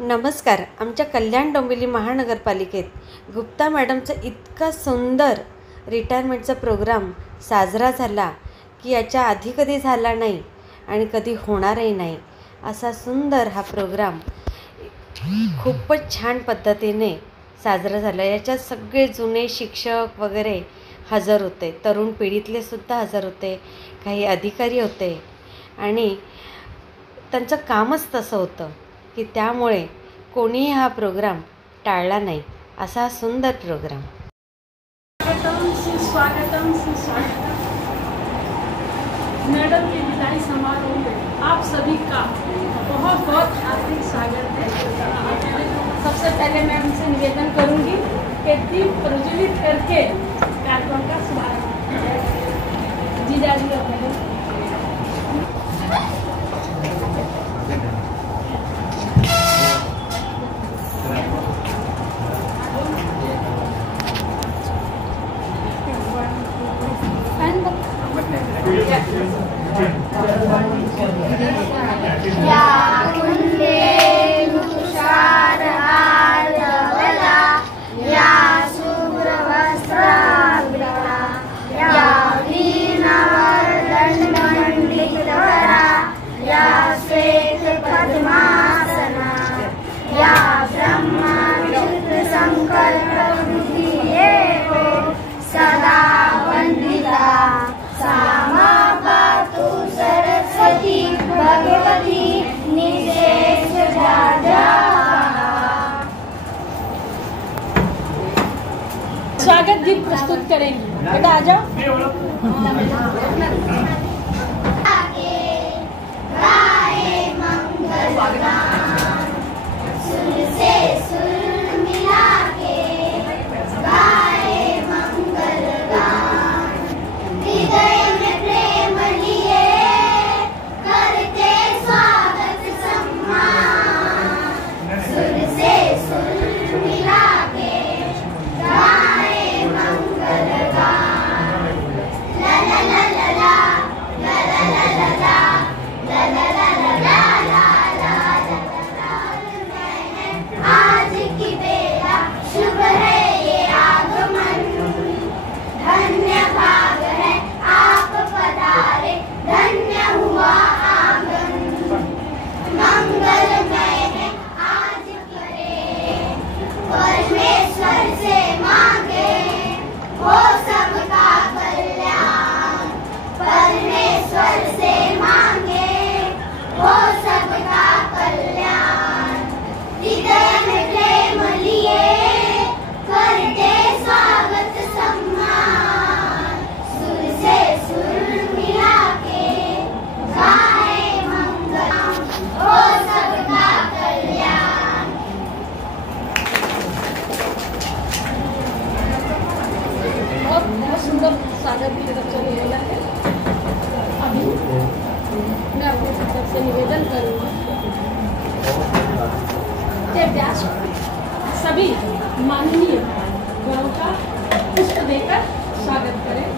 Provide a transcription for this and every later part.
नमस्कार. आमच्या कल्याण डोंबिवली महानगरपालिकेत गुप्ता मॅडमचं इतका सुंदर रिटायरमेंटचा प्रोग्राम साजरा झाला की याच्या आधी कधी झाला नाही आणि कधी होणारही नाही. असा सुंदर हा प्रोग्राम खूपच छान पद्धतीने साजरा झाला. याच्यात सगळे जुने शिक्षक वगैरे हजर होते, तरुण पिढीतले सुद्धा हजर होते, काही अधिकारी होते आणि त्यांचं कामच तसं होतं की त्यामुळे कोणीही हा प्रोग्राम टाळला नाही. असा सुंदर प्रोग्राम. स्वागतम सुस्वागतम। मैडम के विदाई समारोह में आप सभी का बहुत बहुत हार्दिक स्वागत है। सबसे पहले मैं उनसे निवेदन करूंगी कि दीप प्रज्वलित करके कार्यक्रम का शुभारंभ करें। जीजा जी का पहले स्वागत गीत प्रस्तुत करेंगी। बेटा आ जाओ। स्वागत की तरफ से निवेदन है। अभी मैं अपनी तरफ से निवेदन करूँगी कि व्यास सभी माननीय गणों का पुष्प देकर स्वागत करें।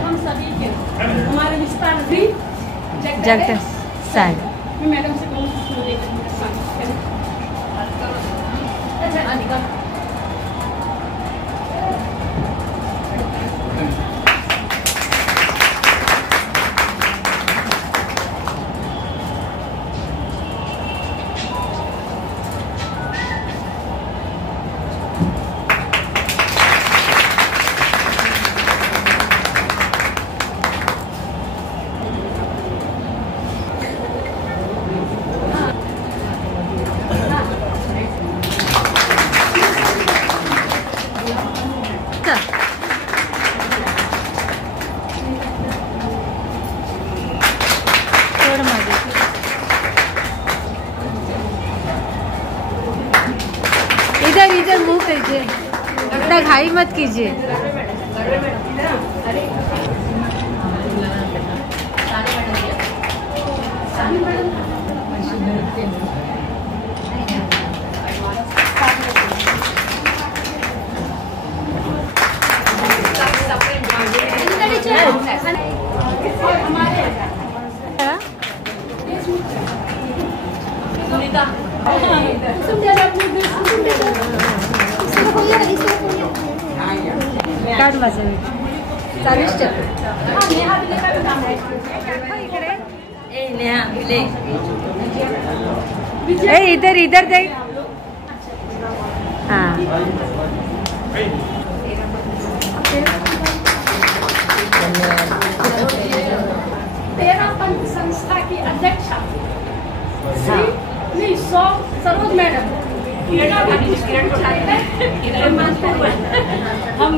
हम सभी के हमारे विस्तार भी जगदीश साहब मैडम से इधर इधर मुंह कीजिए, इतना घाई मत कीजिए। काढ माझं इधर इधर देख। हाँ तेरा पंथ संस्था की अध्यक्षा श्री सरोज मैडम, हम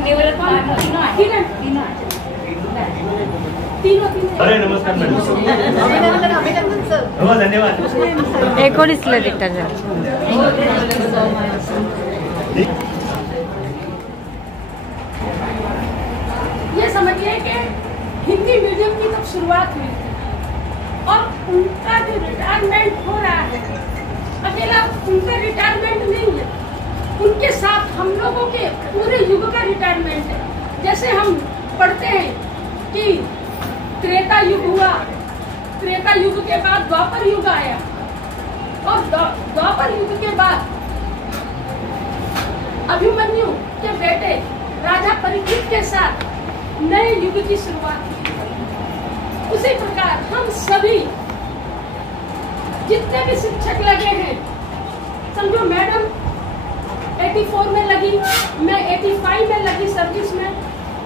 अरे नमस्कार मॅडम, धन्यवाद। 19ला रिटर्न झालं। ये समझिए कि हिंदी मीडियम की जब शुरुआत हुई और उनका जो रिटायरमेंट हो रहा है, अकेला उनका रिटायरमेंट नहीं है, उनके साथ हम लोगों के पूरे युग का रिटायरमेंट है। जैसे हम पढ़ते हैं कि त्रेता युग हुआ, त्रेता युग के बाद द्वापर युग आया और द्वापर युग के बाद अभिमन्यु के बेटे राजा परीक्षित के साथ नए युग की शुरुआत हुई। उसी प्रकार हम सभी जितने भी शिक्षक लगे हैं, समझो मैडम 84 में लगी, मैं 85 में लगी सर्विस में,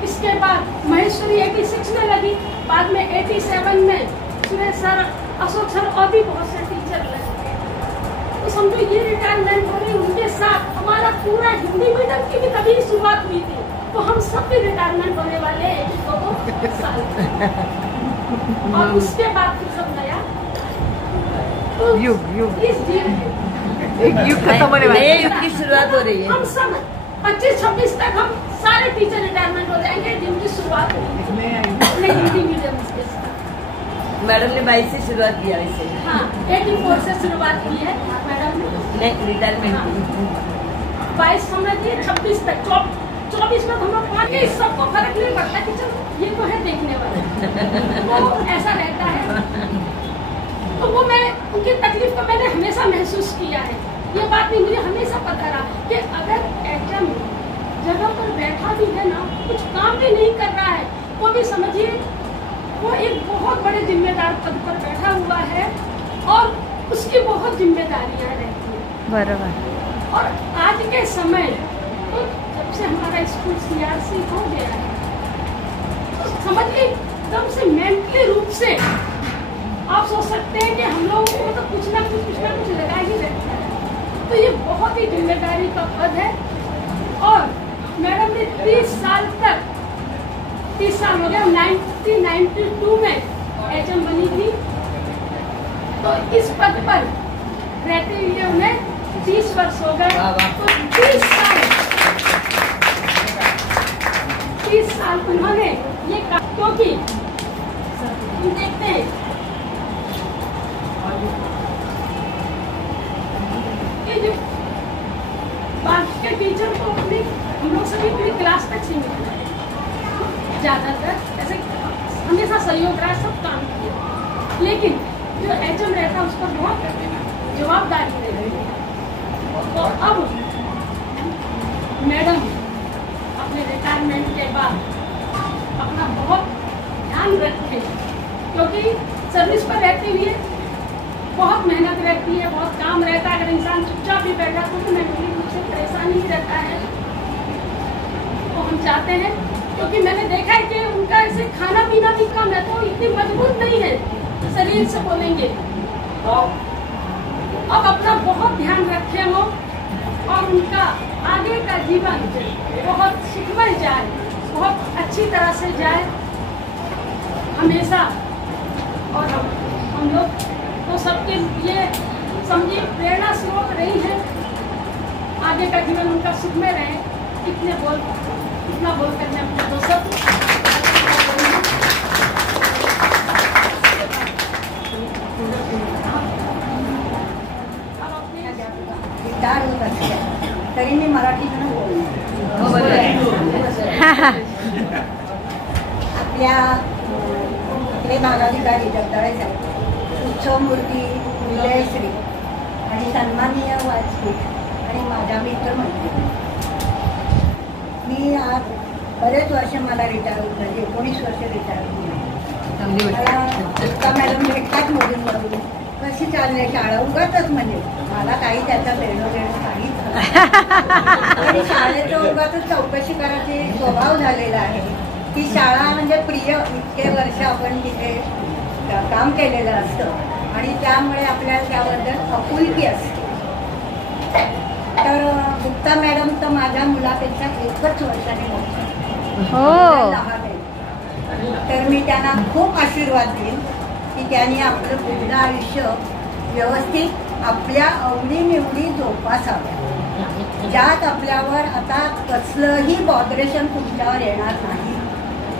इसके बाद महेश्वरी 86 में लगी, बाद में 87 में सुरेश सर, अशोक सर और भी बहुत से टीचर लगे। तो समझो ये रिटायरमेंट हो रही, उनके साथ हमारा पूरा हिंदी मीडियम की भी तभी शुरुआत हुई थी, तो हम सब भी रिटायरमेंट होने वाले हैं 1-2 साल और उसके बाद फिर सब नया युग एक युग खत्म होने वाला है, युग की शुरुआत हो रही है। हम सब 25-26 तक हम सारे टीचर रिटायरमेंट हो जाएंगे जिनकी शुरुआत हुई अपने हिंदी मीडियम के साथ। मैडम ने 22 से शुरुआत किया वैसे। हाँ, 84 से शुरुआत की है मैडम ने रिटायरमेंट। 22 हमने दिए, 26 तक 24 में हम लोग वहाँ के सबको फर्क नहीं पड़ता कि चलो ये तो है देखने वाला, वो ऐसा रहता है। तो वो मैं उनकी तकलीफ को मैंने हमेशा महसूस किया है। ये बात नहीं, मुझे हमेशा पता रहा कि अगर एचएम जगह पर बैठा भी है ना, कुछ काम भी नहीं कर रहा है, वो भी समझिए वो एक बहुत बड़े जिम्मेदार पद पर बैठा हुआ है और उसकी बहुत जिम्मेदारियां रहती हैं। बराबर। और आज के समय तो जब से हमारा स्कूल सीआरसी हो गया है, तो समझिए एकदम से मेंटली रूप से आप सोच सकते हैं कि हम लोगों को तो कुछ ना कुछ लगा ही रहता है। तो ये बहुत ही जिम्मेदारी का पद है और मैडम ने 30 साल तक, 30 साल हो गया, 1992 में एचएम बनी थी, तो इस पद पर रहते हुए उन्हें 30 वर्ष हो गए। तो 30 साल उन्होंने ये काम, क्योंकि हम देखते हैं जो बाकी के टीचर को अपनी, हम लोग सभी पूरी क्लास तक सीमित है, ज्यादातर ऐसे हमेशा सहयोग रहा, सब काम किया, लेकिन जो एचएम रहता है उस पर बहुत जवाबदारी रहती है। तो अब मैडम अपने रिटायरमेंट के बाद अपना बहुत ध्यान रखे, क्योंकि सर्विस पर रहते हुए बहुत मेहनत रहती है, बहुत काम रहता है। अगर इंसान चुपचाप भी बैठा तो मेंटली रूप से परेशान ही रहता है। तो हम चाहते हैं, क्योंकि मैंने देखा है कि उनका ऐसे खाना पीना भी कम है, तो इतनी मजबूत नहीं है शरीर से बोलेंगे, तो अब अपना बहुत ध्यान रखे वो और उनका आगे का जीवन बहुत सुखमय जाए, बहुत अच्छी तरह से जाए हमेशा। और हम लोग तो सबके लिए समझिए प्रेरणा स्रोत रही है। आगे का जीवन उनका सुखमय रहे। इतना बोल कर मैं अपने दोस्तों रिटायर होत असते तरी मी मराठीतून बोलणार. आपले भागाधिकारी जगदाळे साहेब, उत्सवमूर्ती विजयश्री आणि सन्माननीय वाजपेयी आणि माझ्या मित्रमंडळी, मी आज बरेच वर्ष मला रिटायर होत म्हणजे 19 वर्ष रिटायर होत. मला गुप्ता मॅडम भेटतात मोदींमधून, कशी चालली शाळा उगाच म्हणजे मला काही त्याचा देणं देणं काहीच आणि शाळेचं उगाच चौकशी करायची स्वभाव झालेला आहे. ती शाळा म्हणजे प्रिय, इतके वर्ष आपण तिथे काम केलेलं असतं आणि त्यामुळे आपल्याला त्याबद्दल आपुलकी असते. तर गुप्ता मॅडम तर माझ्या मुलापेक्षा 1च वर्षाने मोठे, लहान आहे. तर मी त्यांना खूप आशीर्वाद देईन की त्यांनी आपलं पुढलं आयुष्य व्यवस्थित आपल्या आवडीनिवडी जोपासाव्या, ज्यात आपल्यावर आता कसलंही बॉदरेशन तुमच्यावर येणार नाही.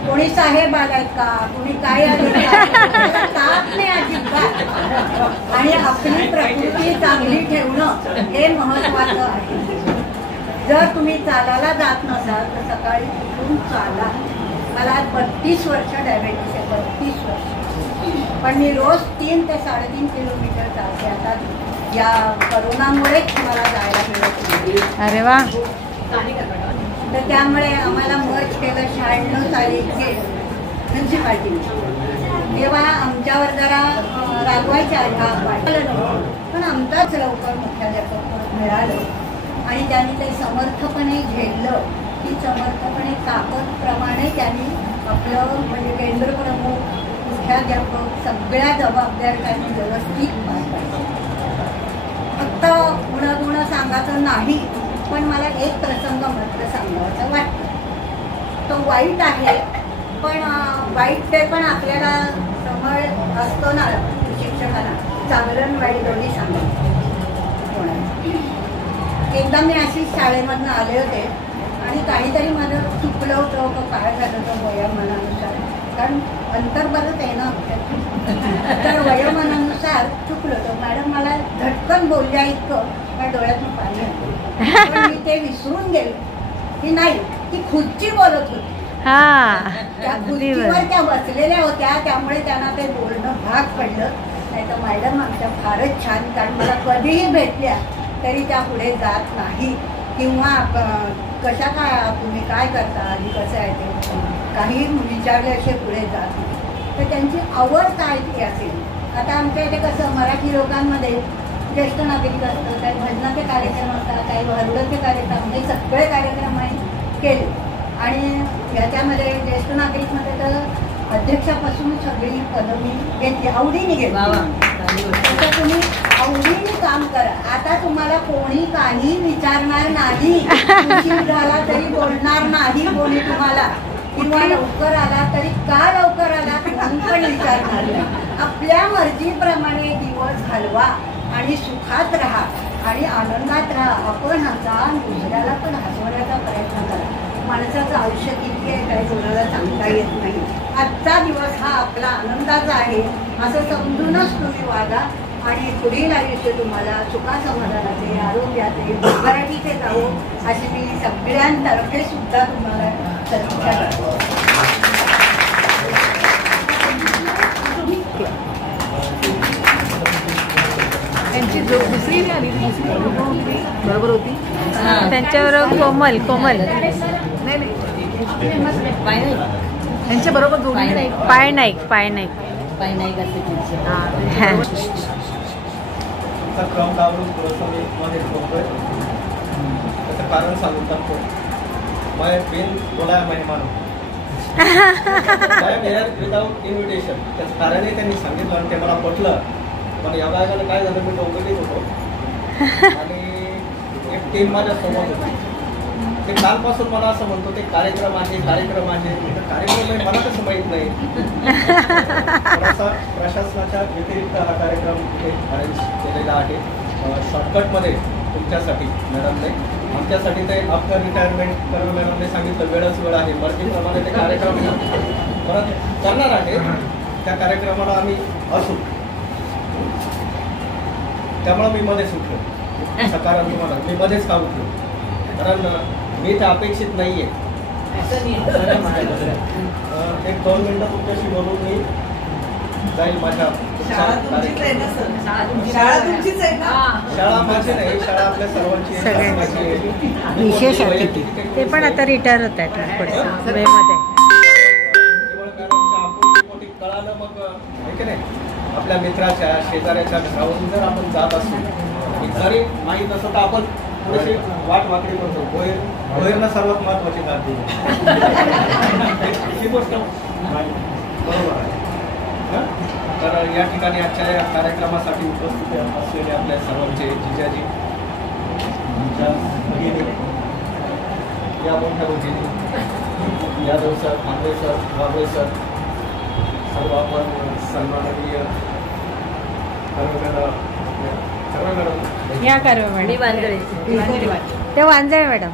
कोणी साहेब आलाय का, कोणी काय आलं ताप नाही अजिबात. आणि आपली प्रकृती चांगली ठेवणं हे महत्वाचं आहे. जर तुम्ही चालायला जात नसाल तर सकाळी उठून चाला. मला 32 वर्ष डायबेटीस आहे, 32 वर्ष, पण मी रोज 3 ते 3.5 किलोमीटर चालते. आता या करोनामुळेच मला जायला मिळत नाही. अरे वा. तर त्यामुळे आम्हाला मर्ज केलं 96 साली म्युन्सिपाल्टीने. तेव्हा आमच्यावर जरा रागवायच्या पण आमचाच लवकर मुख्याध्यापक मिळालं आणि त्यांनी ते समर्थपणे झेललं. की समर्थपणे ताकदप्रमाणे त्यांनी आपलं म्हणजे केंद्र प्रमुख, मुख्याध्यापक सगळ्या जबाबदाऱ्या त्यांनी व्यवस्थित पार पाडल्या. फक्त गुणगुण सांगायचं नाही, पण मला एक प्रसंग मात्र सांगायचं वाटतं. तो वाईट आहे, पण वाईट ते पण आपल्याला समज असतो ना शिक्षकाला, चांगलं आणि वाईट दोन्ही सांगायचं. एकदा मी अशीच शाळेमधनं आले होते आणि काहीतरी माझं चुकलं होतं का काय झालं होतं वयोमानानुसार, कारण अंतर बरंच आहे ना, तर वयोमानानुसार चुकलं होतं. मॅडम मला झटकन बोलल्या इतकं माझ्या डोळ्यातून पाणी आलं, पण मी ते विसरून गेले की नाही, ती खुर्ची बोलत होती. त्या खुर्चीवर त्या बसलेल्या होत्या, त्यामुळे त्यांना ते बोलणं भाग पडलं. नाही तर मॅडम आमच्या फारच छान, कारण मला कधीही भेटल्या तरी त्या पुढे जात नाही किंवा कशा काय तुम्ही काय करता आणि कसं आहे ते काही विचारल्याशिवाय पुढे जात नाही. तर त्यांची आवड काय ती असेल. आता आमच्या इथे कसं मराठी लोकांमध्ये ज्येष्ठ नागरिक असतं, काही भजनाचे कार्यक्रम असतात, काही वर्गाचे कार्यक्रम, हे सगळे कार्यक्रम आम्ही केले. आणि याच्यामध्ये ज्येष्ठ नागरिकमध्ये तर अध्यक्षापासून सगळी पदं मी घेतली, आवडीने घेतली. तसं तुम्ही आवडीने काम करा. आता तुम्हाला कोणी काही विचारणार नाही, उशीर झाला तरी बोलणार नाही कोणी तुम्हाला, किंवा लवकर आला तरी का लवकर आला कोणी पण विचारणार नाही. आपल्या मर्जीप्रमाणे दिवस घालवा आणि सुखात राहा आणि आनंदात राहा. आपण हसा, दुसऱ्याला पण हसवण्याचा प्रयत्न करा. माणसाचं आयुष्य किती आहे काही कोणाला सांगता येत नाही. आजचा दिवस हा आपला आनंदाचा आहे असं समजूनच तुम्ही वागा आणि पुढील आयुष्य तुम्हाला सुखासमाधानाचे, आरोग्याचे, भरभराटीचे जावो अशी मी सगळ्यांतर्फे सुद्धा तुम्हाला सदिच्छा करतो. त्यांची जो दुसरी आली बरोबर होती त्यांच्याबरोबर कोमल कोमल नाही त्यांच्या बरोबर दोन्ही नाही. पाय नाईक पाय नाईक पाय नाही घातले क्रम लावून थोडंसं मी मध्ये ठोकतोय. त्याचं कारण सांगून टाकतो. मैं बिन बोलाया मेहमान I am here without invitation. त्याचं कारणही त्यांनी सांगितलं आणि ते मला पटलं. पण या भागाला काय झालं, मी डोंबरीत होतो आणि एक टीम माझ्या समोर होती. ते कालपासून मला असं म्हणतो ते कार्यक्रम आहे कार्यक्रम आहे. कार्यक्रम आहे मला कसं माहीत नाही. थोडासा प्रशासनाच्या व्यतिरिक्त हा कार्यक्रम अरेंज केलेला आहे. शॉर्टकटमध्ये तुमच्यासाठी मॅडमने, आमच्यासाठी ते आफ्टर रिटायरमेंट करणं मॅडमने सांगितलं वेळच वेळ आहे, मर्जीप्रमाणे ते कार्यक्रम परत करणार आहे. त्या कार्यक्रमाला आम्ही असू, त्यामुळे मी मध्येच उठलो. सकारात्मक मी मध्येच का उठलो, कारण मी ते अपेक्षित नाही आहे. 1-2 मिनिटं तुमच्याशी बोलून मी जाईल माझ्या. शाळा तुमचीच आहे ना सर? शाळा तुमचीच आहे ना? शाळा माझी नाही, शाळा आपल्या सर्वांची आहे. सगळ्यांची. माझी आहे. विशेष अतिथी ते पण आता रिटायर होत आहेत मे मध्ये. केवळ मॅडमच्या आपुलकी कळालं मग आहे की नाही, आपल्या मित्राच्या शेजाऱ्याच्या घरावरून जर आपण जात असू आणि जरी माहीत नसतं तर आपण थोडीशी वाट वाकडी करतो. भोयरनं सर्वात महत्वाची बाब दिली ही गोष्ट बरोबर आहे. तर या ठिकाणी आजच्या या कार्यक्रमासाठी उपस्थित असलेले आपल्या सर्वांचे जिजाजी, आमच्या भगिनी, या मोठ्या भगिनी, Yadav sir, Mandave sir, Wable sir, सर्व आपण सन्माननीय या करू मॅडम. ते वांजळे मॅडम,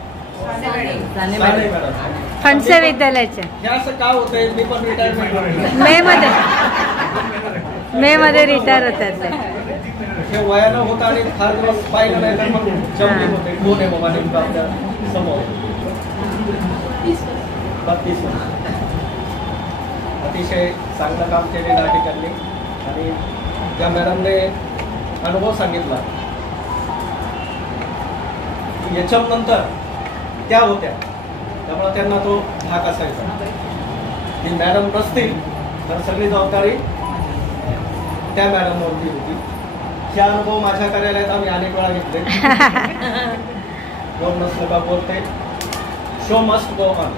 फणसे विद्यालयाचे. हे असं का होतंय, मी पण रिटायरमेंट मे मध्ये रिटायर होतात ते. हे वयानं होतं आणि फार दिवस पाहिलं नाही तर मग जमले होते. कोण आहे बाबा नेमकं आपल्या समोर? 32 वर्ष. अतिशय चांगलं काम केलेलं आहे त्यांनी आणि त्या मॅडमने अनुभव सांगितला की याच्यानंतर त्या होत्या, त्यामुळे त्यांना तो धाक असायचा की मॅडम नसतील तर सगळी जबाबदारी त्या मॅडमवरती होती. हे अनुभव माझ्या कार्यालयात आम्ही अनेक वेळा घेतले. कोण नसलं का बोलते, शो मस्ट गो ऑन.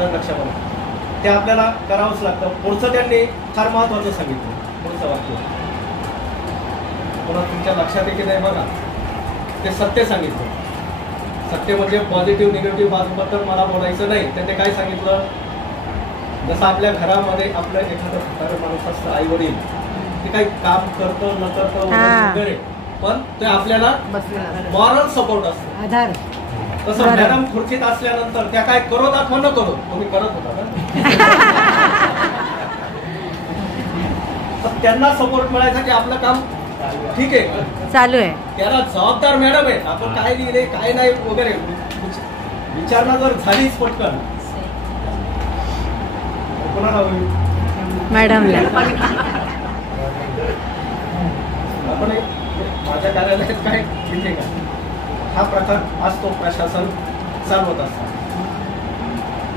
लक्षात आलं ते आपल्याला करावंच लागतं. पुढचं त्यांनी फार महत्वाचं सांगितलं. पुढचं वाक्य पुन्हा तुमच्या लक्षात आहे की नाही बघा, ते सत्य सांगितलं. सत्य म्हणजे पॉझिटिव्ह निगेटिव्ह बाजूबद्दल मला बोलायचं नाही. त्यांनी काय सांगितलं, जसं आपल्या घरामध्ये आपलं एखादं म्हातारं माणूस असतं, आई वडील, ते काही काम करतं न करतं वगैरे, पण ते आपल्याला मॉरल सपोर्ट असतो, आधार. तसं मॅडम खुर्चीत असल्यानंतर त्या काय करो दाखवा न करो, तुम्ही करत होता का? त्यांना सपोर्ट मिळायचा की आपलं काम ठीक आहे, चालू आहे. त्याला जबाबदार मॅडम आहे. आपण काय लिहिले काय नाही वगैरे विचारणा जर झालीच पटकन कोणाला होईल? मॅडमला. आपण माझ्या कार्यालयात काय तिथे का हा प्रकार असतो, प्रशासन चालवत असतात.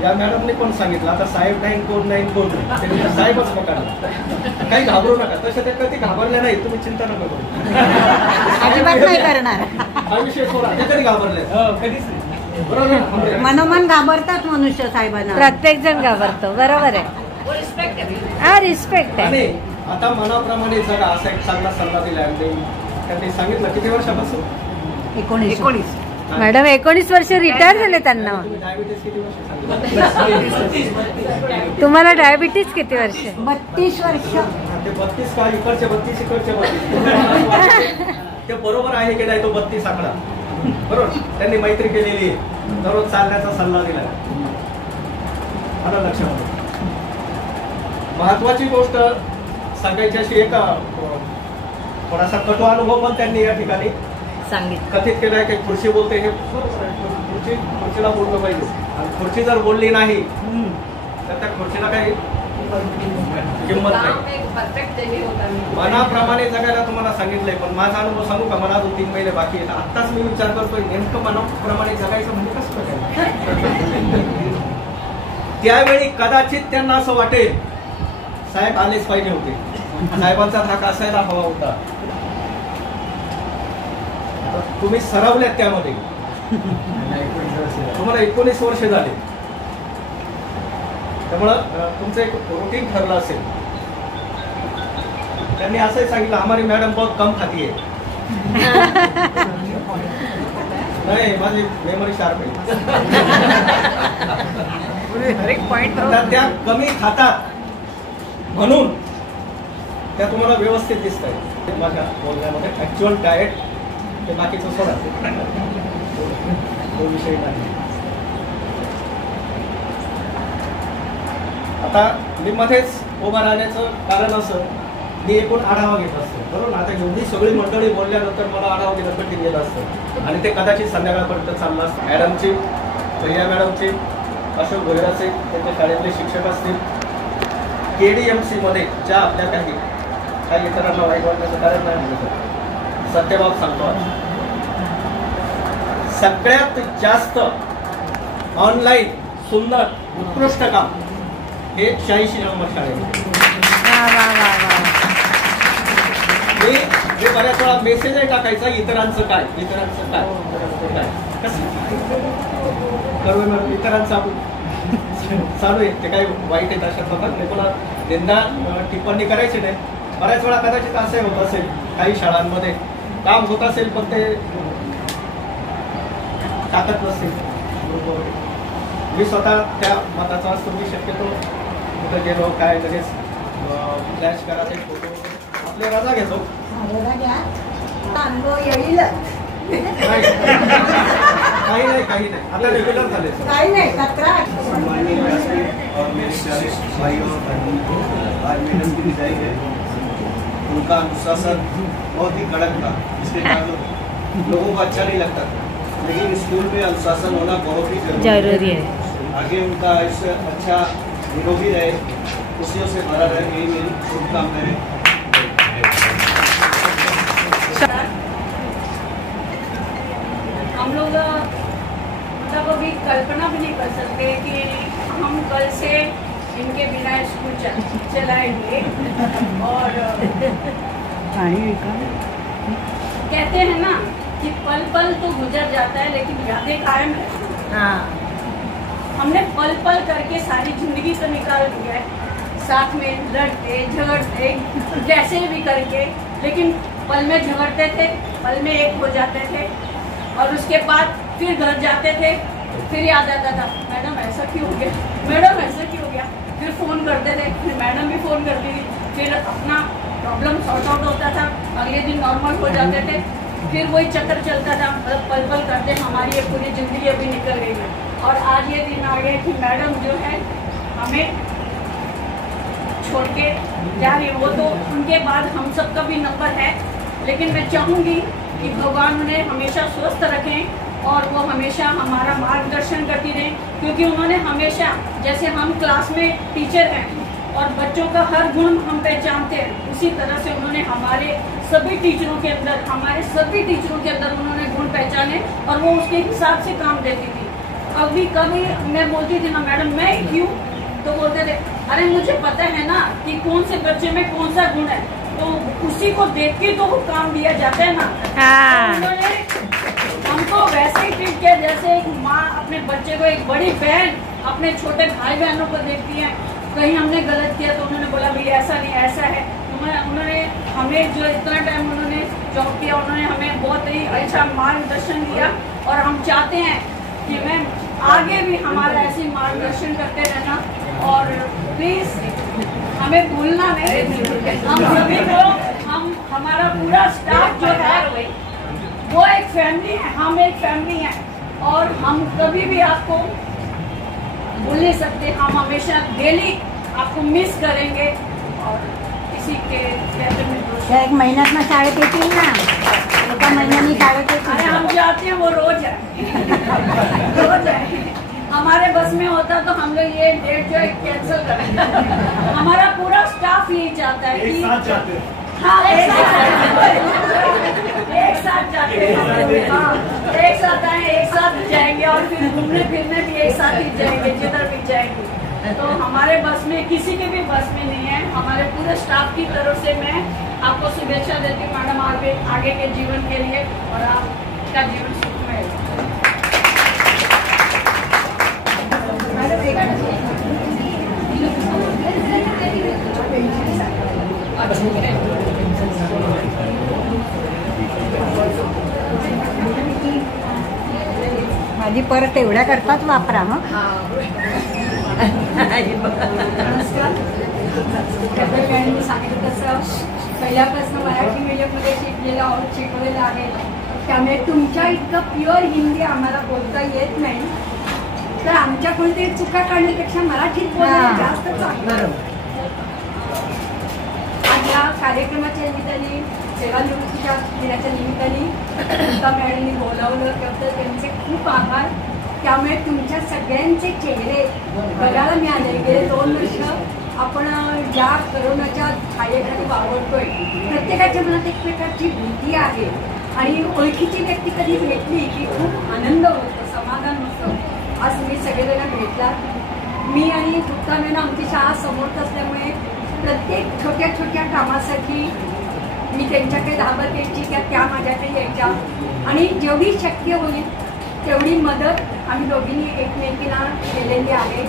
या मॅडमने पण सांगितलं आता साहेब नाही, कोण नाही, कोण नाही, त्यांनी साहेबच पकडला. काही घाबरू नका. तसे ते कधी घाबरले नाही, तुम्ही चिंता नका करू. अजिबात नाही करणार. हा विषय सोडा, ते कधी घाबरले कधीच नाही. बरोबर. मनोमन घाबरतात मनुष्य साहेबांना. प्रत्येक जण घाबरतो. बरोबर आहे. हा, रिस्पेक्ट आहे. आणि आता मनाप्रमाणे जगा असा एक चांगला सल्ला दिला त्यांनी सांगितलं. किती वर्षापासून? 19. मॅडम 19 वर्ष रिटायर झाले त्यांना. डायबिटीस किती वर्ष सांगितलं? तुम्हाला डायबिटीस किती वर्ष? 32 वर्ष. ते 32 का इकडचे 32 इकडचे 32 ते बरोबर आहे की नाही तो 32 आकडा बरोबर. त्यांनी मैत्री केलेली आहे, दररोज चालण्याचा सल्ला दिला. मला लक्षात महत्वाची गोष्ट सांगायची अशी एक थोडासा कटू अनुभव पण त्यांनी या ठिकाणी कथित केलाय की खुर्ची बोलते. हे खुर्चीला बोललं पाहिजे आणि खुर्ची जर बोलली नाही तर त्या खुर्चीला काही किंमत नाही. मनाप्रमाणे जगायला तुम्हाला सांगितलंय, पण माझा अनुभव सांगू का? मला 2-3 महिने बाकी आहेत. आत्ताच मी विचार करतोय नेमकं मनाप्रमाणे जगायचं म्हणजे कसं काय. त्यावेळी कदाचित त्यांना असं वाटेल साहेब आलेच पाहिजे होते, साहेबांचा धाक असायला हवा होता. तुम्ही सरावल्यात त्यामध्ये. तुम्हाला 19 वर्ष झाले, त्यामुळं तुमचं एक रुटीन ठरलं असेल. त्यांनी असंही सांगितलं हमारी मॅडम बहुत कम खाती आहे. नाही, माझी मेमरी शार्प आहे. त्या कमी खातात म्हणून त्या तुम्हाला व्यवस्थित दिसत आहे. माझ्या बोलण्यामध्ये ऍक्च्युअल डाएट ते बाकीचं सोडा, तो विषय नाही. आता मी मध्येच उभा राहण्याचं कारण असं, मी एकूण आढावा घेत असतो, बरोबर. आता एवढी सगळी मंडळी बोलल्यानंतर मला आढावा घेणं कठीण गेलं असतं आणि ते कदाचित संध्याकाळपर्यंत चाललं असतं. मॅडमची, भैया मॅडमची, अशोक भोयराचे, त्यांच्या शाळेतले शिक्षक असतील, KDMC मध्ये ज्या आपल्या काही इतरांना वाईट वाटण्याचं कारण नाही म्हणलं, सत्यबाब सांगतो आज, सगळ्यात जास्त ऑनलाईन सुंदर उत्कृष्ट काम हे 86 नंबर शाळेत. मी बऱ्याच वेळा मेसेजही टाकायचा, इतरांचं काय कसं करू, इतरांचं आपण चालू आहे, ते काही वाईट आहे अशा बघत नाही, कोणा निंदा टिप्पणी करायची नाही. बऱ्याच वेळा कदाचित असंही होत असेल, काही शाळांमध्ये काम होत असेल पण ते टाकत नसेल. मी स्वतः त्या मताचा असतो, मी शक्यतो कुठं गेलो काय लगेच फ्लॅश करायचे फोटो, आपले रजा घेतो. अनुभव येईल काही नाही आता रेग्युलर झाले. काही नाही तक्रार. सम्माननीय व्यासपीठ और मेरे प्यारे भाइयों और बहनों, आज मैडम की विदाई है. उनका अनुशासन बहुत ही कड़क था, इसके कारण लोगों को अच्छा नहीं लगता था, लेकिन स्कूल में अनुशासन होना बहुत ही जरूरी है. आगे उनका आयुष्य अच्छा निरोगी रहे, खुशियों से भरा रहे, यही मेरी शुभकामनाएं है. हम लोग मतलब अभी कल्पना भी नहीं कर सकते कि हम कल से इनके बिना स्कूल चलाएंगे. और कहते हैं ना कि पल पल तो गुजर जाता है लेकिन यादें कायम रहती हैं. हमने पल पल करके सारी जिंदगी तो निकाल दी है, साथ में लड़ते झगड़ते जैसे भी करके, लेकिन पल में झगड़ते थे, पल में एक हो जाते थे, और उसके बाद फिर घर जाते थे, फिर याद आता था मैडम ऐसा क्यों हो गया, मैडम ऐसा क्यों हो गया. फिर फोन करते थे, फिर मैडम भी फोन करती थी, फिर अपना प्रॉब्लम सॉर्ट आउट होता था, अगले दिन नॉर्मल हो जाते थे, फिर वही चक्कर चलता था. मतलब पल पल करते हमारी ये पूरी जिंदगी अभी निकल गई है. और आज ये दिन आ गया कि मैडम जो है हमें छोड़ के जा रही है. वो तो उनके बाद हम सबका भी नंबर है, लेकिन मैं चाहूँगी कि भगवान उन्हें हमेशा स्वस्थ रखें और वो हमेशा हमारा मार्गदर्शन करती रहें, क्योंकि उन्होंने हमेशा, जैसे हम क्लास में टीचर हैं और बच्चों का हर गुण हम पहचानते हैं, उसी तरह से उन्होंने हमारे सभी टीचरों के अंदर उन्होंने गुण पहचाने और वो उसके हिसाब से काम देती थी. कभी मैं बोलती थी ना मैडम मैं ही क्यों, तो बोलते थे अरे मुझे पता है ना कि कौन से बच्चे में कौन सा गुण है, तो उसी को देख के तो वो काम दिया जाता है ना. तो उन्होंने हमको वैसे ही ट्रीट किया जैसे एक माँ अपने बच्चे को, एक बड़ी बहन अपने छोटे भाई बहनों को देखती है. कहीं हमने गलत किया तो उन्होंने बोला भाई ऐसा नहीं ऐसा है. उन्होंने हमें जो इतना टाइम उन्होंने जॉब किया, उन्होंने हमें बहुत ही अच्छा मार्गदर्शन दिया और हम चाहते हैं कि मैम आगे भी हमारा ऐसे मार्गदर्शन करते रहना. और प्लीज हमें भूलना नहीं, हम सभी को, हमारा पूरा स्टाफ जो है वो एक फैमिली है, हम एक फैमिली हैं और हम कभी भी आपको भूल नहीं सकते. हम हमेशा डेली आपको मिस करेंगे. और इसी के एक महिन्यात ना शाळेत येतील ना, एका महिन्यानी शाळेत येतील. अरे हम जाते हैं वो रोज है रोज है. हमारे बस में होता तो हम लोग ये डेट जो है कैंसिल करें. हमारा पूरा स्टाफ यही चाहता है कि हाँ एक साथ जाते हैं, हाँ एक साथ आए, एक साथ जाएंगे और फिर घूमने फिरने भी एक साथ ही जाएंगे जिधर भी जाएंगे. तो हमारे बस में किसी के भी बस में नहीं है. हमारे पूरे स्टाफ की तरफ से मैं आपको शुभेच्छा देती हूँ मैडम आगे के जीवन के लिए, और आपका जीवन सुखमय हो. माझी परत एवढ्या करतात वापरा मग. सांगितलं तसं पहिल्यापासून मराठी मीडियममध्ये शिकलेलं आहोत, शिकवलेलं आहे. त्यामुळे तुमच्या इतकं प्युअर हिंदी आम्हाला बोलता येत नाही, तर आमच्या कोणत्याही चुका काढण्यापेक्षा मराठीत बोलणं जास्त चांगलं. आज या कार्यक्रमाच्या निमित्ताने, सेवानिवृत्तीच्या दिनाच्या निमित्ताने गीता मॅडमनी बोलावलं त्याबद्दल त्यांचे खूप आभार. त्यामुळे तुमच्या सगळ्यांचे चेहरे बघायला मिळाले. गेले 2 वर्ष आपण ज्या करोनाच्या छायेखाली वावरतोय, प्रत्येकाच्या मनात एक प्रकारची भीती आहे आणि ओळखीची व्यक्ती कधी भेटली की खूप आनंद होतो, समाधान होतं. आज तुम्ही सगळेजण भेटलात. मी आणि गुप्ता मॅडम आमची शाळा समोरच असल्यामुळे प्रत्येक छोट्या छोट्या कामासाठी मी त्यांच्याकडे धावत यायची किंवा त्या माझ्याकडे यायच्या आणि जेवढी शक्य होईल तेवढी मदत आम्ही दोघींनी एकमेकींना केलेली आहे.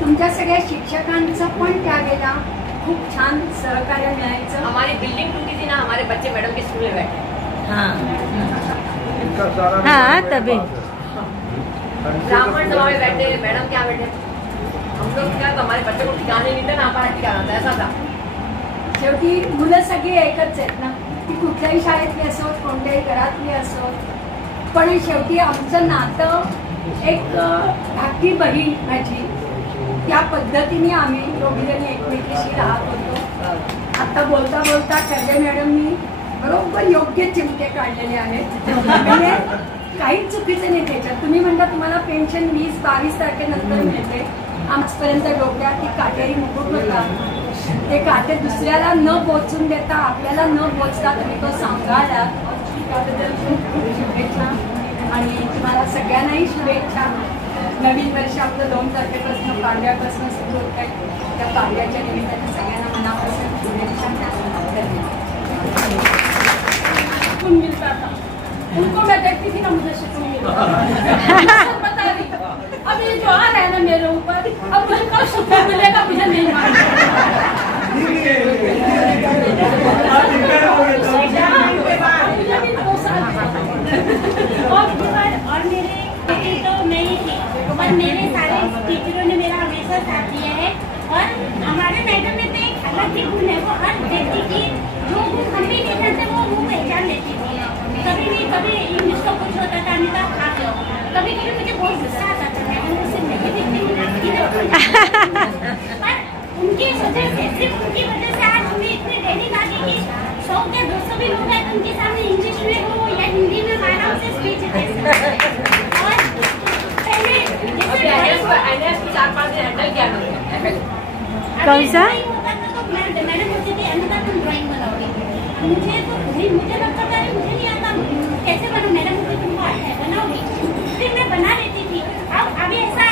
तुमच्या सगळ्या शिक्षकांचं पण त्यावेळेला खूप छान सहकार्य मिळायचं. हमारी बिल्डिंग टूटी थी ना, हमारे बच्चे मैडम के स्कूल में बैठे. हाँ तभी ब्राह्मण सभा में बैठे, मैडम क्या बैठे. हम लोग क्या, हमारे बच्चे को ठिकाने नहीं थे ना, हमारा ठिकाना था, ऐसा था. शेवटी मुलं सगळी एकच आहेत ना, ती कुठल्याही शाळेतली असो, कोणत्याही घरातली असो, पण शेवटी आमचं नातं एक धाकटी बहीण माझी, त्या पद्धतीने आम्ही दोघीजणी एकमेकीशी राहत होतो. आता बोलता बोलता खर्गे मॅडमनी बरोबर योग्य चिमटे काढलेले आहेत. म्हणजे काहीच चुकीचं नाही त्याच्यात. तुम्ही म्हणता तुम्हाला पेन्शन 20-22 तारखेनंतर मिळते. आजपर्यंत डोक्यात ती काटेरी मुकुट होता. ते काटे दुसऱ्याला न पोचून देता, आपल्याला न पोचता तुम्ही तो सांभाळला, त्याबद्दल खूप खूप शुभेच्छा. आणि तुम्हाला सगळ्यांनाही शुभेच्छा. नवीन वर्ष आपलं 2 तारखेपासून कार्यापासून सुरू होत आहे. त्या कार्याच्या निमित्ताने सगळ्यांना मनापासून शुभेच्छा. सुकून मिलता था उनको. मैं देखती थी ना, मुझे सुकून मिलता बता रही. अब ये जो आ रहा है ना मेरे ऊपर, अब मुझे कब सुकून मिलेगा मुझे नहीं और मेरे तो मैं ही थी, और मेरे सारे टीचरों ने मेरा हमेशा साथ दिया है. और हमारे मैडम में तो एक अलग ही गुण है, वो हर व्यक्ति की जो गुण हम भी नहीं जानते वो पहचान लेती थी. कभी इंग्लिश का कुछ होता था, नहीं था खा लो. कभी मुझे बहुत गुस्सा आता था, मैडम मुझसे नहीं देखती. पर उनकी वजह से, सिर्फ उनकी वजह से आज हमें इतने ट्रेनिंग आ गई कि 100 या 200 भी लोग हैं तो उनके सामने इंग्लिश में हो या हिंदी में आराम से स्पीच दे सकते हैं. और पहले जैसे 4-5 दिन हैंडल किया मैंने. कौन सा होता था तो मैडम मुझे भी अनुदा तुम ड्राइंग बनाओगे. मुझे लगता था मुझे नहीं आता, कैसे बनाऊं. मैडम मुझे तुमको आता है, बनाओगी. फिर मैं बना लेती थी. अब अभी ऐसा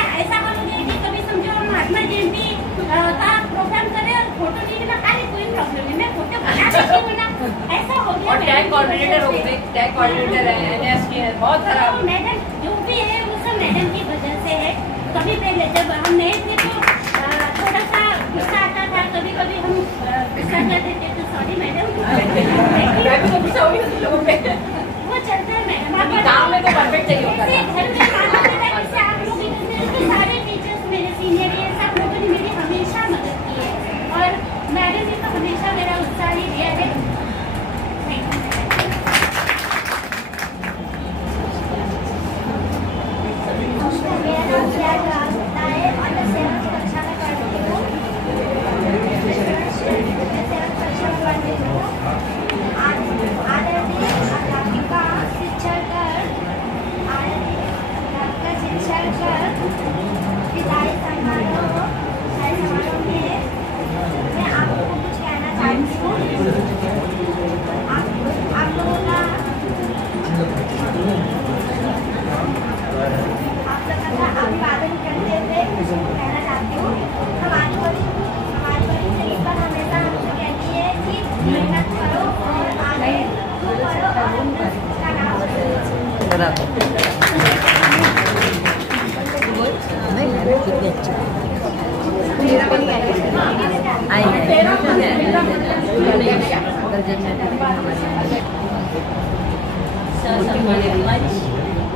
हाल हो गया कि कभी समझो हम महात्मा जयंती का प्रोग्राम करें और फोटो लीजिए ना, खाली कोई प्रॉब्लम नहीं, मैं फोटो बना देती हूँ ना. ऐसा हो गया. और टैग कोऑर्डिनेटर हो गए, टैग कोऑर्डिनेटर है, NS की है, बहुत सारा. मैडम जो भी है वो सब मैडम की वजह से है. कभी पहले जब हम नए थे तो थोड़ा सा गुस्सा आता था, कभी हम गुस्सा कर देते तो सॉरी मैडम. मैं भी तो गुस्सा हो गई लोगों पे. वो चलता है मैडम. आप काम में तो परफेक्ट चाहिए होता है. घर में माता पिता जैसे आप लोग तो सारे टीचर्स मेरे सीनियर ये सब लोगों ने मेरी हमेशा मदद की है. और मैडम ने तो हमेशा मेरा उत्साह ही दिया है.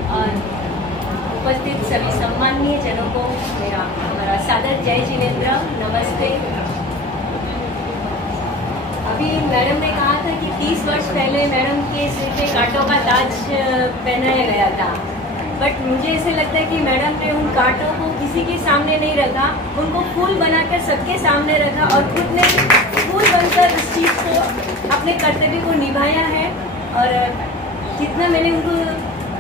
और उपस्थित सभी सम्माननीय जनों को हमारा सादर जय जिनेंद्र, नमस्ते. अभी मैडम ने कहा था कि 30 वर्ष पहले मैडम के सिर पे कांटों का ताज पहनाया गया था, बट मुझे ऐसे लगता है कि मैडम ने उन कांटों को किसी के सामने नहीं रखा, उनको फूल बनाकर सबके सामने रखा और खुद ने फूल बनकर इस चीज़ को, अपने कर्तव्य को निभाया है। और जितना मैंने उनको,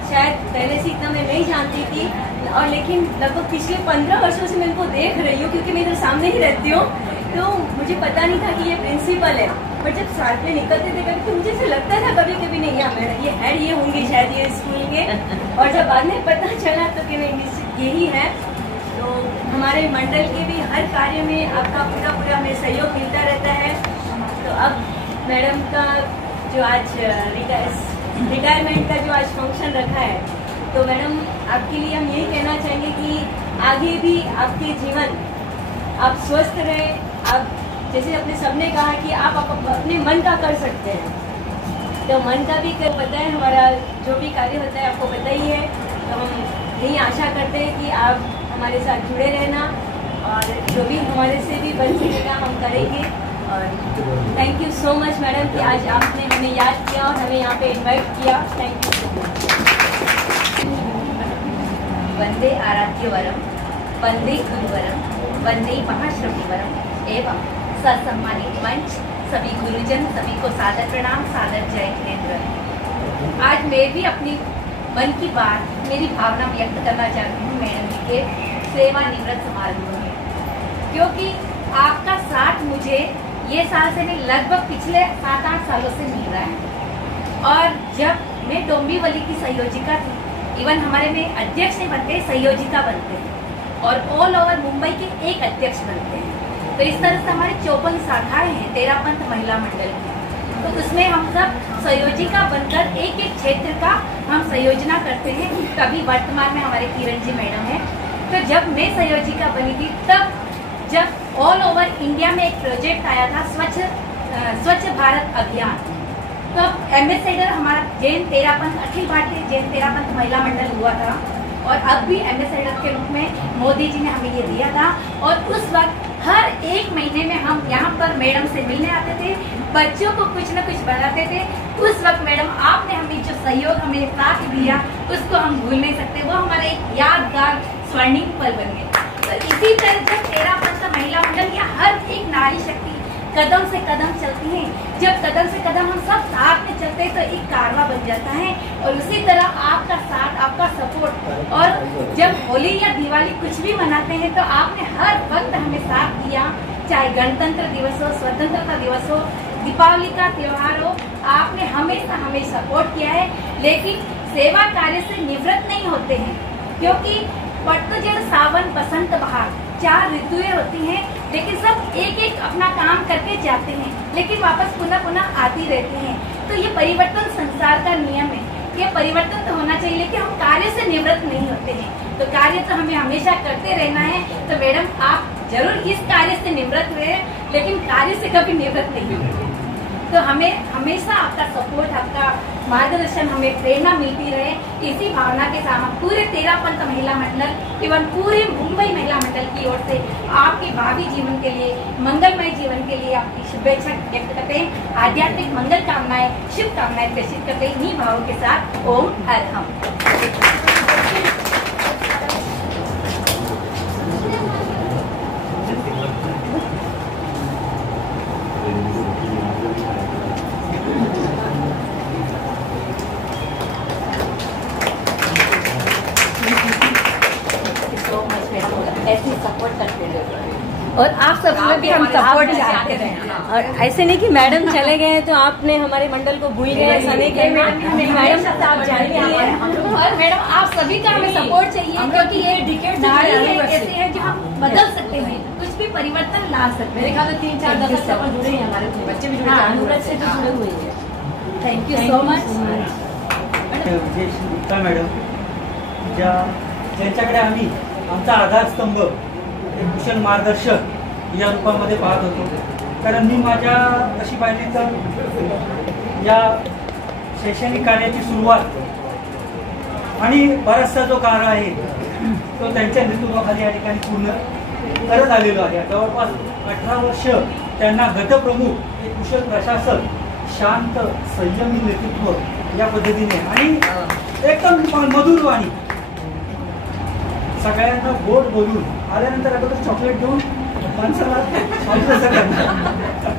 शायद पहले से इतना मैं नहीं जानती थी, और लेकिन लगभग पिछले 15 वर्षों से मैं उनको देख रही हूँ, क्योंकि मैं इधर सामने ही रहती हूँ, तो मुझे पता नहीं था कि ये प्रिंसिपल है। बट जब साथ में निकलते थे कभी, तो मुझे ऐसा लगता था कभी कभी नहीं, यार मैडम ये हेड ये होंगे शायद ये स्कूल के, और जब बाद में पता चला तो कि निश्चित यही है। तो हमारे मंडल के भी हर कार्य में आपका पूरा हमें सहयोग मिलता रहता है। तो अब मैडम का जो आज रिटायरमेंट का जो आज फंक्शन रखा है, तो मैडम आपके लिए हम यही कहना चाहेंगे कि आगे भी आपके जीवन आप स्वस्थ रहे। आप जैसे अपने सबने कहा कि आप अपने मन का कर सकते हैं, तो मन का भी पता है, हमारा जो भी कार्य होता है आपको पता ही है। तो हम यही आशा करते हैं कि आप हमारे साथ जुड़े रहना, और जो भी हमारे से भी बन सकेगा हम करेंगे। और thank you so much madam कि आज आपने हमें याद किया और हमें यहाँ पे इनवाइट किया। Thank you so much. वंदे आराध्यवरम, वंदे गुरुवरम, वंदे महाश्रमीवरम एवं ससम्मानित मंच, सभी गुरुजन, सभी को सादर प्रणाम, सादर जय हिंद। आज मैं भी अपनी मन की बात, मेरी भावना व्यक्त करना चाहती हूँ मैडम जी के सेवानिवृत्त समारोह में, क्योंकि आपका साथ मुझे ये साल से नहीं, लगभग पिछले 7-8 सालों से मिल रहा है। और जब मैं डोंबिवली की संयोजिका थी, इवन हमारे में अध्यक्ष नहीं बनते, संयोजिका बनते हैं, और ऑल ओवर मुंबई के एक अध्यक्ष बनते हैं। तो इस तरह से हमारी 54 शाखाएं हैं तेरापंथ महिला मंडल की। तो उसमें हम सब संयोजिका बनकर एक एक क्षेत्र का हम संयोजना करते हैं। तभी वर्तमान में हमारे किरण जी मैडम है। तो जब मैं संयोजिका बनी थी, तब जब ऑल ओवर इंडिया में एक प्रोजेक्ट आया था स्वच्छ भारत अभियान, तो अब एम्बेसडर हमारा जैन तेरापंथ, अखिल भारतीय जैन तेरापंथ महिला मंडल हुआ था, और अब भी एम्बेसडर के रूप में मोदी जी ने हमें ये दिया था। और उस वक्त हर एक महीने में हम यहाँ पर मैडम से मिलने आते थे, बच्चों को कुछ न कुछ बनाते थे। उस वक्त मैडम आपने हमें जो सहयोग हमें साथ दिया, उसको हम भूल नहीं सकते। वो हमारा एक यादगार स्वर्णिम पल बन गया। तो इसी तरह जब तेरापंथ महिला मंडल या हर एक नारी शक्ति कदम से कदम चलती हैं, जब कदम से कदम हम सब साथ में चलते हैं, तो एक कारवा बन जाता है। और उसी तरह आपका साथ, आपका सपोर्ट, और जब होली या दिवाली कुछ भी मनाते हैं तो आपने हर वक्त हमें साथ दिया, चाहे गणतंत्र दिवस हो, स्वतंत्रता दिवस हो, दीपावली का त्योहार हो, आपने हमेशा हमें सपोर्ट किया है। लेकिन सेवा कार्य से निवृत्त नहीं होते हैं, क्योंकि पटजड़ सावन बसंत बहार 4 ऋतुएं होती हैं, लेकिन सब एक एक अपना काम करके जाते हैं, लेकिन वापस पुनः आती रहती हैं। तो ये परिवर्तन संसार का नियम है, ये परिवर्तन तो होना चाहिए, लेकिन हम कार्य से निवृत्त नहीं होते हैं। तो कार्य तो हमें हमेशा करते रहना है। तो मैडम आप जरूर इस कार्य से निवृत्त रहे, लेकिन कार्य से कभी निवृत्त नहीं होते। तो हमें हमेशा आपका सपोर्ट, आपका मार्गदर्शन, हमें प्रेरणा मिलती रहे। इसी भावना के साथ हम पूरे तेरापंथ महिला मंडल एवं पूरे मुंबई महिला मंडल की ओर से आपके भावी जीवन के लिए, मंगलमय जीवन के लिए आपकी शुभेच्छा व्यक्त करते हैं। आध्यात्मिक मंगल कामनाएं, शुभकामनाएं प्रेषित करते हैं इन्हीं भावों के साथ। ओम अरहम। ऐसे सपोर्ट करते रहे, और आप सब में भी हम सपोर्ट चाहते रहे। और ऐसे नहीं कि मैडम चले गए तो आपने हमारे मंडल को भूल गए, समय के मैडम तो आप जानते हैं। और मैडम आप सभी का हमें सपोर्ट चाहिए, क्योंकि ये नारी है, ऐसे है जो हम बदल सकते हैं, कुछ भी परिवर्तन ला सकते हैं। मेरे ख्याल में 3-4 दफा से अपन जुड़े हैं, हमारे बच्चे भी जुड़े हैं, अनुरत से तो जुड़े हुए हैं। Thank you so much madam, ज्यांच्याकडे आम्ही आमचा आधारस्तंभ, एक कुशल मार्गदर्शक या रूपामध्ये पाहत होतो। कारण मी माझ्या अशी पाहिली तर या शैक्षणिक कार्याची सुरुवात आणि बराचसा जो काळ आहे तो त्यांच्या नेतृत्वाखाली या ठिकाणी पूर्ण करत आलेलो आहे। जवळपास 18 वर्ष त्यांना गटप्रमुख, एक कुशल प्रशासन, शांत संयमी नेतृत्व या पद्धतीने आणि एकदम मधुर वाणी, सगळ्यांना गोड बोलून आल्यानंतर अगोदर चॉकलेट देऊन माणसाला कसं करणार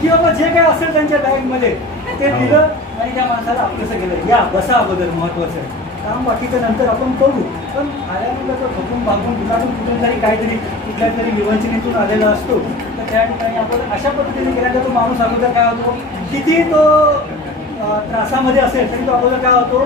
की बाबा जे काय असेल त्यांच्या बॅगमध्ये ते दिलं आणि त्या माणसाला आपलंसं केलं. या बसा अगोदर, महत्वाचं आहे. काम बाकीचं नंतर आपण करू, पण आल्यानंतर थकून भागून दुकानातून कुठून तरी काहीतरी कुठल्या तरी विवंचनेतून आलेला असतो, तर त्या ठिकाणी आपण अशा पद्धतीने केला तर तो माणूस अगोदर काय होतो, किती तो त्रासामध्ये असेल तरी तो अगोदर काय होतो,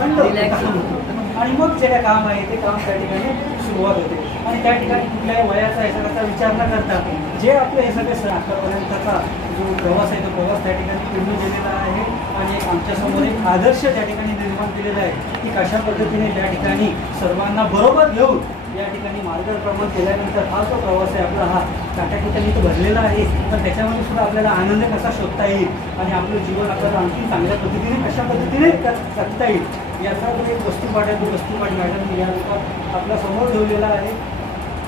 थंड होतो. आणि मग जे काय काम आहे ते काम त्या ठिकाणी सुरुवात होते. आणि त्या ठिकाणी कुठल्याही वयाचा ह्याचा विचार न करता जे आपले हे सगळे आतापर्यंतचा जो प्रवास आहे तो प्रवास त्या ठिकाणी पूर्ण केलेला आहे. आणि एक आमच्यासमोर एक आदर्श त्या ठिकाणी निर्माण केलेला आहे की कशा पद्धतीने त्या ठिकाणी सर्वांना बरोबर घेऊन या ठिकाणी मार्गक्रमण केल्यानंतर हा जो प्रवास आहे आपला, हा काट्याकुट्याने तो भरलेला आहे, पण त्याच्यामध्ये सुद्धा आपल्याला आनंद कसा शोधता येईल आणि आपलं जीवन आपल्याला आणखी चांगल्या पद्धतीने कशा पद्धतीने जगता येईल याचा जो एक वस्तुपाठ आहे, तो वस्तुपाठ मॅडम या रूपात आपल्या समोर ठेवलेला आहे.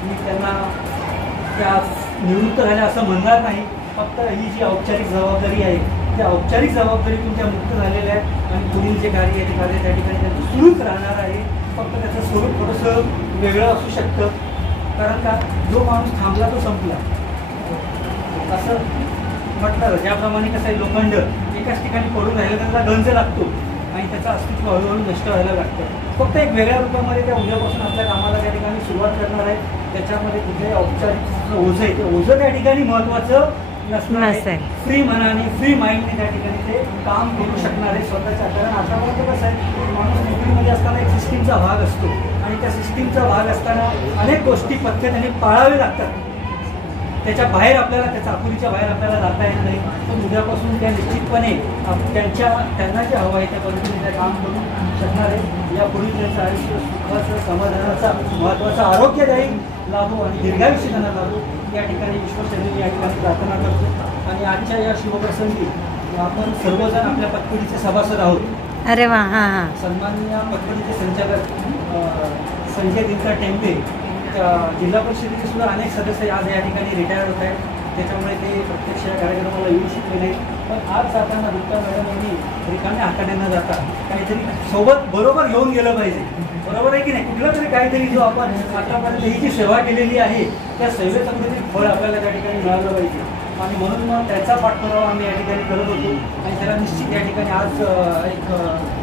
मी त्यांना त्या निवृत्त झाल्या असं म्हणणार नाही, फक्त ही जी औपचारिक जबाबदारी आहे त्या औपचारिक जबाबदारीतून त्या मुक्त झालेल्या आहेत आणि पुढील जे कार्य आहे ते कार्य त्या ठिकाणी त्यांचं सुरूच राहणार आहे. फक्त त्याचं स्वरूप थोडंसं वेगळं असू शकतं, कारण का जो माणूस थांबला तो संपला असं म्हटलं. ज्याप्रमाणे कसं आहे, लोखंड एकाच ठिकाणी पडून राहिलं त्याला गंज लागतो आणि त्याचं अस्तित्व हळूहळू नष्ट व्हायला लागतं. फक्त एक वेगळ्या रूपामध्ये त्या उद्यापासून आपल्या कामाला त्या ठिकाणी सुरुवात करणार आहे. त्याच्यामध्ये कुठे औपचारिक ओझं आहे ते ओझं त्या ठिकाणी महत्त्वाचं नसणार. फ्री मनाने फ्री माइंडने त्या ठिकाणी ते काम करू शकणार आहे स्वतःच्या. कारण आतापर्यंत कसं आहे, माणूस नोकरीमध्ये असताना एक सिस्टीमचा भाग असतो आणि त्या सिस्टीमचा भाग असताना अनेक गोष्टी पथ्य त्यांनी पाळावे लागतात. त्याच्या बाहेर आपल्याला, त्या चाकुरीच्या बाहेर आपल्याला जाता येत नाही. पण उद्यापासून त्या निश्चितपणे त्यांना जे हवं आहे त्या पद्धतीने ते काम करू शकणार आहे. यापुढे त्यांचं आयुष्य सुखाचं, समाधानाचा, महत्त्वाचा, आरोग्यदायी लाभो आणि दीर्घायुष्य त्यांना लाभो या ठिकाणी ईश्वरचरणी या ठिकाणी प्रार्थना करतो. आणि आजच्या या शुभप्रसंगी आपण सर्वजण आपल्या पतपिढीचे सभासद आहोत. अरे वा, हां हां. सन्माननीय पतपिढीचे संचालक संजय दिनकर टेंबे, जिल्हा परिषदेचे सुद्धा अनेक सदस्य आज या ठिकाणी रिटायर होत आहेत, त्याच्यामुळे ते प्रत्यक्ष या कार्यक्रमाला येऊ शकले नाहीत. पण आज जाताना गुप्ता मॅडम यांनी रिकाम्या हाताने न जाता काहीतरी सोबत बरोबर घेऊन गेलं पाहिजे. बरोबर आहे की नाही? कुठलं तरी काहीतरी जो आपण आतापर्यंत ही जी सेवा केलेली आहे त्या सेवेचं कुठेतरी फळ आपल्याला त्या ठिकाणी मिळालं पाहिजे. आणि म्हणून मग त्याचा पाठपुरावा आम्ही या ठिकाणी करत होतो आणि त्याला निश्चित या ठिकाणी आज एक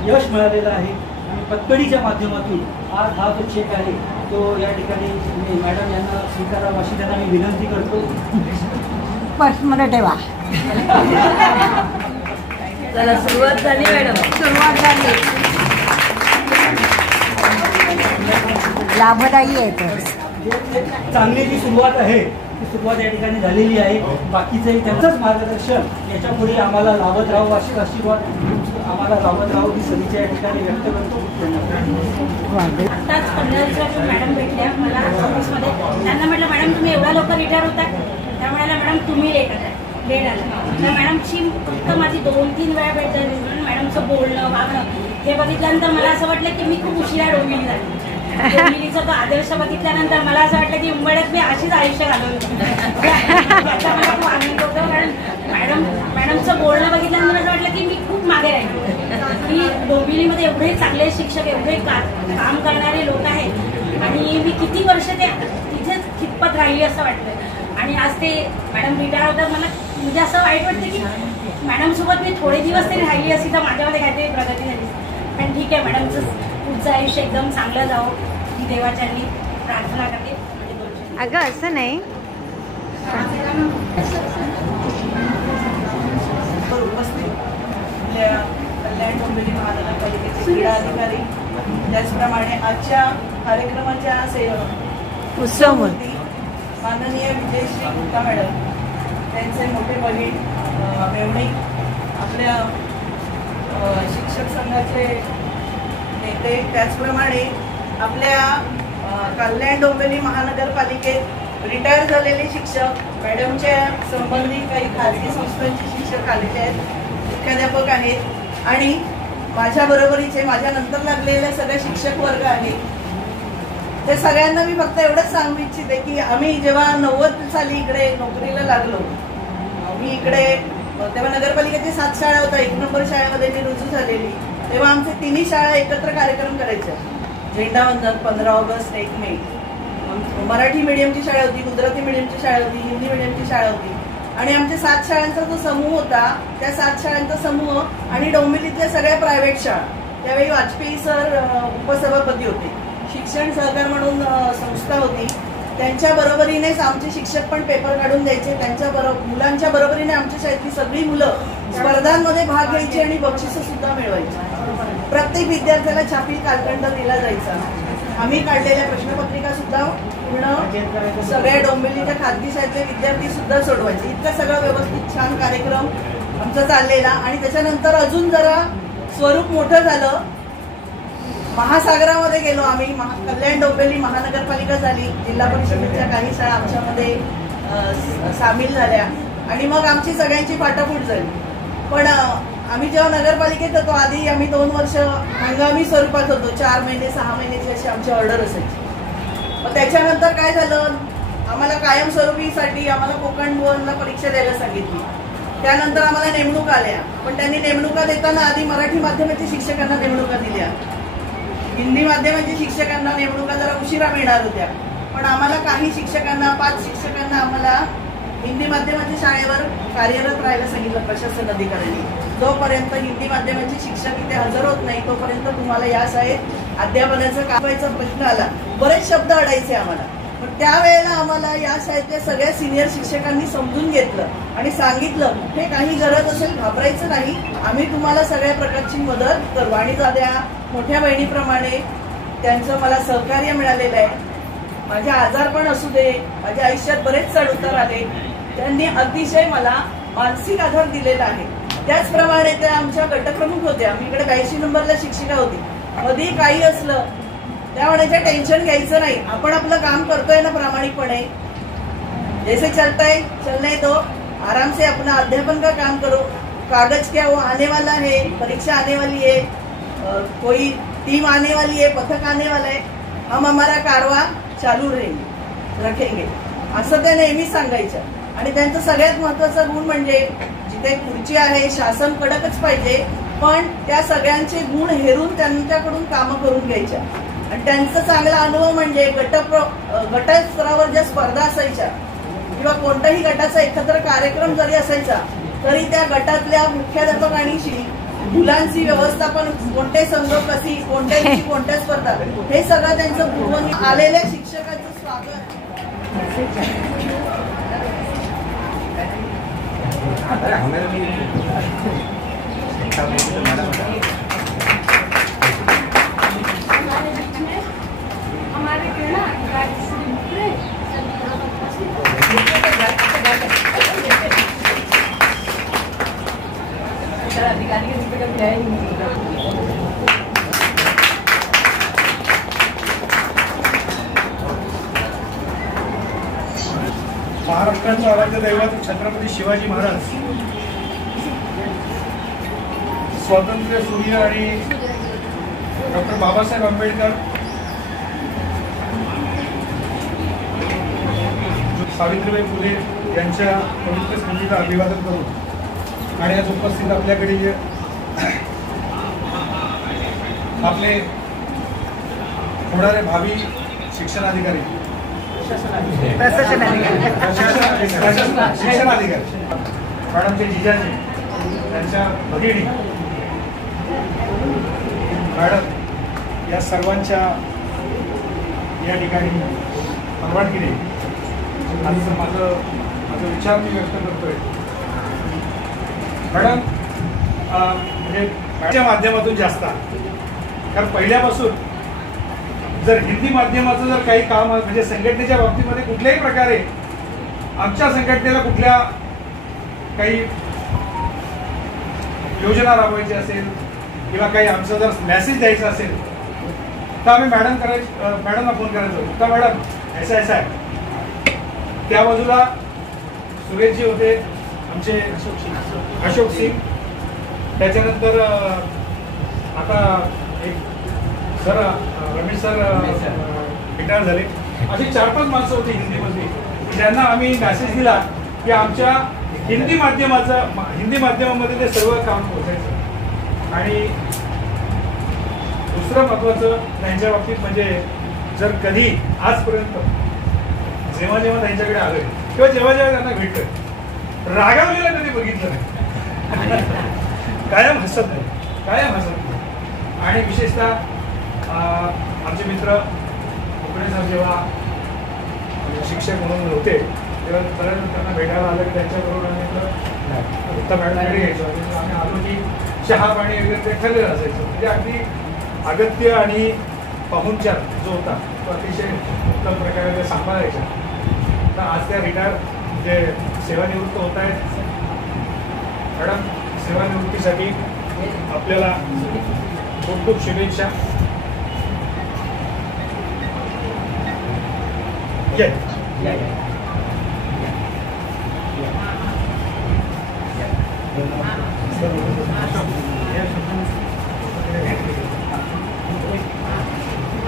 यश मिळालेलं आहे. आणि पतपेढीच्या माध्यमातून आज हा जो चेक आहे तो या ठिकाणी मी मॅडम यांना स्वीकारावा अशी त्यांना मी विनंती करतो. पर्समध्ये ठेवा. चला, सुरुवात झाली मॅडम, सुरुवात झाली. लाभदायी आहे तर चांगली जी सुरुवात आहे ती सुरुवात या ठिकाणी झालेली आहे. बाकीचंही त्यांचंच मार्गदर्शन याच्यापुढे आम्हाला लाभत राहू अशी आशीर्वाद आम्हाला लाभत राहू ही सदिच्छा या ठिकाणी व्यक्त करतो. आत्ताच 15 दिवसापूर्वी मॅडम भेटल्या मला ऑफिसमध्ये. त्यांना म्हटलं, मॅडम तुम्ही एवढा लवकर रिटायर होता? त्या म्हणाल्या, मॅडम तुम्ही लेट आला. तर मॅडमची फक्त माझी 2-3 वेळा भेट झाली. मॅडमचं बोलणं, वागणं हे बघितल्यानंतर मला असं वाटलं की मी खूप उशिरा डोंबिवली झाली. डोंबिवलीचा तो आदर्श बघितल्यानंतर मला असं वाटलं की मुंबईत मी अशीच आयुष्य घालवलं. याचा मला खूप आनंद होतो, कारण मॅडमचं बोलणं बघितल्यानंतर असं वाटलं की मी खूप मागे राहिली. की डोंबिवलीमध्ये एवढे चांगले शिक्षक, एवढे काम करणारे लोक आहेत आणि मी किती वर्ष ते तिथेच खितपत राहिली असं वाटलं. आणि आज ते मॅडम रिटायर होतात, मला म्हणजे असं वाईट वाटतं की मॅडमसोबत मी थोडे दिवस तरी राहिली असती तर माझ्यामध्ये काहीतरी प्रगती झाली. पण ठीक आहे, मॅडमचं पुढचं आयुष्य एकदम चांगलं जावं ही देवाच्यांनी प्रार्थना करते. अगं असं नाही, उपस्थित आपल्या कल्याण डोंबिवली महानगरपालिकेचे क्रीडा अधिकारी, त्याचप्रमाणे आजच्या कार्यक्रमाच्या उत्सवमूर्ती माननीय विजयश्री गुप्ता मॅडम, त्यांचे मोठे बहीण मेवणी, आपल्या शिक्षक संघाचे नेते, त्याचप्रमाणे आपल्या कल्याण डोंबिवली महानगरपालिकेत रिटायर झालेले शिक्षक, मॅडमच्या संबंधी काही खाजगी संस्थांचे शिक्षक आलेले आहेत, मुख्याध्यापक आहेत आणि माझ्या बरोबरीचे माझ्या नंतर लागलेले सगळे शिक्षक वर्ग आहेत. ते सगळ्यांना मी फक्त एवढंच सांगू इच्छिते की आम्ही जेव्हा 90 साली इकडे नोकरीला लागलो मी इकडे तेव्हा नगरपालिकेची 7 शाळा होत्या, 1 नंबर शाळेमध्ये मी रुजू झालेली. तेव्हा आमचे 3ही शाळा एकत्र कार्यक्रम करायच्या. झेंडावंदन 15 ऑगस्ट 1 मे. मराठी मीडियमची शाळा होती, गुजराती मीडियमची शाळा होती, हिंदी मीडियमची शाळा होती आणि आमचे 7 शाळांचा जो समूह होता त्या 7 शाळांचा समूह आणि डोंबिवलीतल्या सगळ्या प्रायव्हेट शाळा. त्यावेळी वाजपेयी सर उपसभापती होते. शिक्षण सहकार म्हणून संस्था होती, त्यांच्या बरोबरीनेच आमचे शिक्षक पण पेपर काढून द्यायचे. त्यांच्या मुलांच्या बरोबरीने आमच्या शाळेतली सगळी मुलं स्पर्धांमध्ये भाग घ्यायची आणि बक्षिसं सुद्धा मिळवायची. प्रत्येक विद्यार्थ्याला छापील कालखंड दिला जायचा. आम्ही काढलेल्या प्रश्नपत्रिका सुद्धा पूर्ण सगळ्या डोंबिवलीच्या खाजगी शाळेतले विद्यार्थी सुद्धा सोडवायचे. इतकं सगळं व्यवस्थित छान कार्यक्रम आमचा चाललेला. आणि त्याच्यानंतर अजून जरा स्वरूप मोठं झालं. महासागरामध्ये गेलो आम्ही. कल्याण डोंबिवली महानगरपालिका झाली, जिल्हा परिषदेच्या काही शाळा आमच्यामध्ये सामील झाल्या आणि मग आमची सगळ्यांची फाटाफूट झाली. पण आम्ही जेव्हा नगरपालिकेत होतो आधी आम्ही 2 वर्ष हंगामी स्वरूपात होतो. 4 महिने 6 महिन्याची अशी आमची ऑर्डर असायची. मग त्याच्यानंतर काय झालं, आम्हाला कायमस्वरूपीसाठी आम्हाला कोकण बोर्डला परीक्षा द्यायला सांगितली. त्यानंतर आम्हाला नेमणूक आल्या, पण त्यांनी नेमणुका देताना आधी मराठी माध्यमाच्या शिक्षकांना नेमणुका दिल्या. हिंदी माध्यमाच्या शिक्षकांना नेमणुका जरा उशिरा मिळणार होत्या. पण आम्हाला काही शिक्षकांना 5 शिक्षकांना आम्हाला हिंदी माध्यमाच्या शाळेवर कार्यरत राहायला सांगितलं प्रशासन अधिकाऱ्यांनी. जोपर्यंत हिंदी माध्यमाचे शिक्षक इथे हजर होत नाही तोपर्यंत तुम्हाला या शाळेत अध्यापनाचा कामाचा प्रश्न आला. बरेच शब्द अडायचे आम्हाला. पण त्यावेळेला आम्हाला या शाळेतल्या सगळ्या सिनियर शिक्षकांनी समजून घेतलं आणि सांगितलं हे काही गरज असेल घाबरायचं नाही, आम्ही तुम्हाला सगळ्या प्रकारची मदत करू. आणि त्या मोठ्या बहिणीप्रमाणे त्यांचं मला सहकार्य मिळालेलं आहे. माझे आजारपण असू दे, माझ्या आयुष्यात बरेच चढ उतार आले, त्यांनी अतिशय मला मानसिक आधार दिलेला आहे. त्याचप्रमाणे त्या आमच्या गटप्रमुख होत्या. मी इकडे 82 नंबरला शिक्षिका होती. कधी काही असलं त्या म्हणायचं टेन्शन घ्यायचं नाही, आपण आपलं काम करतोय ना प्रामाणिकपणे, जैसे चलताय चलने दो, आराम से अपना अध्यापन का काम करो. कागज क्या वो आने वाला है, परीक्षा आने वाली है, कोई टीम आने वाली है, पथक आने वाला है, हम हमारा कारवा चालू रखेंगे असं त्या नेहमी सांगायच्या. आणि त्यांचं सगळ्यात महत्वाचा गुण म्हणजे जिथे खुर्ची आहे शासन कडकच पाहिजे, पण त्या सगळ्यांचे गुण हेरून त्यांच्याकडून कामं करून घ्यायच्या. आणि त्यांचा चांगला अनुभव म्हणजे गट स्तरावर ज्या स्पर्धा असायच्या किंवा कोणत्याही गटाचा एकत्र कार्यक्रम जरी असायचा तरी त्या गटातल्या मुख्याध्यापकांशी मुलांची व्यवस्थापन, कोणते संघ कशी, कोणत्या दिवशी कोणत्या स्पर्धा, हे सगळं त्यांचं पूर्व आलेल्या शिक्षकांचं स्वागत. हमारे प्रेरणा अधिकारी महाराष्ट्राचं आराध्य दैवत छत्रपती शिवाजी महाराज स्वातंत्र्य सूर्य आणि डॉक्टर बाबासाहेब आंबेडकर, सावित्रीबाई फुले यांच्या पवित्र स्मृतीला अभिवादन करून आणि आज उपस्थित आपल्याकडे जे आपले होणारे भावी शिक्षणाधिकारी मॅडमचे जिजाजी, त्यांच्या भगिनी मॅडम, या सर्वांच्या या ठिकाणी परवानगीने आज माझं विचार मी व्यक्त करतोय. मॅडम म्हणजे माझ्या माध्यमातून जास्त, कारण पहिल्यापासून जर हिंदी माध्यमाचं जर काही काम म्हणजे संघटनेच्या बाबतीमध्ये कुठल्याही प्रकारे आमच्या संघटनेला कुठल्या काही योजना राबवायची असेल किंवा काही आमचं जर मेसेज द्यायचा असेल तर आम्ही मॅडमला फोन करायचो का मॅडम ऐसा आहे. त्या बाजूला सुरेशजी होते आमचे, अशोक सिंग, त्याच्यानंतर आता एक सर रमेश सर रिटायर झाले. अशी 4-5 माणसं होती हिंदीमध्ये, ज्यांना आम्ही मेसेज दिला की आमच्या हिंदी माध्यमामध्ये ते सर्व काम पोचायचं. आणि दुसरं महत्वाचं त्यांच्या बाबतीत म्हणजे जर कधी आजपर्यंत जेव्हा त्यांच्याकडे आलोय किंवा जेव्हा त्यांना भेटतोय रागावलेलं कधी बघितलं नाही. कायम हसत नाही. आणि विशेषतः आमचे मित्र उकडे साहेब जेव्हा शिक्षक म्हणून होते तेव्हा बऱ्याच त्यांना भेटायला आलं की त्यांच्याबरोबर आम्ही उत्तम मॅडमकडे घ्यायचो. आम्ही आलो की चहा पाणी वगैरे ते ठरलेलं असायचं. म्हणजे अगदी अगत्य आणि पाहुणचार जो होता तो अतिशय उत्तम प्रकारे ते सांभाळायचा. तर आज त्या रिटायर म्हणजे सेवानिवृत्त होत आहेत. मॅडम सेवानिवृत्तीसाठी आपल्याला खूप खूप शुभेच्छा.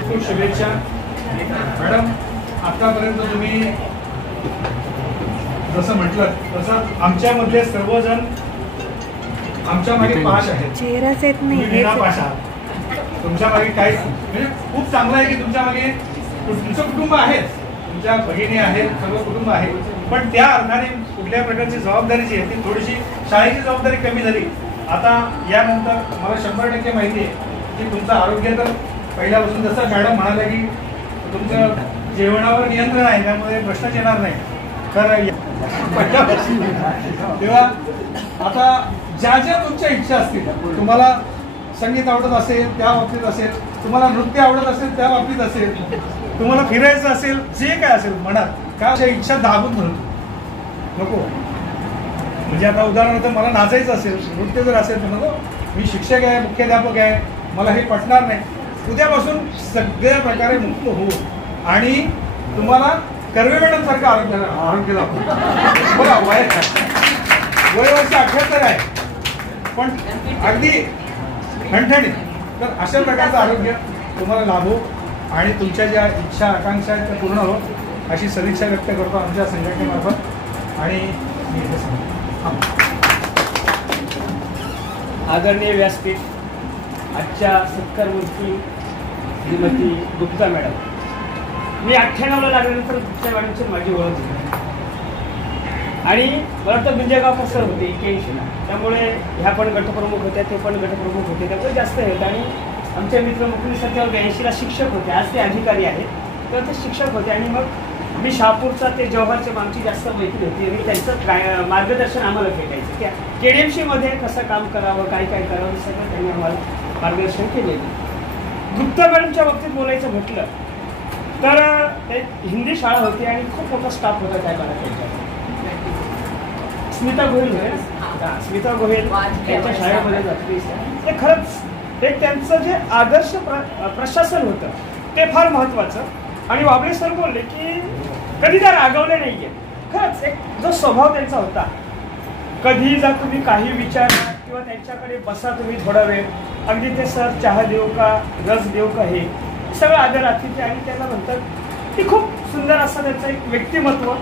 खूप शुभेच्छा. मॅडम आतापर्यंत तुम्ही जसं म्हटलं तसं आमच्यामधले सर्वजण आमच्या मागे पाश आहेत. चेहराच येत नाही. पाश आहात. तुमच्या मागे काय म्हणजे खूप चांगलं आहे की तुमच्या मागे तुमचं कुटुंब आहेच, तुमच्या भगिनी आहेत, सर्व कुटुंब आहे. पण त्या अर्थाने कुठल्या प्रकारची जबाबदारी जी आहे ती थोडीशी शाळेची जबाबदारी कमी झाली. आता यानंतर मला 100% माहिती आहे की तुमचं आरोग्य तर पहिल्यापासून जसं मॅडम म्हणाल्या की तुमचं जेवणावर नियंत्रण आहे त्यामुळे प्रश्नच येणार नाही. तर तेव्हा आता ज्या तुमच्या इच्छा असतील, तुम्हाला संगीत आवडत असेल त्या बाबतीत असेल, तुम्हाला नृत्य आवडत असेल त्या बाबतीत असेल, तुम्हाला फिरायचं असेल, जे काय असेल मनात काय अशा इच्छा दाबून धरतो नको. म्हणजे आता उदाहरणार्थ मला नाचायचं असेल, नृत्य जर असेल तर नको. मी शिक्षक आहे, मुख्याध्यापक आहे, मला हे पटणार नाही. उद्यापासून सगळ्या प्रकारे मुक्त होऊ आणि तुम्हाला कर्वे मॅडम सारखं आरोग्य लाभू. बघा वय वर्ष 78 आहे पण अगदी ठणठणीत. तर अशा प्रकारचं आरोग्य तुम्हाला लाभो आणि तुमच्या ज्या इच्छा आकांक्षा आहेत त्या पूर्ण हो अशी सदिच्छा व्यक्त करतो आमच्या संघटनेमार्फत. आणि मी हे सांगतो. आदरणीय व्यासपीठ, आजच्या सत्कारमूर्ती श्रीमती गुप्ता मॅडम. मी 98ला लागल्यानंतर गुप्ता मॅडमची माझी ओळख झाली आणि मला वाटतं गुंजेगावपासून होते 81ला. त्यामुळे ह्या पण गटप्रमुख होत्या, ते पण गटप्रमुख होते, त्यामुळे जास्त हे होतं. आणि आमचे मित्र मुकुंद सर तेव्हा 82ला शिक्षक होते, आज ते अधिकारी आहेत, तेव्हा ते शिक्षक होते. आणि मग मी शहापूरचा ते जव्हारचे आमची जास्त मैत्री होती आणि त्यांचं मार्गदर्शन आम्हाला भेटायचं की KDMCमध्ये कसं काम करावं, काय करावं, हे सगळं त्यांनी आम्हाला मार्गदर्शन केलेलं. गुप्ता मॅडमच्या बाबतीत बोलायचं म्हटलं तर एक हिंदी शाळा होती आणि खूप मोठा स्टाफ होता त्या काळात. त्यांच्या स्मिता गोहेल आहे ना, स्मिता गोहेल त्यांच्या शाळेमध्ये जाते. ते खरंच एक त्यांचं जे आदर्श प्रशासन होतं ते फार महत्त्वाचं. आणि वाबळे सर बोलले की कधी त्या रागवले नाही आहे. खरंच एक जो स्वभाव त्यांचा होता, कधी जर तुम्ही काही विचारा किंवा त्यांच्याकडे बसा तुम्ही थोडा वेळ, अगदी ते सर चहा देऊ का, रस देऊ का, हे सगळं आदर अतिथी. आणि त्याला म्हणतात की खूप सुंदर असं त्यांचं एक व्यक्तिमत्व.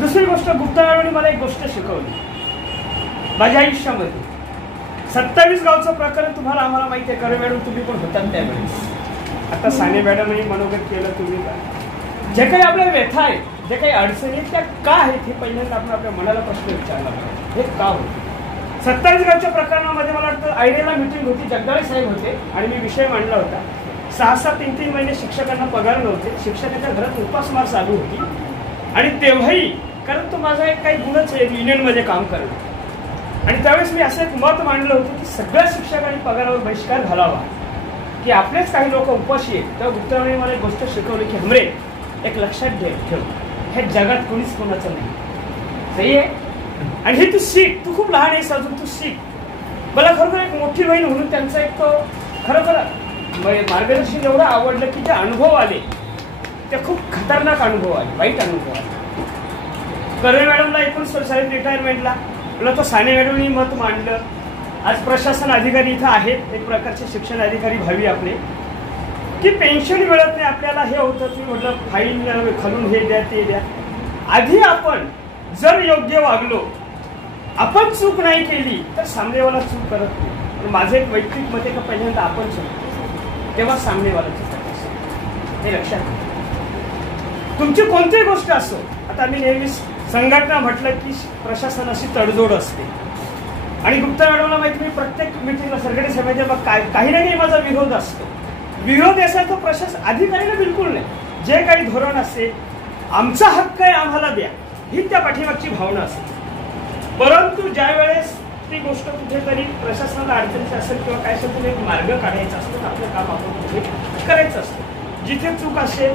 दुसरी गोष्ट, गुप्ता मॅडमने मला एक गोष्ट शिकवली माझ्या आयुष्यामध्ये. 27 गावचं प्रकरण तुम्हाला आम्हाला माहिती आहे, करे मॅडम तुम्ही पण होतात त्यावेळेस. आता साने मॅडमही मनोगत केलं तुम्ही. जे काही आपल्या व्यथा आहेत, जे काही अडचणी आहेत त्या का आहेत हे पहिल्यांदा आपण आपल्या मनाला प्रश्न विचारला पाहिजे. हे का होतं? 27 गावच्या प्रकरणामध्ये मला वाटतं आयडियाला मिटिंग होती, जगदाळे साहेब होते आणि मी विषय मांडला होता. 6-6, 3-3 महिने शिक्षकांना पगार नव्हते, शिक्षकाच्या घरात उपासमार चालू होती. आणि तेव्हाही कारण तो माझा एक काही गुणच आहे युनियनमध्ये काम करणं. आणि त्यावेळेस मी असं एक मत मांडलं होतं की सगळ्या शिक्षकांनी पगारावर बहिष्कार घालावा, की आपलेच काही लोक उपाशी आहेत. तेव्हा गुप्ताने मला एक गोष्ट शिकवली की हमरे एक लक्षात ठेव, हे जगात कोणीच कोणाचं नाही. सही आहे. आणि हे तू शिक, तू खूप लहान आहेस अजून, तू शिक. मला खरोखर एक मोठी बहीण म्हणून त्यांचा एक तो खरोखर मार्गदर्शन एवढं आवडलं की जे अनुभव आले ते खूप खतरनाक अनुभव आले, वाईट अनुभव आले. कर्वे मॅडमला 19 वर्षात रिटायरमेंटला मला तो साने मॅडमनी मत मांडलं. आज प्रशासन अधिकारी इथं आहेत, एक प्रकारचे शिक्षण अधिकारी भावी आपले, की पेन्शन मिळत नाही आपल्याला. हे होतं, मी म्हटलं फाईल खालून हे द्या ते द्या. आधी आपण जर योग्य वागलो, आपण चूक नाही केली तर सामनेवाला चूक करत नाही. पण माझं एक वैयक्तिक मत आहे का पहिल्यांदा आपण चुकतो तेव्हा सामनेवाला चुकत असतो, हे लक्षात घ्या. तुमची कोणतीही गोष्ट असो, आता आम्ही नेहमी संघटना म्हटलं की प्रशासनाशी तडजोड असते आणि गुप्ता मॅडमला माहिती, मी प्रत्येक मिटिंगला सरकारी सभेच्या मग काही ना काही माझा विरोध असतो. विरोध असायचा प्रशासन अधिकाऱ्याला बिलकुल नाही. जे काही धोरण असेल, आमचा हक्क आहे आम्हाला द्या, ही त्या पाठीमागची भावना असते. परंतु ज्या वेळेस ती गोष्ट कुठेतरी प्रशासनाला अडचणीची असेल किंवा काय असेल तर एक मार्ग काढायचा असतो, तर आपलं काम आपण कुठे करायचं असतं. जिथे चूक असेल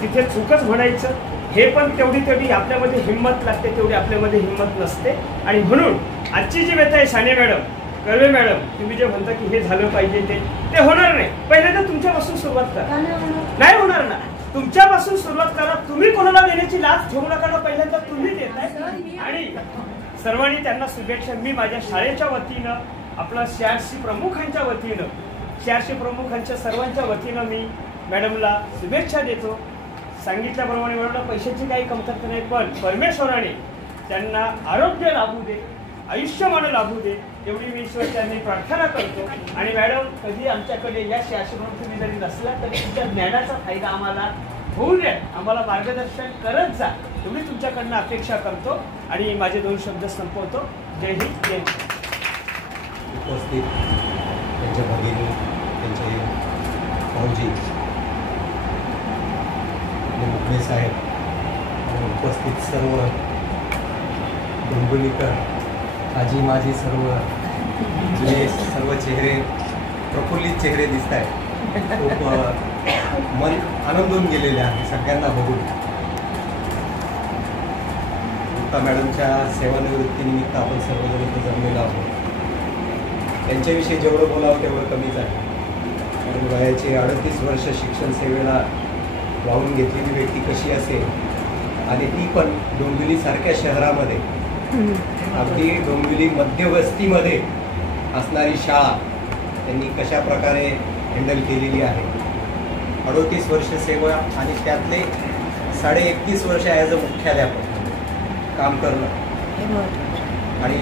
तिथे चूकच म्हणायचं. हे पण तेवढी आपल्यामध्ये हिंमत लागते, तेवढी आपल्यामध्ये हिंमत नसते. आणि म्हणून आजची जी व्यथा आहे, साने मॅडम, कर्वे मॅडम, तुम्ही जे म्हणता की हे झालं पाहिजे ते होणार नाही. पहिल्यांदा तुमच्यापासून सुरुवात करा. नाही होणार ना, तुमच्यापासून सुरुवात करा. तुम्ही कोणाला देण्याची लाच ठेवू नका ना, पहिल्यांदा तुम्ही देताय. आणि सर्वांनी त्यांना शुभेच्छा. मी माझ्या शाळेच्या वतीनं, आपलं CRC प्रमुखांच्या वतीनं, CRC प्रमुखांच्या सर्वांच्या वतीनं मी मॅडमला शुभेच्छा देतो. सांगितल्याप्रमाणे मॅडमला पैशाची काही कमतरता नाही, पण परमेश्वराने त्यांना आरोग्य लाभू दे, आयुष्यमान लाभू दे, एवढी मी ईश्वरच्यांनी प्रार्थना करतो. आणि मॅडम, कधी आमच्याकडे या शासनात तुम्ही जरी नसला तरी तुमच्या ज्ञानाचा फायदा आम्हाला होऊ द्या, आम्हाला मार्गदर्शन करत जा, एवढी तुमच्याकडनं अपेक्षा करतो. आणि माझे 2 शब्द संपवतो. जय हिंद, जय हिंद. उपस्थित त्यांच्या भगिनी, त्यांचे भाऊजी, मुखमे साहेब आणि उपस्थित सर्व डोंबिवलीकर, आजी माझी सर्व जुने सर्व चेहरे, प्रफुल्लित चेहरे दिसत आहेत. खूप मन आनंदून गेलेले आहे सगळ्यांना बघून. गुप्ता मॅडमच्या सेवानिवृत्तीनिमित्त आपण सर्वजण इथे जमलेलो आहोत. त्यांच्याविषयी जेवढं बोलावं तेवढं कमीच आहे. कारण वयाची 38 वर्ष शिक्षण सेवेला वाहून घेतलेली व्यक्ती कशी असेल, आणि ती पण डोंबिवलीसारख्या शहरामध्ये, अगदी डोंबिवली मध्यवस्तीमध्ये असणारी शाळा त्यांनी कशा प्रकारे हँडल केलेली आहे. 38 वर्ष सेवा आणि त्यातले 31.5 वर्ष ॲज अ मुख्याध्यापक काम करणं. आणि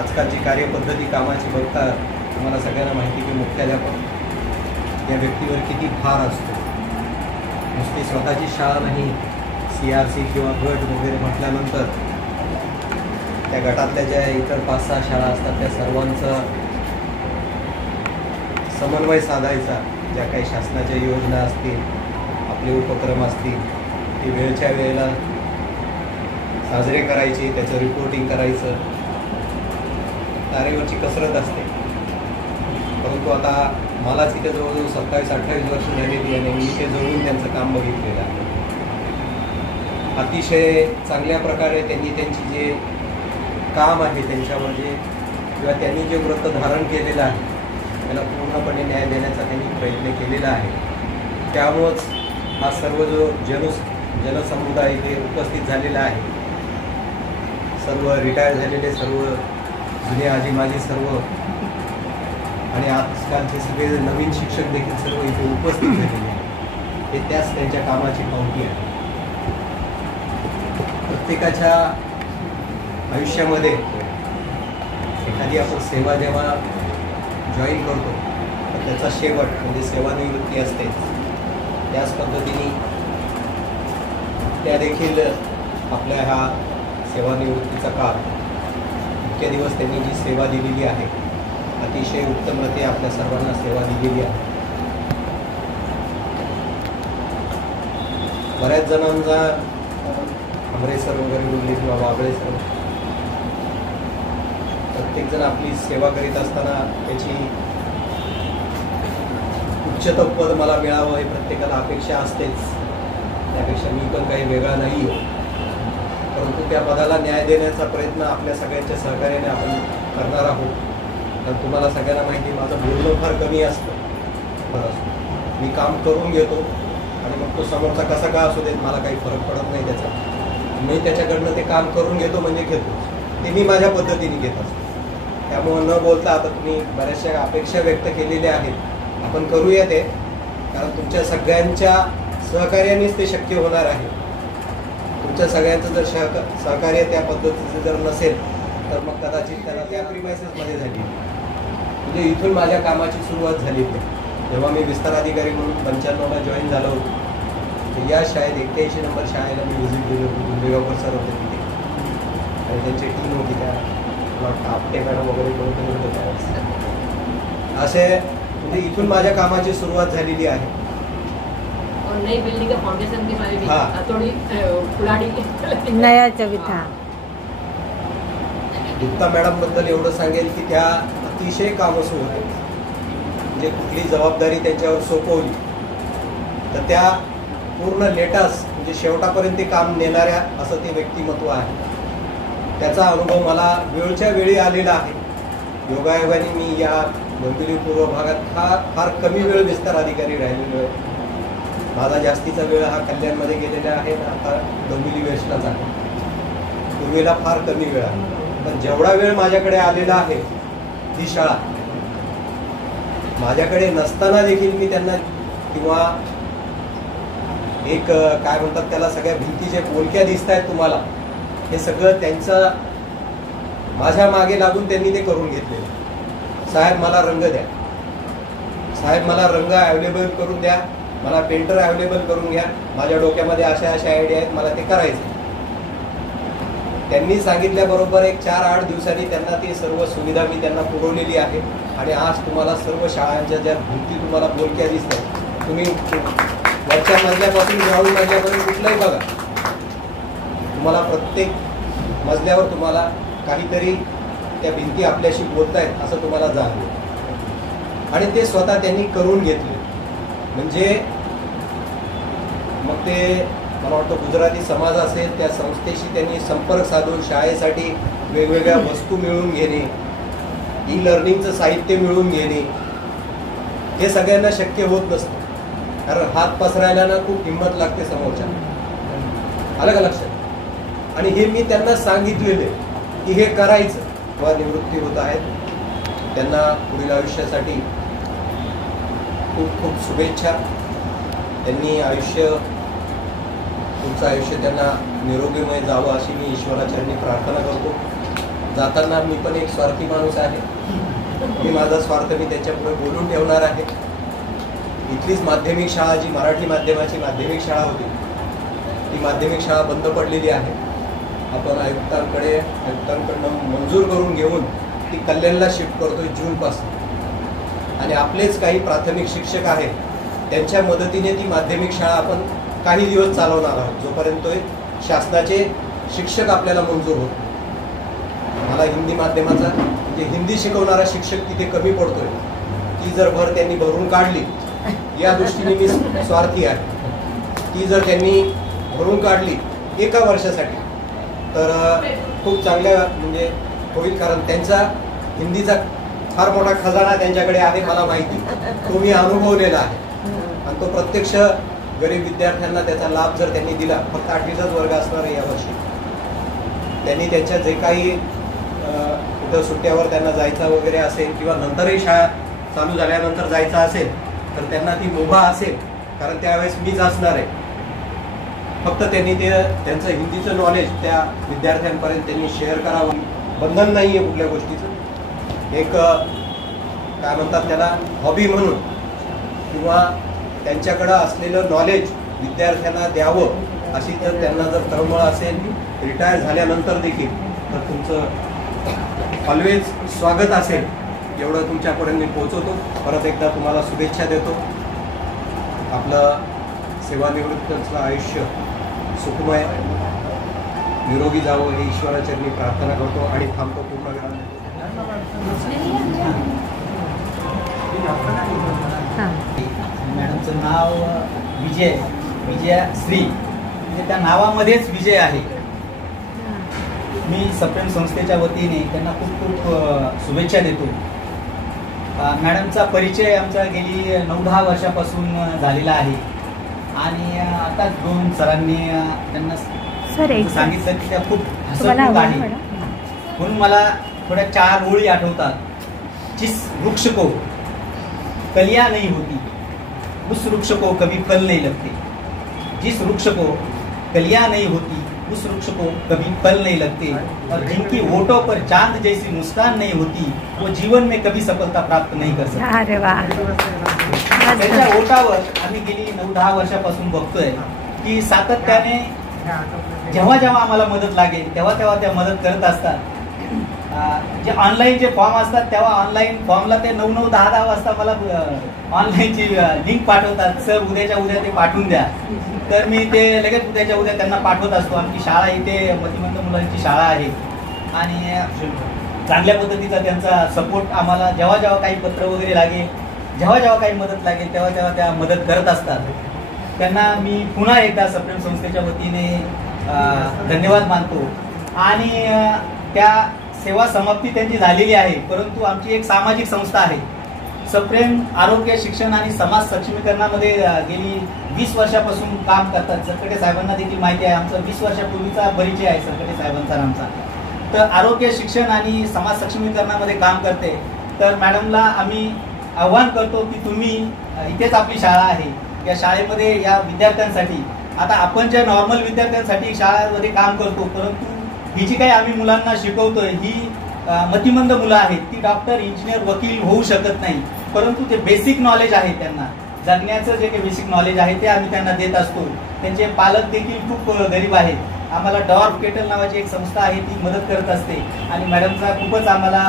आजकालची कार्यपद्धती कामाची बघता तुम्हाला सगळ्यांना माहिती की मुख्याध्यापक या व्यक्तीवर किती भार असतो. नुसती स्वतःची शाळा नाही, CRC किंवा गट वगैरे म्हटल्यानंतर त्या गटातल्या ज्या इतर 5-6 शाळा असतात त्या सर्वांचा समन्वय साधायचा. ज्या काही शासनाच्या योजना असतील, आपले उपक्रम असतील, ते वेळच्या वेळेला साजरे करायचे, त्याचं रिपोर्टिंग करायचं, तारेवरची कसरत असते. परंतु आता मलाच इथे जवळजवळ 27-28 वर्ष झालेली आणि मी इथे जवळून त्यांचं काम बघितलेलं आहे. अतिशय चांगल्या प्रकारे त्यांनी त्यांची जे काम आहे त्यांच्यावर जे, किंवा त्यांनी जे व्रत धारण केलेलं आहे त्याला पूर्णपणे न्याय देण्याचा त्यांनी प्रयत्न केलेला आहे. त्यामुळंच हा सर्व जो जनसमुदाय इथे उपस्थित झालेला आहे, सर्व रिटायर झालेले, सर्व जुने आजी माझी सर्व, आणि आजकालचे सगळे नवीन शिक्षक देखील सर्व इथे उपस्थित झालेले आहेत. हे त्याच त्यांच्या कामाची पावती आहे. प्रत्येकाच्या आयुष्यामध्ये एखादी आपण सेवा जेव्हा जॉईन करतो तर त्याचा शेवट म्हणजे सेवानिवृत्ती असते. त्याच पद्धतीने त्या देखील आपल्या हा सेवानिवृत्तीचा काळ, इतके दिवस त्यांनी जी सेवा दिलेली आहे, अतिशय उत्तमरीत्या आपल्या सर्वांना सेवा दिलेली आहे. बऱ्याच जणांचा आंबरेसर वगैरे बोलले किंवा बाबळेसर, प्रत्येकजण आपली सेवा करीत असताना त्याची उच्चतम पद मला मिळावं हे प्रत्येकाला अपेक्षा असतेच. त्यापेक्षा मी पण काही वेगळा नाही आहे, परंतु त्या पदाला न्याय देण्याचा प्रयत्न आपल्या सगळ्यांच्या सहकार्याने आपण करणार आहोत. कारण तुम्हाला सगळ्यांना माहिती, माझं बोलणं फार कमी असतं. मी काम करून घेतो आणि मग तो समोरचा कसा का असू देत मला काही फरक पडत नाही त्याचा. मी त्याच्याकडनं ते काम करून घेतो म्हणजे घेतो, ते मी माझ्या पद्धतीने घेत असतो. त्यामुळं न बोलता आता तुम्ही बऱ्याचशा अपेक्षा व्यक्त केलेल्या आहेत, आपण करूया ते, कारण तुमच्या सगळ्यांच्या सहकार्यानेच ते शक्य होणार आहे. तुमच्या सगळ्यांचं जर सहकार्य त्या पद्धतीचं जर नसेल तर मग कदाचित त्याला त्या प्रिमायसेसमध्ये झाली. म्हणजे इथून माझ्या कामाची सुरुवात झाली. जेव्हा मी विस्तार अधिकारी म्हणून 95ला जॉईन झालो होतो, तर या शाळेत 81 नंबर शाळेला मी व्हिजिट दिली होती. गुंडेगावकर सर होते तिथे आणि त्यांची टीम होती, त्या आपटे मॅडम वगैरे कोणीतरी होतं त्यावेळेस. असे म्हणजे इथून माझ्या कामाची सुरुवात झालेली आहे. और नई बिल्डिंग का फाउंडेशन की हमारी हाँ। थोड़ी पुरानी नया चविथा. गुप्ता मॅडम बद्दल एवढं सांगेल की त्या अतिशय कामसू होत्या. म्हणजे कुठली जबाबदारी त्यांच्यावर सोपवली तर त्या पूर्ण लेटास म्हणजे शेवटापर्यंत ते काम नेणाऱ्या असं ते व्यक्तिमत्व आहे. त्याचा अनुभव मला वेळच्या वेळी आलेला आहे. योगायोगाने मी या डोंबिवली पूर्व भागात फार कमी वेळ विस्तार अधिकारी राहिलेलो आहे. माझा जास्तीचा वेळ हा कल्याणमध्ये गेलेला आहे, आता डोंबिवली वेस्टलाच आहे. पूर्वीला फार कमी वेळ आहे, पण जेवढा वेळ माझ्याकडे आलेला आहे ही शाळा माझ्याकडे नसताना देखील मी त्यांना किंवा एक काय म्हणतात त्याला सगळ्या भिंती जे बोलक्या दिसत आहेत तुम्हाला, हे सगळं त्यांचं माझ्या मागे लागून त्यांनी ते करून घेतले. साहेब मला रंग द्या, साहेब मला रंग अवेलेबल करून द्या, मला पेंटर अवेलेबल करून घ्या, माझ्या डोक्यामध्ये अशा आयडिया आहेत, मला ते करायचं. त्यांनी सांगितल्याबरोबर एक 4-8 दिवसांनी त्यांना ती सर्व सुविधा मी त्यांना पुरवलेली आहे. आणि आज तुम्हाला सर्व शाळांच्या ज्या भिंती तुम्हाला बोलक्या दिसतात, तुम्ही वरच्या मजल्यापासून ग्राउंड मजल्यापर्यंत कुठलाही बघा, तुम्हाला प्रत्येक मजल्यावर तुम्हाला काहीतरी त्या भिंती आपल्याशी बोलतायत असं तुम्हाला जाणवेल. आणि ते स्वतः त्यांनी करून घेतले. म्हणजे मग ते मला वाटतं गुजराती समाज असेल, त्या संस्थेशी त्यांनी संपर्क साधून शाळेसाठी वेगवेगळ्या वस्तू मिळवून घेणे, ई लर्निंगचं साहित्य मिळवून घेणे, हे सगळ्यांना शक्य होत नसतं. कारण हात पसरायला ना खूप हिंमत लागते समोरच्या. आलं का लक्षात? आणि हे मी त्यांना सांगितलेले की हे करायचं. किंवा निवृत्ती होत आहेत त्यांना पुढील आयुष्यासाठी खूप खूप शुभेच्छा. त्यांनी तुमचं आयुष्य त्यांना निरोगीमय जावं अशी मी ईश्वराचरणी प्रार्थना करतो. जाताना मी पण एक स्वार्थी माणूस आहे. मी माझा स्वार्थ मी त्याच्यापुढे बोलून ठेवणार आहे. इथलीच माध्यमिक शाळा जी मराठी माध्यमाची माध्यमिक शाळा होती, ती माध्यमिक शाळा बंद पडलेली आहे. आपण आयुक्तांकडनं मंजूर करून घेऊन ती कल्याणला शिफ्ट करतोय जूनपासून. आणि आपलेच काही प्राथमिक शिक्षक आहेत, त्यांच्या मदतीने ती माध्यमिक शाळा आपण काही दिवस चालवणार आहोत, जोपर्यंत शासनाचे शिक्षक आपल्याला मंजूर होत. मला हिंदी माध्यमाचा म्हणजे हिंदी शिकवणारा शिक्षक तिथे कमी पडतोय. ती जर भर त्यांनी भरून काढली, या दृष्टीने मी स्वार्थी आहे. ती जर त्यांनी भरून काढली एका वर्षासाठी तर खूप चांगल्या म्हणजे होईल. कारण त्यांचा हिंदीचा फार मोठा खजाना त्यांच्याकडे आहे, मला माहिती. तो मी अनुभवलेला आहे. आणि तो प्रत्यक्ष गरीब विद्यार्थ्यांना त्याचा लाभ जर त्यांनी दिला, फक्त 8वीचाच वर्ग असणार आहे यावर्षी, त्यांनी त्यांच्या जे काही कुठं सुट्ट्यावर त्यांना जायचं वगैरे असेल किंवा नंतरही शाळा चालू झाल्यानंतर जायचं असेल तर त्यांना ती मुभा असेल. कारण त्यावेळेस मीच असणार आहे. फक्त त्यांनी त्यांचं हिंदीचं नॉलेज त्या विद्यार्थ्यांपर्यंत त्यांनी शेअर करावं. बंधन नाही आहे कुठल्या गोष्टीचं. एक काय म्हणतात त्याला हॉबी म्हणून किंवा त्यांच्याकडं असलेलं नॉलेज विद्यार्थ्यांना द्यावं अशी जर त्यांना जर तळमळ असेल रिटायर झाल्यानंतर देखील, तर तुमचं ऑलवेज स्वागत असेल. एवढं तुमच्यापर्यंत मी पोहोचवतो. परत एकदा तुम्हाला शुभेच्छा देतो. आपलं सेवानिवृत्तीचं आयुष्य सुखमय निरोगी जावं हे ईश्वराचरणी प्रार्थना करतो आणि थांबतो. पूर्ण मॅडमचं नाव विजयाश्री, म्हणजे त्या नावामध्येच विजय आहे. मी सप्रेम संस्थेच्या वतीने त्यांना खूप खूप शुभेच्छा देतो. मॅडमचा परिचय आमचा गेली 9-10 वर्षापासून झालेला आहे. आणि आता 2 सरांनी त्यांना सांगितलं की त्या खूप हसतमुख आहे. म्हणून मला थोड्या 4 ओळी आठवतात. जिस वृक्ष को कलियां नहीं होती उस वृक्ष को कभी फल नहीं लगते. जिस वृक्ष को कलियां नहीं होती उस वृक्ष को कभी फल नहीं लगते, और जिनकी होठों पर चांद जैसी मुस्कान नहीं होती वो जीवन में कभी सफलता प्राप्त नहीं कर सकते. अरे वा. त्याच्या ओठावर आम्ही गेली 9-10 वर्षापासून बघतोय की सातत्याने जेव्हा जेव्हा आम्हाला मदत लागेल तेव्हा तेव्हा त्या मदत करत असतात. जे ऑनलाईन जे फॉर्म असतात तेव्हा ऑनलाईन फॉर्मला ते 9-10 वाजता मला ऑनलाईनची लिंक पाठवतात. सर उद्याच्या उद्या ते पाठवून द्या. तर मी ते लगेच उद्याच्या उद्या त्यांना पाठवत असतो. आमची शाळा इथे मतिमंद मुलांची शाळा आहे आणि चांगल्या पद्धतीचा त्यांचा सपोर्ट आम्हाला जेव्हा जेव्हा काही पत्र वगैरे लागेल, जेव्हा जेव्हा काही मदत लागेल तेव्हा तेव्हा त्या मदत करत असतात. त्यांना मी पुन्हा एकदा सप्रेम संस्थेच्या वतीने धन्यवाद मानतो. आणि त्या सेवा समाप्ती त्यांची झालेली आहे, परंतु आमची एक सामाजिक संस्था आहे सप्रेम आरोग्य शिक्षण आणि समाज सक्षमीकरणामध्ये गेली 20 वर्षापासून काम करतात. सरकटे साहेबांना देखील माहिती आहे, आमचा 20 वर्षापूर्वीचा परिचय आहे सरकटे साहेबांचा आमचा. तर आरोग्य शिक्षण आणि समाज सक्षमीकरणामध्ये काम करते. तर मॅडमला आम्ही आव्हान करतो की तुम्ही इथेच आपली शाळा आहे, या शाळेमध्ये या विद्यार्थ्यांसाठी, आता आपण ज्या नॉर्मल विद्यार्थ्यांसाठी शाळेमध्ये काम करतो, परंतु ही जी काही आम्ही मुलांना शिकवतोय ही मतिमंद मुलं आहेत. ती डॉक्टर, इंजिनियर, वकील होऊ शकत नाही, परंतु ते बेसिक नॉलेज आहे, त्यांना जगण्याचं जे काही बेसिक नॉलेज आहे ते आम्ही त्यांना देत असतो. त्यांचे पालक देखील खूप गरीब आहेत. आम्हाला डॉर्फ केटल नावाची एक संस्था आहे, ती मदत करत असते आणि मॅडमचा खूपच आम्हाला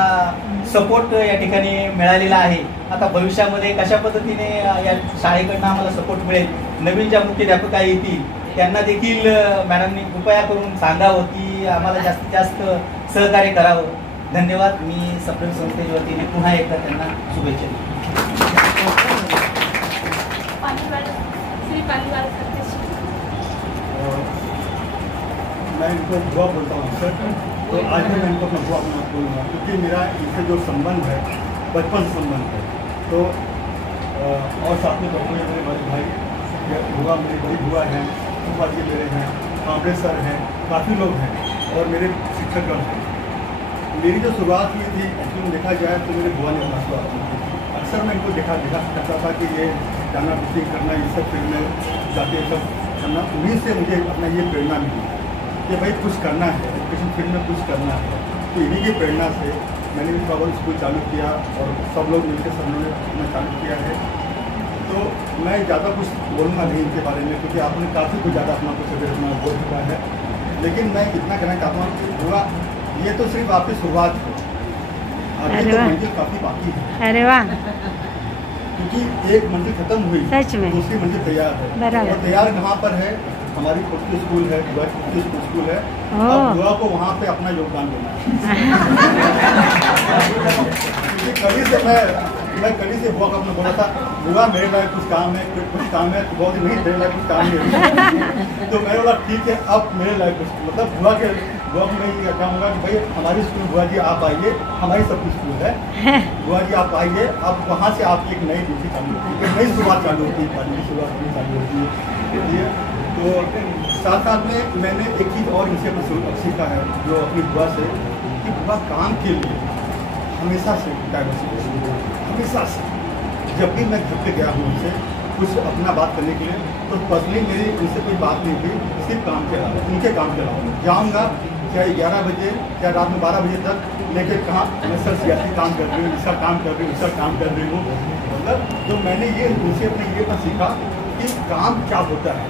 सपोर्ट या ठिकाणी मिळालेला आहे. आता भविष्यामध्ये कशा पद्धतीने या शाळेकडनं आम्हाला सपोर्ट मिळेल, नवीन ज्या मुख्याध्यापक येतील त्यांना देखील मॅडमनी कृपया करून सांगावं की आम्हाला जास्तीत जास्त सहकार्य करावं. धन्यवाद. मी सप्रेम संस्थेच्या वतीने पुन्हा एकदा त्यांना शुभेच्छा देतो. मैं इनको दुआ बोलता हूँ सर. तो आज भी मैं इनको अपना दुआ बोलूँगा क्योंकि मेरा इनसे जो संबंध है बचपन से संबंध है. तो और साथ में बैठे हुए मेरे बड़े भाई बुआ, मेरी बड़ी बुआ हैं, फूफा जी मेरे हैं, कांबड़े सर हैं, काफ़ी लोग हैं और मेरे शिक्षकगण हैं. मेरी जो शुरुआत हुई थी एक्चुअली में देखा जाए तो मेरे बुआ ने अपना शुरुआत की थी. अक्सर मैं इनको देखा करता था कि ये जाना टीचिंग करना, ये सब फील्ड में जाके सब करना. उन्हीं से मुझे अपना ये प्रेरणा मिली कि भाई कुछ करना है, एजुकेशन फील्ड में कुछ करना है. तो इन्हीं की प्रेरणा से मैंने भी पब्लिक स्कूल चालू किया और सब लोग मिलकर सब लोगों ने अपना चालू किया है. तो मैं ज़्यादा कुछ बोलूँगा नहीं इनके बारे में क्योंकि आपने काफ़ी कुछ ज़्यादा अपना कुछ अपना बोल चुका है. लेकिन मैं इतना कहना चाहता हूँ कि हुआ ये तो सिर्फ आपकी शुरुआत है, आगे तो मंजिल काफ़ी बाकी है. अरे वाह. क्योंकि एक मंजिल खत्म हुई, सच में दूसरी मंजिल तैयार है. और तैयार कहाँ पर है? हमारी खुद की स्कूल है, बुआ की खुद की स्कूल है. अब बुआ को वहाँ पे अपना योगदान देना है. कभी से मैं कभी से बुआ को अपना बोला था, बुआ मेरे लायक कुछ काम है, कुछ काम है. तो बहुत नहीं, तेरे लायक कुछ काम नहीं. तो मैंने बोला ठीक है, अब मेरे लायक कुछ, मतलब बुआ को मैं ये कहूँगा कि भाई हमारी स्कूल, बुआ जी आप आइए, हमारी सबकी स्कूल है. बुआ जी आप आइए, अब वहाँ से आपकी एक नई ड्यूटी चालू होती है, नई शुरुआत चालू होती है, पानी की शुरुआत चालू होती है. तो साथ साथ में मैंने एक चीज़ और इनसे अपना सीखा है जो अपनी बुआ से, कि बुआ काम के लिए हमेशा से डाइवर्सिटी, हमेशा से जब भी मैं घर पे गया हूँ उनसे कुछ अपना बात करने के लिए, तो पर्सनली मेरी उनसे कोई बात नहीं हुई, सिर्फ काम के अलावा, उनके काम के अलावा. जाऊँगा चाहे 11 बजे चाहे रात में 12 बजे तक, लेकिन कहाँ मैं सर सियासी काम कर रही हूँ, इसका काम कर रही हूँ, इसका काम कर रही हूँ. मतलब तो मैंने ये उनसे अपने ये पर सीखा कि काम क्या होता है.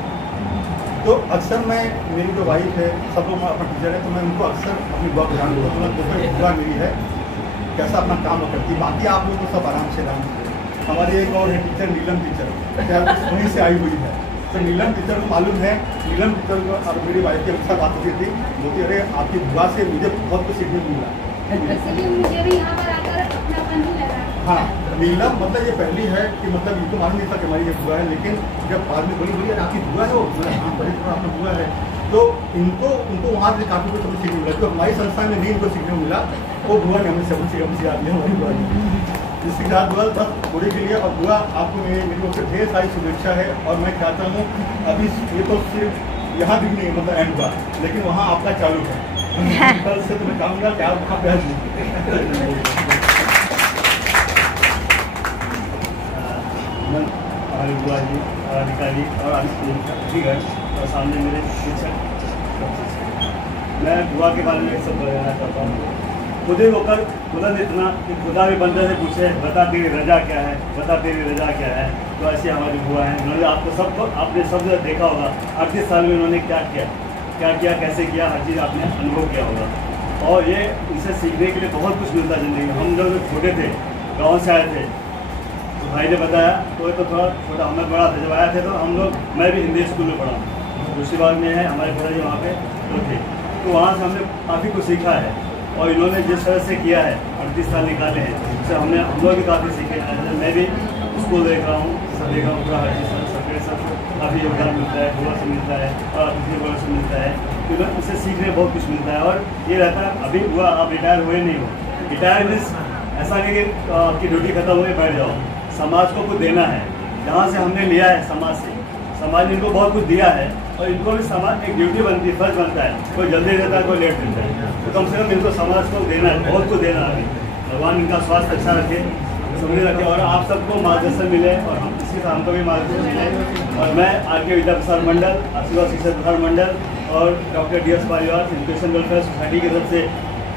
तो अक्सर मैं, मेरी जो वाइफ है, सब लोग अपना टीचर है, तो मैं उनको अक्सर अपनी बुआ को जानता हूँ. तो बुआ मेरी है कैसा अपना काम करती. बाकी आप लोग तो सब आराम से. हमारी एक और है टीचर, नीलम टीचर, वहीं से आई हुई है. तो नीलम टीचर को मालूम है, नीलम टीचर को अब मेरी वाइफ की अच्छा बात होती थी, बोलती अरे आपकी बुआ से मुझे बहुत कुछ सीखने को मिला. मुझे भी यहाँ पर आकर अपनापन ही लगा. हाँ, नीलम मतलब ये पहली है कि मतलब ये तो मालूम नहीं था कि हमारी ये बुआ है, लेकिन जब बाद में बोली अरे आपकी बुआ है वो, हाँ बड़ी आपकी बुआ है. तो उनको वहाँ से काफ़ी कुछ सीखने मिला. जो हमारी संस्था में नहीं उनको सीखने मिला, वो बुआ ने हमें सब सिखा दिया. हमारी बुआ ने इसके साथ बुआ बस पूरे के लिए. और बुआ आपको मेरी ओर से ढेर सारी शुभेच्छा है. और मैं चाहता हूँ अभी ये तो सिर्फ यहाँ भी नहीं मतलब एंड हुआ, लेकिन वहाँ आपका चालू है. कल से तो मैं चाहूँगा कि आप वहाँ पे हमारे बुआ जी और अधिकारी और अधिकारी और सामने मेरे शिक्षक मैं दुआ के बारे में सब बताना चाहता हूँ। खुद ही होकर बुलंद इतना कि खुदा भी बंदे से पूछे बता तेरी रजा क्या है, बता तेरी रजा क्या है। तो ऐसी हमारी बुआ है। उन्होंने आपको सबको आपने सब देखा होगा 38 साल में उन्होंने क्या किया, कैसे किया, हर चीज़ आपने अनुभव किया होगा। और ये इसे सीखने के लिए बहुत कुछ मिलता है ज़िंदगी में। हम लोग जब छोटे थे, गाँव से आए थे, तो भाई ने बताया तो थोड़ा छोटा हमें बड़ा था। जब आए थे तो हम लोग, मैं भी हिंदी स्कूल में पढ़ा, मुर्शिदाबाद में है, हमारे पिताजी वहाँ पे तो थे। तो वहाँ से हमने काफ़ी कुछ सीखा है। और इन्होंने जिस तरह से किया है 38 साल निकाले हैं, उससे हम लोग भी काफ़ी सीखे हैं। मैं भी स्कूल देख रहा हूँ, सब देख रहा हूँ, पूरा हर चीज़ सब काफ़ी योगदान मिलता है, बुआ से मिलता है और अपनी बुआ से मिलता है। तो उससे सीखने में बहुत कुछ मिलता है। और ये रहता है अभी हुआ आप रिटायर हुए नहीं हो, रिटायर मीन्स ऐसा नहीं कि आपकी ड्यूटी खत्म हो गई बैठ जाओ। समाज को कुछ देना है, जहाँ से हमने लिया है समाज से, समाज ने इनको बहुत कुछ दिया है और इनको भी समाज एक ड्यूटी बनती है, फर्ज बनता है। कोई जल्दी देता है, कोई लेट देता है, तो कम से कम इनको समाज को देना है, बहुत कुछ देना है। भगवान इनका स्वास्थ्य अच्छा रखे, समझ रखे और आप सबको मार्गदर्शन मिले और हम इसी तरह हमको भी मार्गदर्शन मिले। और मैं आर.के. विद्या प्रसाद मंडल, आशीर्वाद शिक्षक प्रसाद मंडल और doctor D.S. Paliwal education welfare society की तरफ से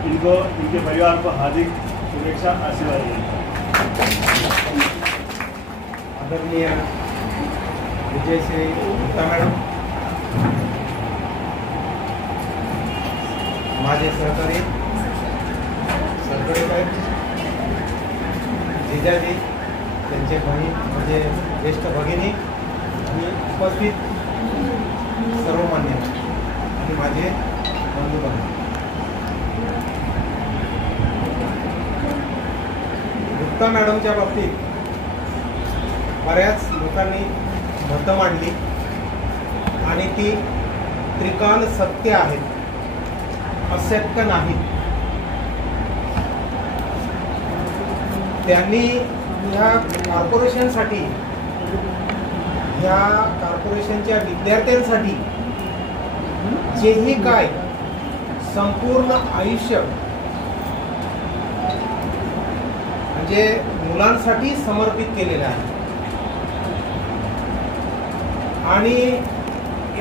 इनको, इनके परिवार को हार्दिक शुभेच्छा, आशीर्वाद दें। आदरणीय विजयश्री गुप्ता मॅडम, माझे सहकारी सरकडे साहेब, जिजाजी, त्यांचे बहीण म्हणजे ज्येष्ठ भगिनी आणि उपस्थित सर्व मान्य आणि माझे बंधू बांधव, गुप्ता मॅडमच्या बाबतीत बऱ्याच लोकांनी मतं मांडली आणि ती त्रिकाल सत्य आहेत, असत्य नाही. त्यांनी ह्या कॉर्पोरेशनसाठी, ह्या कॉर्पोरेशनच्या विद्यार्थ्यांसाठी जेही काय संपूर्ण आयुष्य म्हणजे मुलांसाठी समर्पित केलेलं आहे. आणि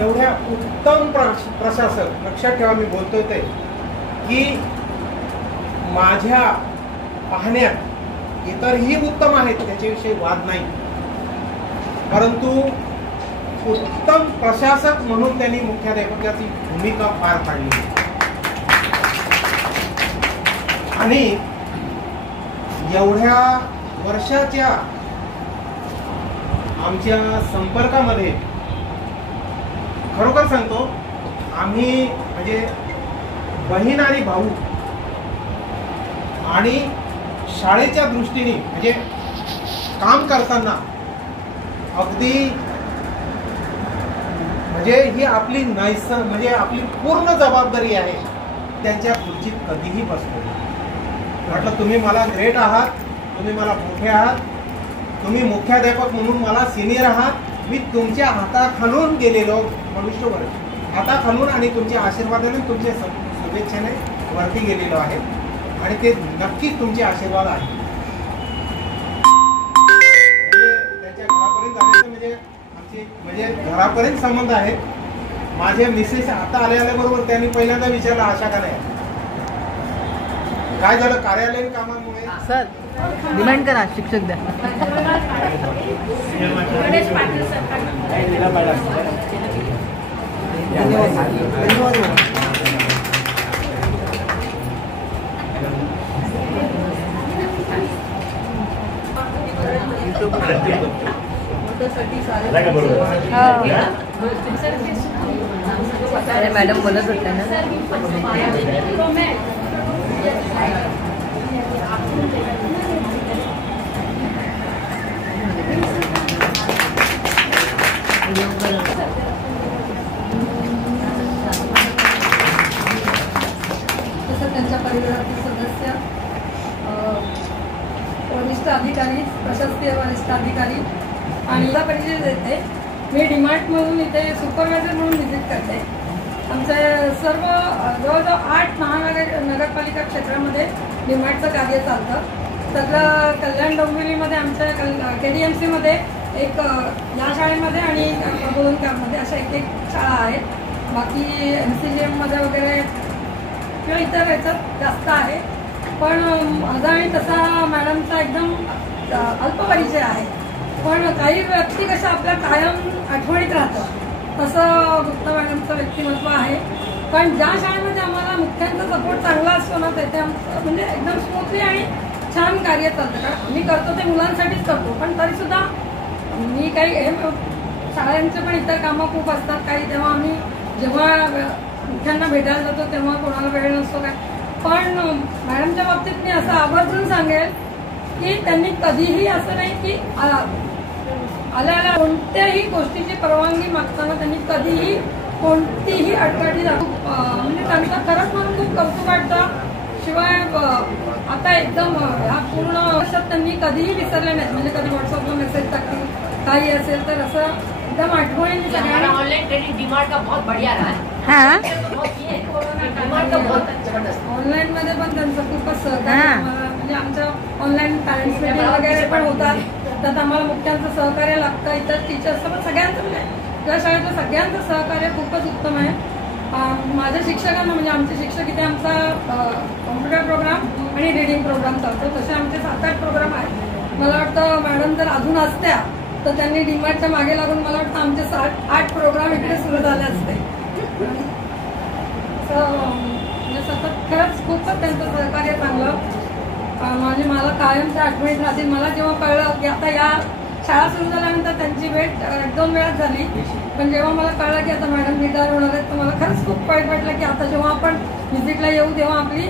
एवढ्या उत्तम प्रशासक, लक्षात ठेवा मी बोलतोय ते की माझ्या पाहण्यात इतरही उत्तम आहेत, त्याच्याविषयी वाद नाही, परंतु उत्तम प्रशासक म्हणून त्यांनी मुख्याध्यापकाची भूमिका पार पाडली. आणि एवढ्या वर्षाच्या आमच्या संपर्कामध्ये खरोखर सांगतो, आम्ही म्हणजे बहीण आणि भाऊ आणि शाळेच्या दृष्टीने म्हणजे काम करताना अगदी म्हणजे ही आपली म्हणजे आपली पूर्ण जबाबदारी आहे, त्यांच्या खुर्चीत कधीही बसतो. म्हटलं तुम्ही मला ग्रेट आहात, तुम्ही मला मोठे आहात, तुम्ही मुख्याध्यापक म्हणून मला सिनियर आहात, मी तुमच्या हाताखालून गेलेलो मनुष्यवर, हाताखालून आणि तुमच्या आशीर्वादाने, तुमच्या शुभेच्छेने वरती गेलेलो आहे आणि ते नक्कीच तुमचे आशीर्वाद आहे. त्यांच्या घरापर्यंत जाण्याचं म्हणजे आमचे म्हणजे घरापर्यंत संबंध आहे. माझे मिसेस आता आल्याबरोबर त्यांनी पहिल्यांदा विचारलं आशा का नाही, काय झालं कार्यालयीन कामांमुळे. सर डिमांड करा, शिक्षक द्या. अरे मॅडम बोलत होत्या ना. तसं त्यांच्या परिवारातील सदस्य, वरिष्ठ अधिकारी, प्रशासकीय वरिष्ठ अधिकारी आणि परिचय देते. मी डीमार्टमधून इथे सुपरवायझर म्हणून व्हिजिट करते. आमच्या सर्व जवळजवळ 8 नगरपालिका क्षेत्रामध्ये डीमार्टचं कार्य चालतं. सगळं कल्याण डोंबिवलीमध्ये आमच्या KDMCमध्ये एक या शाळेमध्ये आणि बोलणकारमध्ये अशा एक शाळा आहेत. बाकी NCGM-मध्ये वगैरे किंवा इतर याच्यात जास्त आहे. पण माझा आणि तसा मॅडमचा एकदम अल्प परिचय आहे. पण काही व्यक्ती कशा आपल्या कायम आठवणीत राहतात तसं गुप्ता मॅडमचं व्यक्तिमत्व आहे. पण ज्या शाळेमध्ये आम्हाला मुख्यांचा सपोर्ट चांगला असतो ना तिथे आमचं म्हणजे एकदम स्मूथली आणि छान कार्य चालतं. कारण आम्ही करतो ते मुलांसाठीच करतो. पण तरीसुद्धा मी काही हे शाळांचे पण इतर कामं खूप असतात काही. तेव्हा आम्ही जेव्हा मुख्यांना भेटायला जातो तेव्हा कोणाला वेळ नसतो काय. पण मॅडमच्या बाबतीत मी असं आवर्जून सांगेल की त्यांनी कधीही असं नाही की आल्या कोणत्याही गोष्टीची परवानगी मागताना त्यांनी कधीही कोणतीही अडचणी म्हणजे त्यांचं खरंच म्हणून खूप कौतुक वाटतं. शिवाय आता एकदम ह्या पूर्ण वर्षात त्यांनी कधीही विसरले नाहीत. म्हणजे कधी व्हॉट्सअपला मेसेज टाकतील काही असेल तर असं एकदम आठवणीने सगळ्यांना. ऑनलाइन ट्रेनिंग डिमांड का बहुत बढ़िया रहा है. ऑनलाईन मध्ये पण त्यांचं खूपच सहकार्य म्हणजे आमच्या ऑनलाईन पॅरेंट्स मीटिंग वगैरे पण होतात. त्यात आम्हाला मुख्यांचं सहकार्य लागतं. इतर टीचर्स पण सगळ्यांचं म्हणजे त्या शाळेतलं सगळ्यांचं सहकार्य खूपच उत्तम आहे. माझ्या शिक्षकांना म्हणजे आमचे शिक्षक इथे आमचा कॉम्प्युटर प्रोग्राम आणि रिडिंग प्रोग्राम चालतो. तसे आमचे 7-8 प्रोग्राम आहेत. मला वाटतं मॅडम जर अजून असत्या तर त्यांनी डीमार्टच्या मागे लागून मला वाटतं आमचे 7-8 प्रोग्राम इकडे सुरू झाले असते. म्हणजे सतत खरंच खूपच त्यांचं सहकार्य चांगलं म्हणजे मला कायम त्या आठवणीत राहतील. मला जेव्हा कळलं की आता या शाळा सुरू झाल्यानंतर त्यांची भेट 1-2 वेळाच झाली. पण जेव्हा मला कळलं की आता मॅडम रिटायर होणार आहेत तर मला खरंच खूप वाईट वाटलं की आता जेव्हा आपण व्हिजिटला येऊ तेव्हा आपली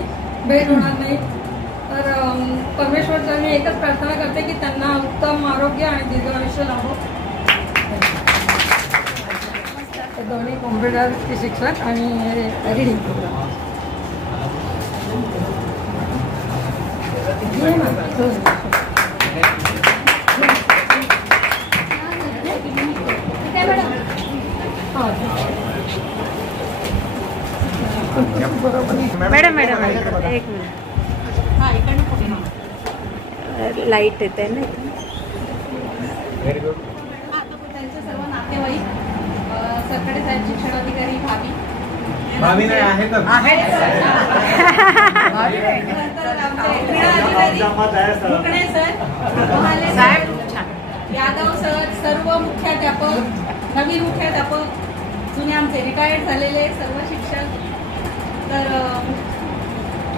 भेट होणार नाही. तर परमेश्वरचं मी एकच प्रार्थना करते की त्यांना उत्तम आरोग्य आणि दीर्घ आयुष्य लाभो. दोन्ही कॉम्प्युटरचे शिक्षक आणि रिडिंग प्रोग्राम. मॅडम एक मिनिट. लाईट येते ना. Very good. त्यांचे सर्व नातेवाईक सरकारी साहेब शिक्षणाधिकारी भाभी नाही आहे का? मुकणे सर, महाले साहेब, यादव सर, सर्व मुख्याध्यापक, नवीन मुख्याध्यापक, जुने आमचे रिटायर्ड झालेले सर्व शिक्षक. तर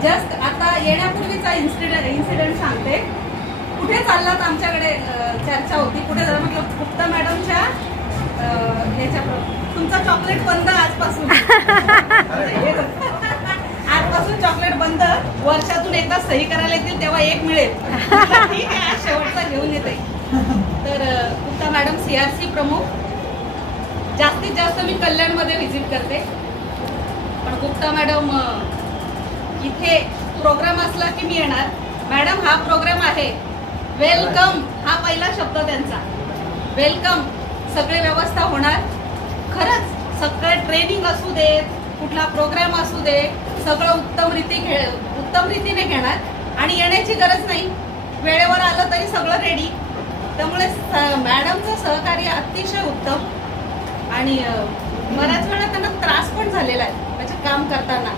जस्ट आता येण्यापूर्वीचा इन्सिडेंट सांगते. कुठे चाललात आमच्याकडे चर्चा होती. कुठे जरा म्हटलं गुप्ता मॅडमच्या याच्या तुमचं चॉकलेट बंद आजपासून. आजपासून चॉकलेट बंद. वर्षातून एकदा सही करायला येतील तेव्हा एक मिळेल. ठीक आहे आज शेवटचा घेऊन येते. तर गुप्ता मॅडम CRC प्रमुख. जास्तीत जास्त मी कल्याणमध्ये व्हिजिट करते. पण गुप्ता मॅडम इथे प्रोग्राम असला की मी येणार. मॅडम हा प्रोग्राम आहे. वेलकम हा पहिला शब्द त्यांचा. वेलकम. सगळे व्यवस्था होणार. खरंच सगळं ट्रेनिंग असू दे कुठला प्रोग्राम असू दे सगळं उत्तम रीतीने घेणार. आणि येण्याची गरज नाही. वेळेवर आलं तरी सगळं रेडी. त्यामुळे मॅडमचं सहकार्य अतिशय उत्तम. आणि बऱ्याच वेळा त्यांना त्रास पण झालेला आहे म्हणजे काम करताना.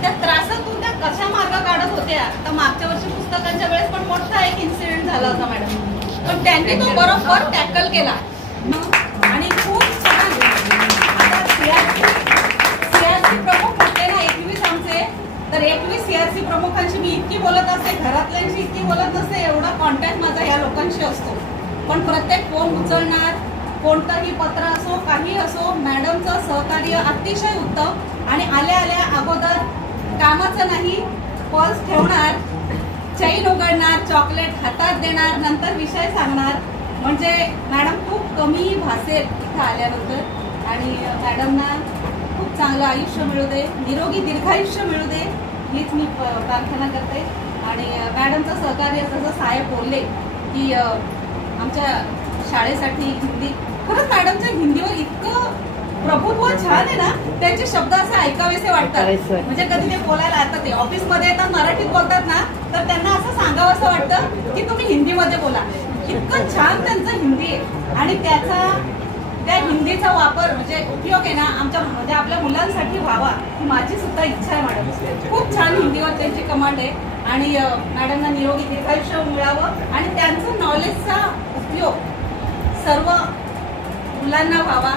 त्या त्रासातून त्या कशा मार्ग काढत होत्या. तर मागच्या वर्षी पुस्तकांच्या वेळेस पण मोठा एक इन्सिडेंट झाला होता मॅडम. पण त्यांनी तो बरोबर टॅकल केला आणि खूप छान. आता CRC प्रमुख म्हटले ना 21 आमचे. तर 21 CRC प्रमुखांशी मी इतकी बोलत असते. घरातल्यांशी इतकी बोलत नसते. एवढा कॉन्टॅक्ट माझा या लोकांशी असतो. पण प्रत्येक फोन उचलणार. कोणतंही पत्र असो काही असो मॅडमचं सहकार्य अतिशय उत्तम. आणि आल्या अगोदर कामाचं नाही पॉल्स ठेवणार. चैन उघडणार. चॉकलेट हातात देणार. नंतर विषय सांगणार. म्हणजे मॅडम खूप कमी भासेल इथं आल्यानंतर. आणि मॅडमना खूप चांगलं आयुष्य मिळू दे. निरोगी दीर्घायुष्य मिळू दे हीच मी प्रार्थना करते. आणि मॅडमचं सहकार्य जसं साहेब बोलले की आमच्या शाळेसाठी हिंदी. खरंच मॅडमच्या हिंदीवर इतकं प्रभुत्व छान आहे ना. त्यांचे शब्द असे ऐकावेसे वाटतात. म्हणजे कधी ते बोलायला आता ते ऑफिसमध्ये येतात मराठीत बोलतात ना तर त्यांना असं सांगावं असं वाटतं की तुम्ही हिंदीमध्ये बोला. इतकं छान त्यांचं हिंदी आहे. आणि त्याचा त्या हिंदीचा वापर म्हणजे उपयोग आहे ना आमच्या म्हणजे आपल्या मुलांसाठी व्हावा ही माझी सुद्धा इच्छा आहे मॅडम. खूप छान हिंदीवर त्यांची कमांड आहे आणि मॅडमना निरोगी दीर्घायुष्य मिळावं आणि त्यांचं नॉलेजचा उपयोग सर्व मुलांना व्हावा,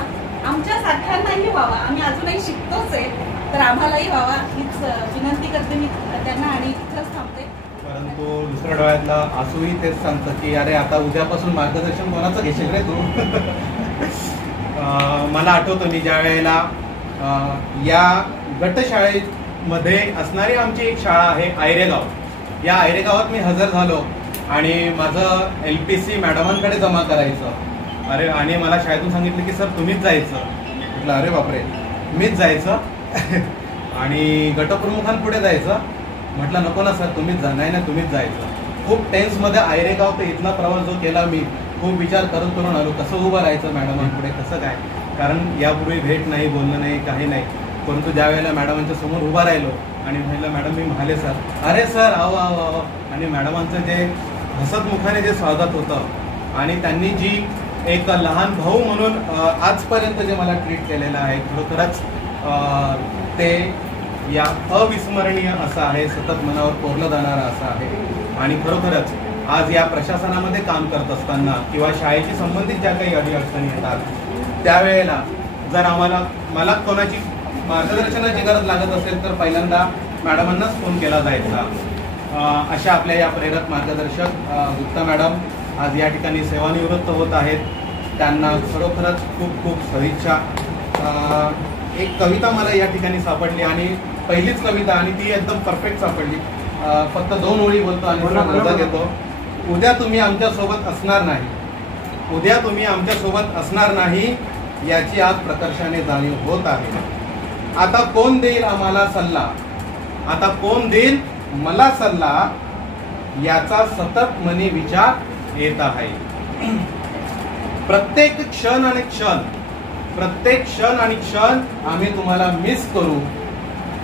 आमच्या सारख्यांनाही व्हावा. आम्ही अजूनही शिकतोच आहे तर आम्हालाही व्हावा हीच विनंती करते मी त्यांना आणि इथंच थांबते. परंतु दुसऱ्या डोळ्यातला असूही तेच सांगतं की अरे आता उद्यापासून मार्गदर्शन कोणाचं घेशील रे तू. मला आठवतं मी ज्या वेळेला या गटशाळेमध्ये असणारी आमची एक शाळा आहे आयरेगाव, या आयरेगावात मी हजर झालो आणि माझं LPC मॅडमांकडे जमा करायचं. अरे आणि मला शाळेतून सांगितलं की सर तुम्हीच जायचं. म्हटलं अरे बापरे मीच जायचं आणि गटप्रमुखांपुढे जायचं. म्हटलं नको ना सर तुम्हीच जा. नाही ना तुम्हीच जायचं. खूप टेन्समध्ये आयरेगाव ते इथला प्रवास जो केला मी खूप विचार करून आलो कसं उभं राहायचं मॅडमांपुढे कसं काय, कारण यापूर्वी भेट नाही बोलणं नाही काही नाही. परंतु ज्या वेळेला मॅडमांच्या समोर उभा राहिलो आणि म्हटलं मॅडम मी महाले सर, अरे सर आहो आहो आहो, आणि मॅडमांचं जे हसत मुखाने जे स्वागत होतं आणि त्यांनी जी एक लहान भाऊ म्हणून आजपर्यंत जे मला ट्रीट केलेलं आहे खरोखरच ते या अविस्मरणीय असं आहे, सतत मनावर कोरलं जाणारं असं आहे. आणि खरोखरच आज या प्रशासनामध्ये काम करत असताना किंवा शाळेशी संबंधित ज्या काही अडीअडचणी येतात त्यावेळेला जर मला कोणाची मार्गदर्शनाची गरज लागत असेल तर पहिल्यांदा मॅडमांनाच फोन केला जायचा. अशा आपल्या या प्रेरक मार्गदर्शक गुप्ता मॅडम आज या ठिकाणी सेवानिवृत्त होत आहेत. त्यांना खरोखरच खूप खूप सदिच्छा. एक कविता मला या ठिकाणी सापडली आणि पहिलीच कविता आणि ती एकदम परफेक्ट सापडली. फक्त 2 ओळी बोलतो आणि मजा घेतो. उद्या तुम्ही आमच्यासोबत असणार नाही, उद्या तुम्ही आमच्यासोबत असणार नाही याची आज प्रकर्षाने जाणीव होत आहे. आता कोण देईल आम्हाला सल्ला, आता कोण देईल मला सल्ला याचा सतत मनी विचार येत आहे. प्रत्येक क्षण आणि क्षण आम्ही तुम्हाला मिस करू,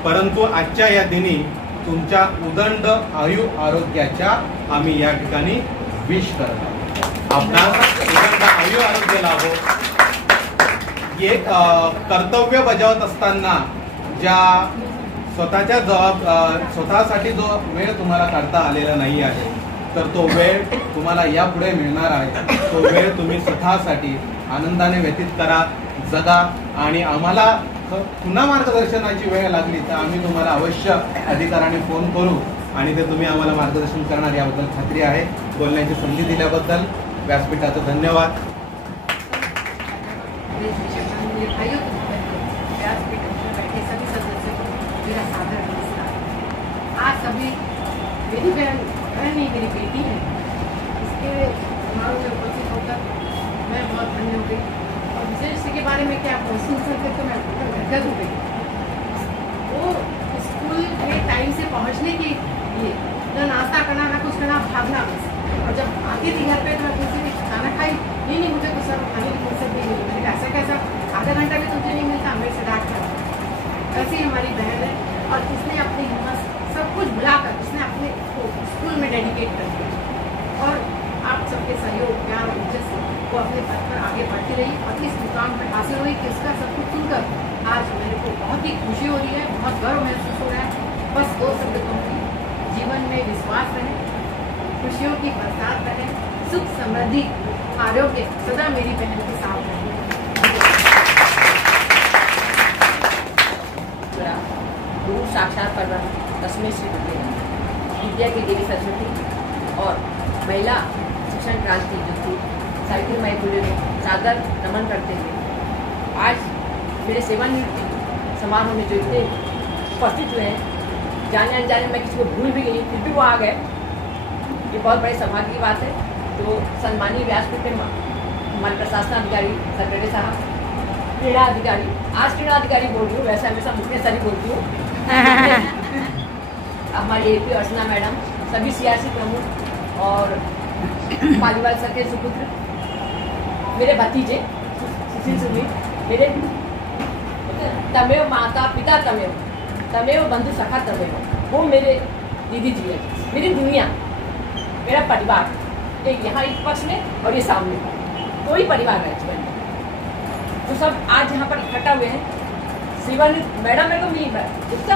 परंतु आजच्या या दिनी तुमच्या उदंड आयु आरोग्याच्या आम्ही या ठिकाणी विश करतो. आपणास उदंड आयु आरोग्य लाभो. हे कर्तव्य बजावत असताना ज्या स्वतःसाठी जो वेळ तुम्हाला काढता आलेला नाही आहे तर तो वेळ तुम्हाला यापुढे मिळणार आहे. तो वेळ तुम्ही स्वतःसाठी आनंदाने व्यतीत करा, जगा. आणि आम्हाला पुन्हा मार्गदर्शनाची वेळ लागली तर आम्ही तुम्हाला अवश्य अधिकाराने फोन करू आणि ते तुम्ही आम्हाला मार्गदर्शन करणार याबद्दल खात्री आहे. बोलण्याची संधी दिल्याबद्दल व्यासपीठाचं धन्यवाद. आज सभी मेरी बहन नहीं मेरी बेटी है, इसके समारोह में उपस्थित होकर मैं बहुत धन्य हो गई. और विशेष के बारे में क्या सुन सकते तो मैं गदगद हो गई. वो स्कूल के टाइम से पहुंचने के लिए न नाश्ता करना ना कुछ करना, भागना बस. और जब आती थी घर पे तो मैं पूछती थी खाना खाई, नहीं मुझे तो सर खाने की फुर्सत नहीं मिली. मैंने ऐसा कैसा, आधा घंटा भी तुझे नहीं मिलता, मेरे से डांट कर. ऐसी हमारी बहन है और इसने अपनी हिम्मत सब कुछ भुलाकर उसने अपने स्कूल में डेडिकेट कर दिया और आप सबके सहयोग प्यार और इज्जत से वो अपने पद पर आगे बढ़ती रही और इस मुकाम पर हासिल हुई कि उसका सब कुछ सुनकर आज मेरे को बहुत ही खुशी हो रही है, बहुत गर्व महसूस हो रहा है. बस 2 शब्द कहूँगी, जीवन में विश्वास रहे, खुशियों की बरसात रहे, सुख समृद्धि आरोग्य सदा मेरी बहन के साथ रहे. गुरु साक्षात परब्रह्म तस्मै श्री विद्या, विद्या की देवी सरस्वती और महिला शिक्षण क्रांति जो थी सावित्रीबाई फुले में सादर नमन करते हुए आज मेरे सेवानिवृत्ति समारोह में जो इतने उपस्थित हुए हैं, जाने अनजाने में किसी को भूल भी गई फिर भी वो आ गए, ये बहुत बड़े सौभाग्य की बात है. तो सम्मानीय व्यासपीठ में हमारे प्रशासनाधिकारी सरकड़े साहब, क्रीड़ा अधिकारी, आज क्रीड़ा अधिकारी बोल रही हूँ, वैसे हमेशा मुख्य सर ही बोलती हूँ, हमारी AP अर्चना मैडम, सभी CRC प्रमुख और पालीवाल सर के सुपुत्र, मेरे भतीजे सुशील सुमी, मेरे तमेव माता पिता तमेव बंधु सखा तमेव, वो मेरे दीदी जी है, मेरी दुनिया, मेरा परिवार, एक यहाँ इस पक्ष में और ये सामने, कोई परिवार है जीवन. जो सब आज यहाँ पर इकट्ठा हुए हैं, शिवानी मैडम मेरे को मिली उसका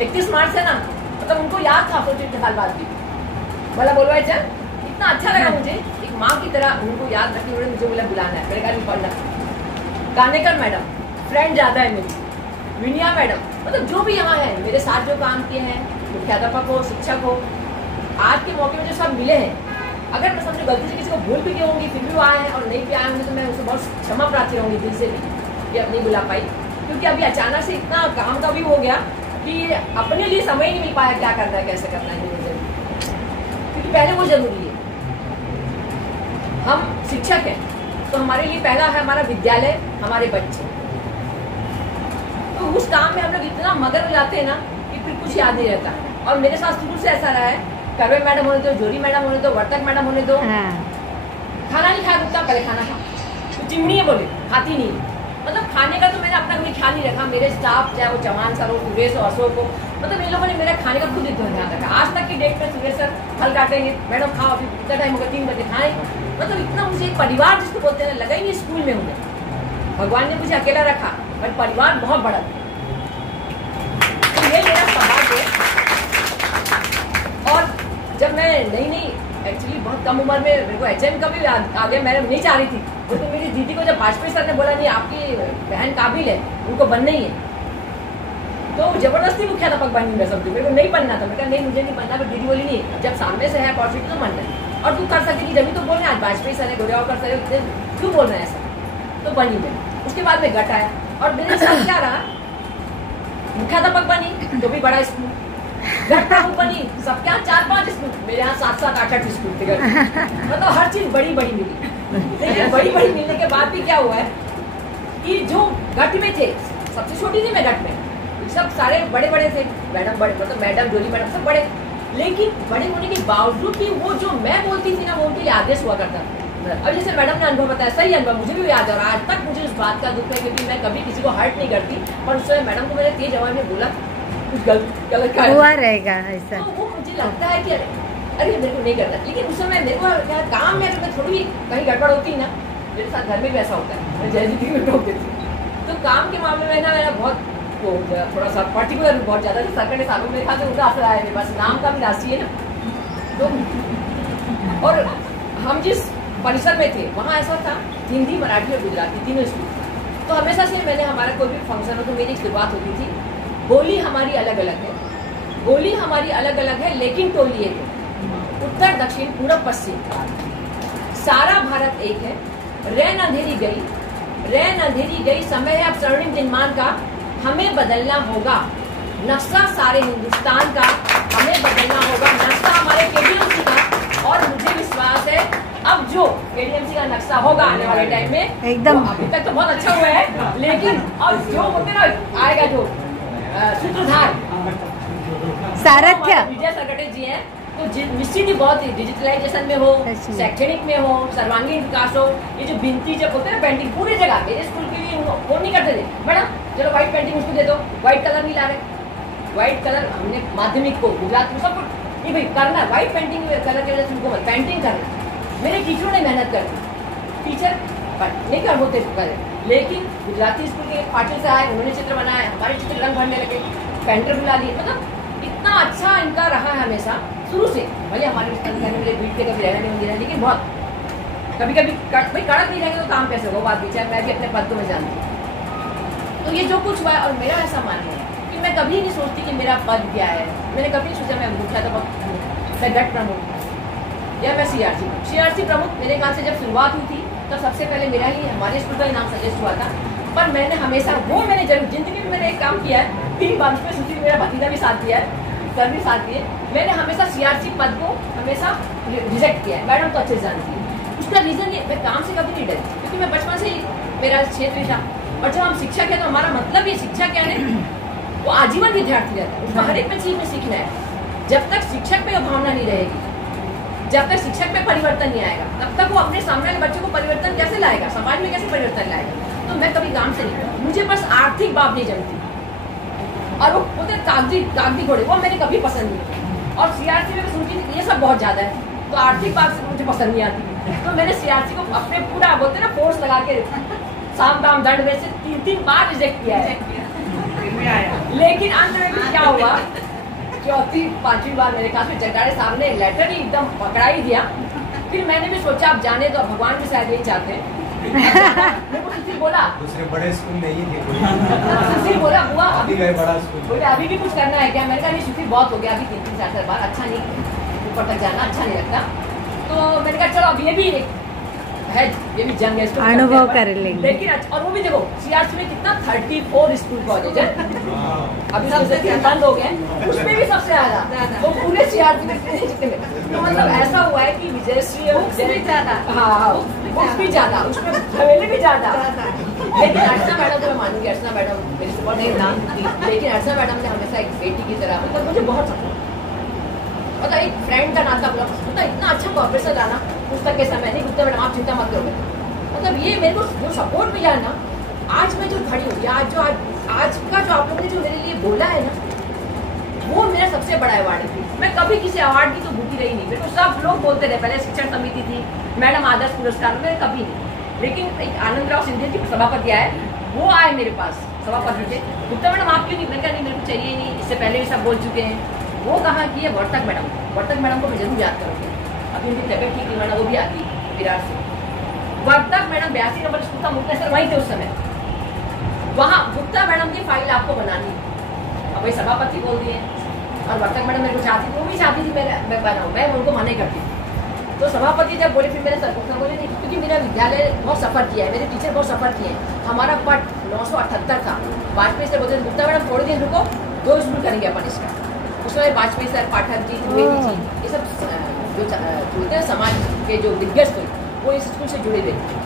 31 मार्च है ना, मतलब उनको याद था 45 साल बाद भी, बोला बोलवाए चल, इतना अच्छा लगा मुझे, एक माँ की तरह उनको याद रखते हुए मुझे बोला बुलाना है, मेरे घर में पढ़ना। गानेकर मैडम फ्रेंड ज़्यादा है मेरी, विनिया मैडम, मतलब जो भी यहाँ है मेरे साथ जो काम किए हैं, मुख्याध्यापक हो, शिक्षक हो, आज के मौके में जो सब मिले हैं, अगर मैं समझो गलती से किसी को भूल भी गई होंगी, फिर भी वो आए हैं और नहीं भी आए होंगे तो मैं उसे बहुत क्षमा प्रार्थी रहूँगी दिल से भी, ये नहीं बुला पाई, क्योंकि अभी अचानक से इतना काम का भी हो गया कि अपने लिए समय ही नहीं मिल पाया क्या करना है, कैसे करना है, क्योंकि पहले वो जरूरी है। हम शिक्षक हैं तो हमारे लिए पहला है हमारा विद्यालय, हमारे बच्चे। तो उस काम में हम लोग इतना मगन हो जाते हैं ना कि फिर कुछ याद नहीं रहता। और मेरे साथ शुरू से ऐसा रहा है, करवे मैडम होने दो, जोरी मैडम होने दो, वर्तक मैडम होने दो, खाना नहीं खाया रुकता, पहले खाना खा, तो चिमनी है बोले, खाती नहीं। मतलब खाने का तो मैंने अपना कभी ख्याल नहीं रखा, मेरे स्टाफ चाहे वो चौहान सर हो, सुरेश हो, अशोक हो, मतलब इन लोगों ने मेरे खाने का खुद इतना ध्यान रखा। आज तक की डेट में सुरेश सर फल काटेंगे, मैडम खाओ अभी इतना टाइम होगा 3 बजे खाएं, मतलब इतना मुझे परिवार जिसको बोलते हैं लगा ही नहीं स्कूल में हूँ। भगवान ने मुझे अकेला रखा पर परिवार बहुत बड़ा था, तो ये मेरा सौभाग्य है। और जब मैं नई एक्चुअली बहुत कम उम्र में मेरे को HM का भी आ गया, मैं नहीं चाह रही थी, तो मेरी दीदी को जब वाजपेयी सर ने बोला नहीं आपकी बहन काबिल है, उनको बनना ही है, तो जबरदस्ती मुख्याध्यापक बनी। मैं समझू मेरे को नहीं बनना था, मैं कहा नहीं मुझे नहीं बनना, पर दीदी बोली नहीं जब सामने से है अपॉर्चुनिटी तो बनना है और तू कर सकती थी, जब तो बोल रहे आज वाजपेयी सर है, गोरेगांव सर है, क्यों बोल रहे हैं ऐसा, तो बनी मैं। उसके बाद में गट आया और मेरे साथ क्या रहा, मुख्याध्यापक बनी तो भी बड़ा स्कूल, गट प्रमुख बनी, सब क्या 4-5 स्कूल, मेरे यहाँ 7-7, 8-8 स्कूल थे, मतलब हर चीज बड़ी बड़ी मिली। लेकिन बड़ी बड़ी मिलने के बाद भी क्या हुआ है कि जो गट में थे, सबसे छोटी थी मैं गट में, सब सारे बड़े बड़े थे, मैडम बड़े, मतलब मैडम जोली मैडम सब बड़े, लेकिन बड़े होने के बावजूद भी वो जो मैं बोलती थी ना वो उनके लिए आदेश हुआ करता था। अब जैसे मैडम ने अनुभव बताया, सही अनुभव मुझे भी याद है और आज तक मुझे उस बात का दुख है, क्योंकि मैं कभी किसी को हर्ट नहीं करती, पर उस समय मैडम को मैंने तेज आवाज में बोला कुछ गलत हुआ रहेगा ऐसा, तो वो मुझे लगता है कि अरे मेरे को नहीं करना, लेकिन उस समय मेरे को क्या काम में अगर मैं थोड़ी कहीं गड़बड़ होती ना, मेरे साथ घर में भी ऐसा होता है, मैं जयदीदी में टोक देती, तो काम के मामले में ना मेरा बहुत वो थोड़ा सा पर्टिकुलर बहुत ज्यादा सरकार ने सालों में खाते उनका असर आया मेरे पास, नाम का भी राशि है ना, तो और हम जिस परिसर में थे वहाँ ऐसा था हिंदी, मराठी और गुजराती तीनों स्कूल, तो हमेशा से मैंने हमारा कोई भी फंक्शन हो तो मेरी शुरुआत होती थी, बोली हमारी अलग अलग है, बोली हमारी अलग अलग है लेकिन टोली एक है, उत्तर दक्षिण पूर्व पश्चिम सारा भारत एक है, रैन अंधेरी गई समय है अब स्वर्णिम दिनमान का, हमें बदलना होगा नक्शा सारे हिंदुस्तान का, हमें बदलना होगा नक्शा हमारे KDMC का, और मुझे विश्वास है अब जो KDMC का नक्शा होगा आने वाले टाइम में एकदम अभी तक तो बहुत अच्छा हुआ है, लेकिन अब जो होते ना आएगा जो सूत्रधार सारथ्य विजय सरकटे जी हैं, तो निश्चित ही बहुत डिजिटलाइजेशन में हो, शैक्षणिक में हो, सर्वांगीण विकास हो, ये जो भिंती जब होते हैं ना पेंटिंग पूरी जगह, मेरे स्कूल के लिए वो नहीं करते थे, मैडम चलो व्हाइट पेंटिंग उसको दे दो, व्हाइट कलर नहीं ला रहे, व्हाइट कलर हमने माध्यमिक को गुजरात में सब कुछ ये भाई करना, व्हाइट पेंटिंग कलर के वजह से उनको पेंटिंग करना, मेरे टीचरों ने मेहनत कर, टीचर नहीं कर होते करे, लेकिन गुजराती स्कूल के पाटिल से आए, उन्होंने चित्र बनाए, हमारे चित्र रंग भरने लगे, पेंटर बुला लिए, मतलब इतना अच्छा इनका रहा है हमेशा शुरू से, भले हमारे मेरे बीट के कभी रहना नहीं होंगे, लेकिन बहुत कभी कभी भाई कड़क नहीं रहेंगे तो काम कैसे होगा, बात विचार मैं भी अपने पद को मैं जानती हूँ। तो ये जो कुछ हुआ है, और मेरा ऐसा मानना है कि मैं कभी नहीं सोचती कि मेरा पद क्या है, मैंने कभी नहीं सोचा मैं मुख्याध्यापक हूँ, मैं गट प्रमुख या मैं CRC प्रमुख। मेरे यहाँ से जब शुरुआत हुई थी तब सबसे पहले मेरा ही हमारे स्कूल का नाम सजेस्ट हुआ था, पर मैंने हमेशा वो मैंने जरूर जिंदगी में मैंने एक काम किया है, 3 बार में सूची मेरा भतीजा भी साथ दिया है, सर भी साथ दिए, मैंने हमेशा CRC पद को हमेशा रिजेक्ट किया है, मैडम तो अच्छे से जानती है। उसका रीजन ये, मैं काम से कभी नहीं डरी, क्योंकि मैं बचपन से ही मेरा क्षेत्र था, और जब हम शिक्षक है तो हमारा मतलब ये शिक्षा क्या है, वो आजीवन विद्यार्थी रहता है, उसको हर एक चीज में सीखना है। जब तक शिक्षक में भावना नहीं रहेगी, जब तक शिक्षक में परिवर्तन नहीं आएगा, तब तक वो अपने सामने वाले बच्चों को परिवर्तन कैसे लाएगा, समाज में कैसे परिवर्तन लाएगा। तो मैं कभी काम से नहीं, मुझे बस आर्थिक बात नहीं जमती, और वो बोलते कागजी घोड़े वो मैंने कभी पसंद नहीं, और CRC में सुनती थी ये सब बहुत ज्यादा है, तो आर्थिक बात से मुझे पसंद नहीं आती, तो मैंने CRC को अपने पूरा बोलते ना फोर्स लगा के साम दाम दंड में से 3 बार रिजेक्ट किया है, लेकिन अंत में भी क्या हुआ, 4थी 5वीं बार मेरे ख्याल में जगदाड़े साहब ने लेटर ही एकदम पकड़ा ही दिया। फिर मैंने भी सोचा अब जाने तो, भगवान भी शायद यही चाहते हैं। सुशील बोला दूसरे बड़े स्कूल में ही थे, सुशील बोला बुआ अभी गए बड़ा स्कूल, बोले अभी भी कुछ करना है क्या? मैंने कहा नहीं सुशील बहुत हो गया, अभी 3-4 बार अच्छा नहीं, ऊपर तक जाना अच्छा नहीं लगता। तो मैंने कहा चलो अब ये भी है, ये भी जंग है, इसको अनुभव कर लेंगे। लेकिन और वो भी देखो सीआरसी में कितना 34 स्कूल कॉलेज है, अभी सबसे 3 बंद हो गए, उसमें भी सबसे ज्यादा वो पूरे सीआरसी में जितने में। तो मतलब ऐसा हुआ है कि विजयश्री और विजय ज्यादा, हाँ बुक्स भी ज्यादा, उसमें हवेली भी ज्यादा। लेकिन अर्चना मैडम को मैं मानूंगी, अर्चना मैडम मेरी सुपर नहीं नाम थी, लेकिन अर्चना मैडम ने हमेशा एक बेटी की तरह मतलब मुझे बहुत सपोर्ट, मतलब एक फ्रेंड का नाता, मतलब इतना अच्छा कॉर्पोरेशन लाना पुस्तक के समय नहीं, गुप्ता मैडम आप चिंता मत करोगे, मतलब ये मेरे को जो सपोर्ट मिला है ना, आज मैं जो खड़ी हूँ, आज का जो आप लोगों ने जो मेरे लिए बोला है ना, वो मेरा सबसे बड़ा अवार्ड है। मैं कभी किसी अवार्ड की तो भूखी रही नहीं, मेरे को सब लोग बोलते रहे, पहले शिक्षण समिति थी, मैडम आदर्श पुरस्कार में कभी नहीं, लेकिन एक आनंदराव सिंधिया जी सभापति आए, वो आए मेरे पास सभापति थे, गुप्ता मैडम आप क्यों नहीं? मैंने कहा नहीं मेरे को चाहिए नहीं, इससे पहले भी सब बोल चुके हैं। वो कहा कि ये वर्तक मैडम को मैं जरूर याद करूँगी, अभी उनकी तबियत ठीक नहीं, मैडम वो भी आती विराट से। वर्तक मैडम 82 नंबर स्कूल का मुख्य सर वहीं थे उस समय, वहाँ गुप्ता मैडम की फाइल आपको बनानी, अब वही सभापति बोल दिए, और वर्तक मैडम मेरे को चाहती थी, वो भी चाहती थी मैं बनाऊँ, मैं उनको मना करती थी। तो सभापति जब बोले, फिर मेरे सर को बोले नहीं, क्योंकि मेरा विद्यालय बहुत सफर किया है, मेरे टीचर बहुत सफर किए हैं, हमारा पट 978 था, वाजपेयी से बोलते गुप्ता मैडम थोड़े दिन रुको, 2 स्कूल करेंगे अपन इसका। उसमें वाजपेयी सर, पाठक जी, त्रिवेदी जी, ये सब जो बोलते हैं समाज के जो दिग्गज थे वो इस स्कूल से जुड़े हुए थे,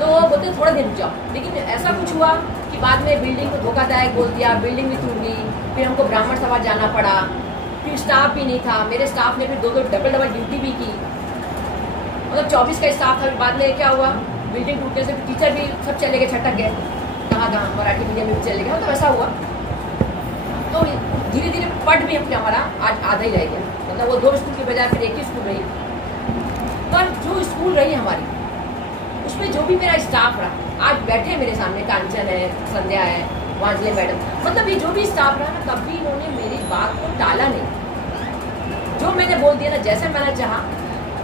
तो बोलते थोड़ा दिन रुक जाओ। लेकिन ऐसा कुछ हुआ कि बाद में बिल्डिंग को धोखादायक बोल दिया, बिल्डिंग भी टूट गई, फिर हमको ब्राह्मण सभा जाना पड़ा, फिर स्टाफ भी नहीं था, मेरे स्टाफ ने फिर 2 डबल ड्यूटी भी की, मतलब 24 का स्टाफ था। बाद में क्या हुआ, बिल्डिंग टूटने से टीचर भी सब चले गए, छटक गए, कहाँ मराठी मीडियम में भी चले गए, तो ऐसा हुआ। तो धीरे धीरे पट भी हमारा आज आधा ही रह गया, मतलब वो 2 स्कूल की बजाय फिर 1 ही स्कूल रही। पर जो स्कूल रही हमारी, उसमें जो भी मेरा स्टाफ रहा, आज बैठे मेरे सामने, कांचन है, संध्या है, वांझले मैडम, मतलब ये जो भी स्टाफ रहा ना, कभी इन्होंने मेरी बात को टाला नहीं, जो मैंने बोल दिया ना, जैसे मैंने चाहा,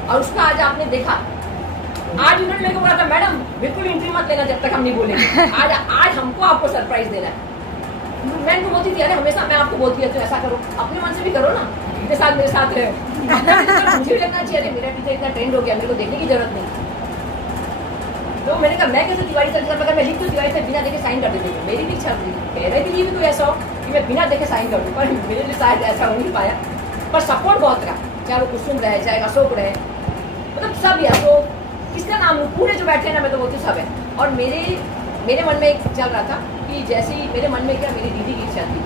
और उसका आज आपने देखा। आज उन्होंने मेरे को बोला था मैडम बिल्कुल एंट्री मत लेना जब तक हम नहीं बोलेंगे, आज हमको आपको सरप्राइज देना है। मैं इनको बोलती थी अरे हमेशा मैं आपको बोलती है तो ऐसा करो, अपने मन से भी करो ना, इनके साथ मेरे साथ रहो। मुझे लगना चाहिए अरे मेरा टीचर इतना ट्रेंड हो गया, मेरे को देखने की जरूरत नहीं। तो मैंने कहा मैं कैसे तिवारी सर के साथ, अगर मैं लिख तो तिवारी सर बिना देखे साइन कर देती हूँ, मेरी भी इच्छा मेरे के लिए भी कोई ऐसा हो कि मैं बिना देखे साइन कर दूँ, पर मेरे लिए शायद ऐसा हो नहीं पाया। पर सपोर्ट बहुत रहा, चाहे वो कुसुम रहे, चाहे अशोक रहे, मतलब सब ही। अशोक किसका नाम लूँ, पूरे जो बैठे हैं ना, मैं तो बोलती सब है। और मेरे मन में एक चल रहा था कि जैसे ही मेरे मन में क्या, मेरी दीदी की इच्छा थी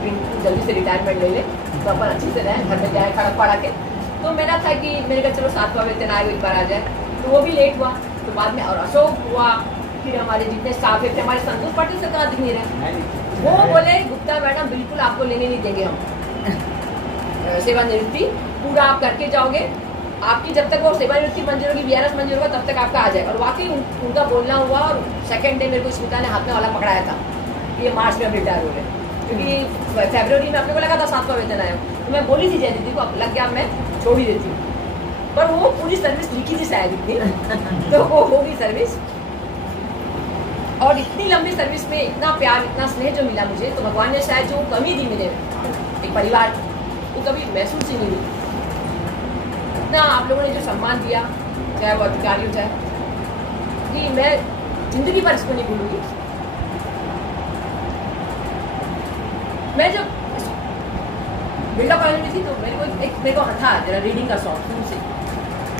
कि जल्दी से रिटायरमेंट ले ले तो अपन अच्छे से रहें, घर में जाए खड़क पड़ा के। तो मेरा था कि मेरे कहा चलो 7वां वेतन आए एक बार आ जाए, तो वो भी लेट हुआ। तो बाद में और अशोक हुआ, फिर हमारे जितने स्टाफ थे, हमारे संतोष पाटिल से कहाँ दिख नहीं रहे, वो बोले गुप्ता मैडम बिल्कुल आपको लेने नहीं देंगे हम, सेवानिवृत्ति पूरा आप करके जाओगे, आपकी जब तक वो सेवानिवृत्ति मंजूर होगी, VRS मंजूर होगा, तब तक आपका आ जाएगा। और वाकई उनका बोलना हुआ, और सेकंड डे मेरे को स्मिता ने हाथ में वाला पकड़ाया था कि ये मार्च में हम रिटायर हो रहे, क्योंकि फरवरी में अपने को लगा था 7वां वेतन आया, तो मैं बोली थी जय दीदी को अब लग गया मैं छोड़ ही देती हूँ, पर वो पूरी सर्विस लिखी थी शायद इतनी, तो वो होगी सर्विस। और इतनी लंबी सर्विस में इतना प्यार, इतना स्नेह जो मिला मुझे, तो भगवान ने शायद जो कमी दी मुझे एक परिवार, वो कभी महसूस ही नहीं हुई। इतना आप लोगों ने जो सम्मान दिया, चाहे वो अधिकारी हो, चाहे कि मैं जिंदगी भर इसको नहीं भूलूंगी। मैं जब बिरला कॉलेज में थी तो मेरे को था जरा रीडिंग का शौक शुरू से,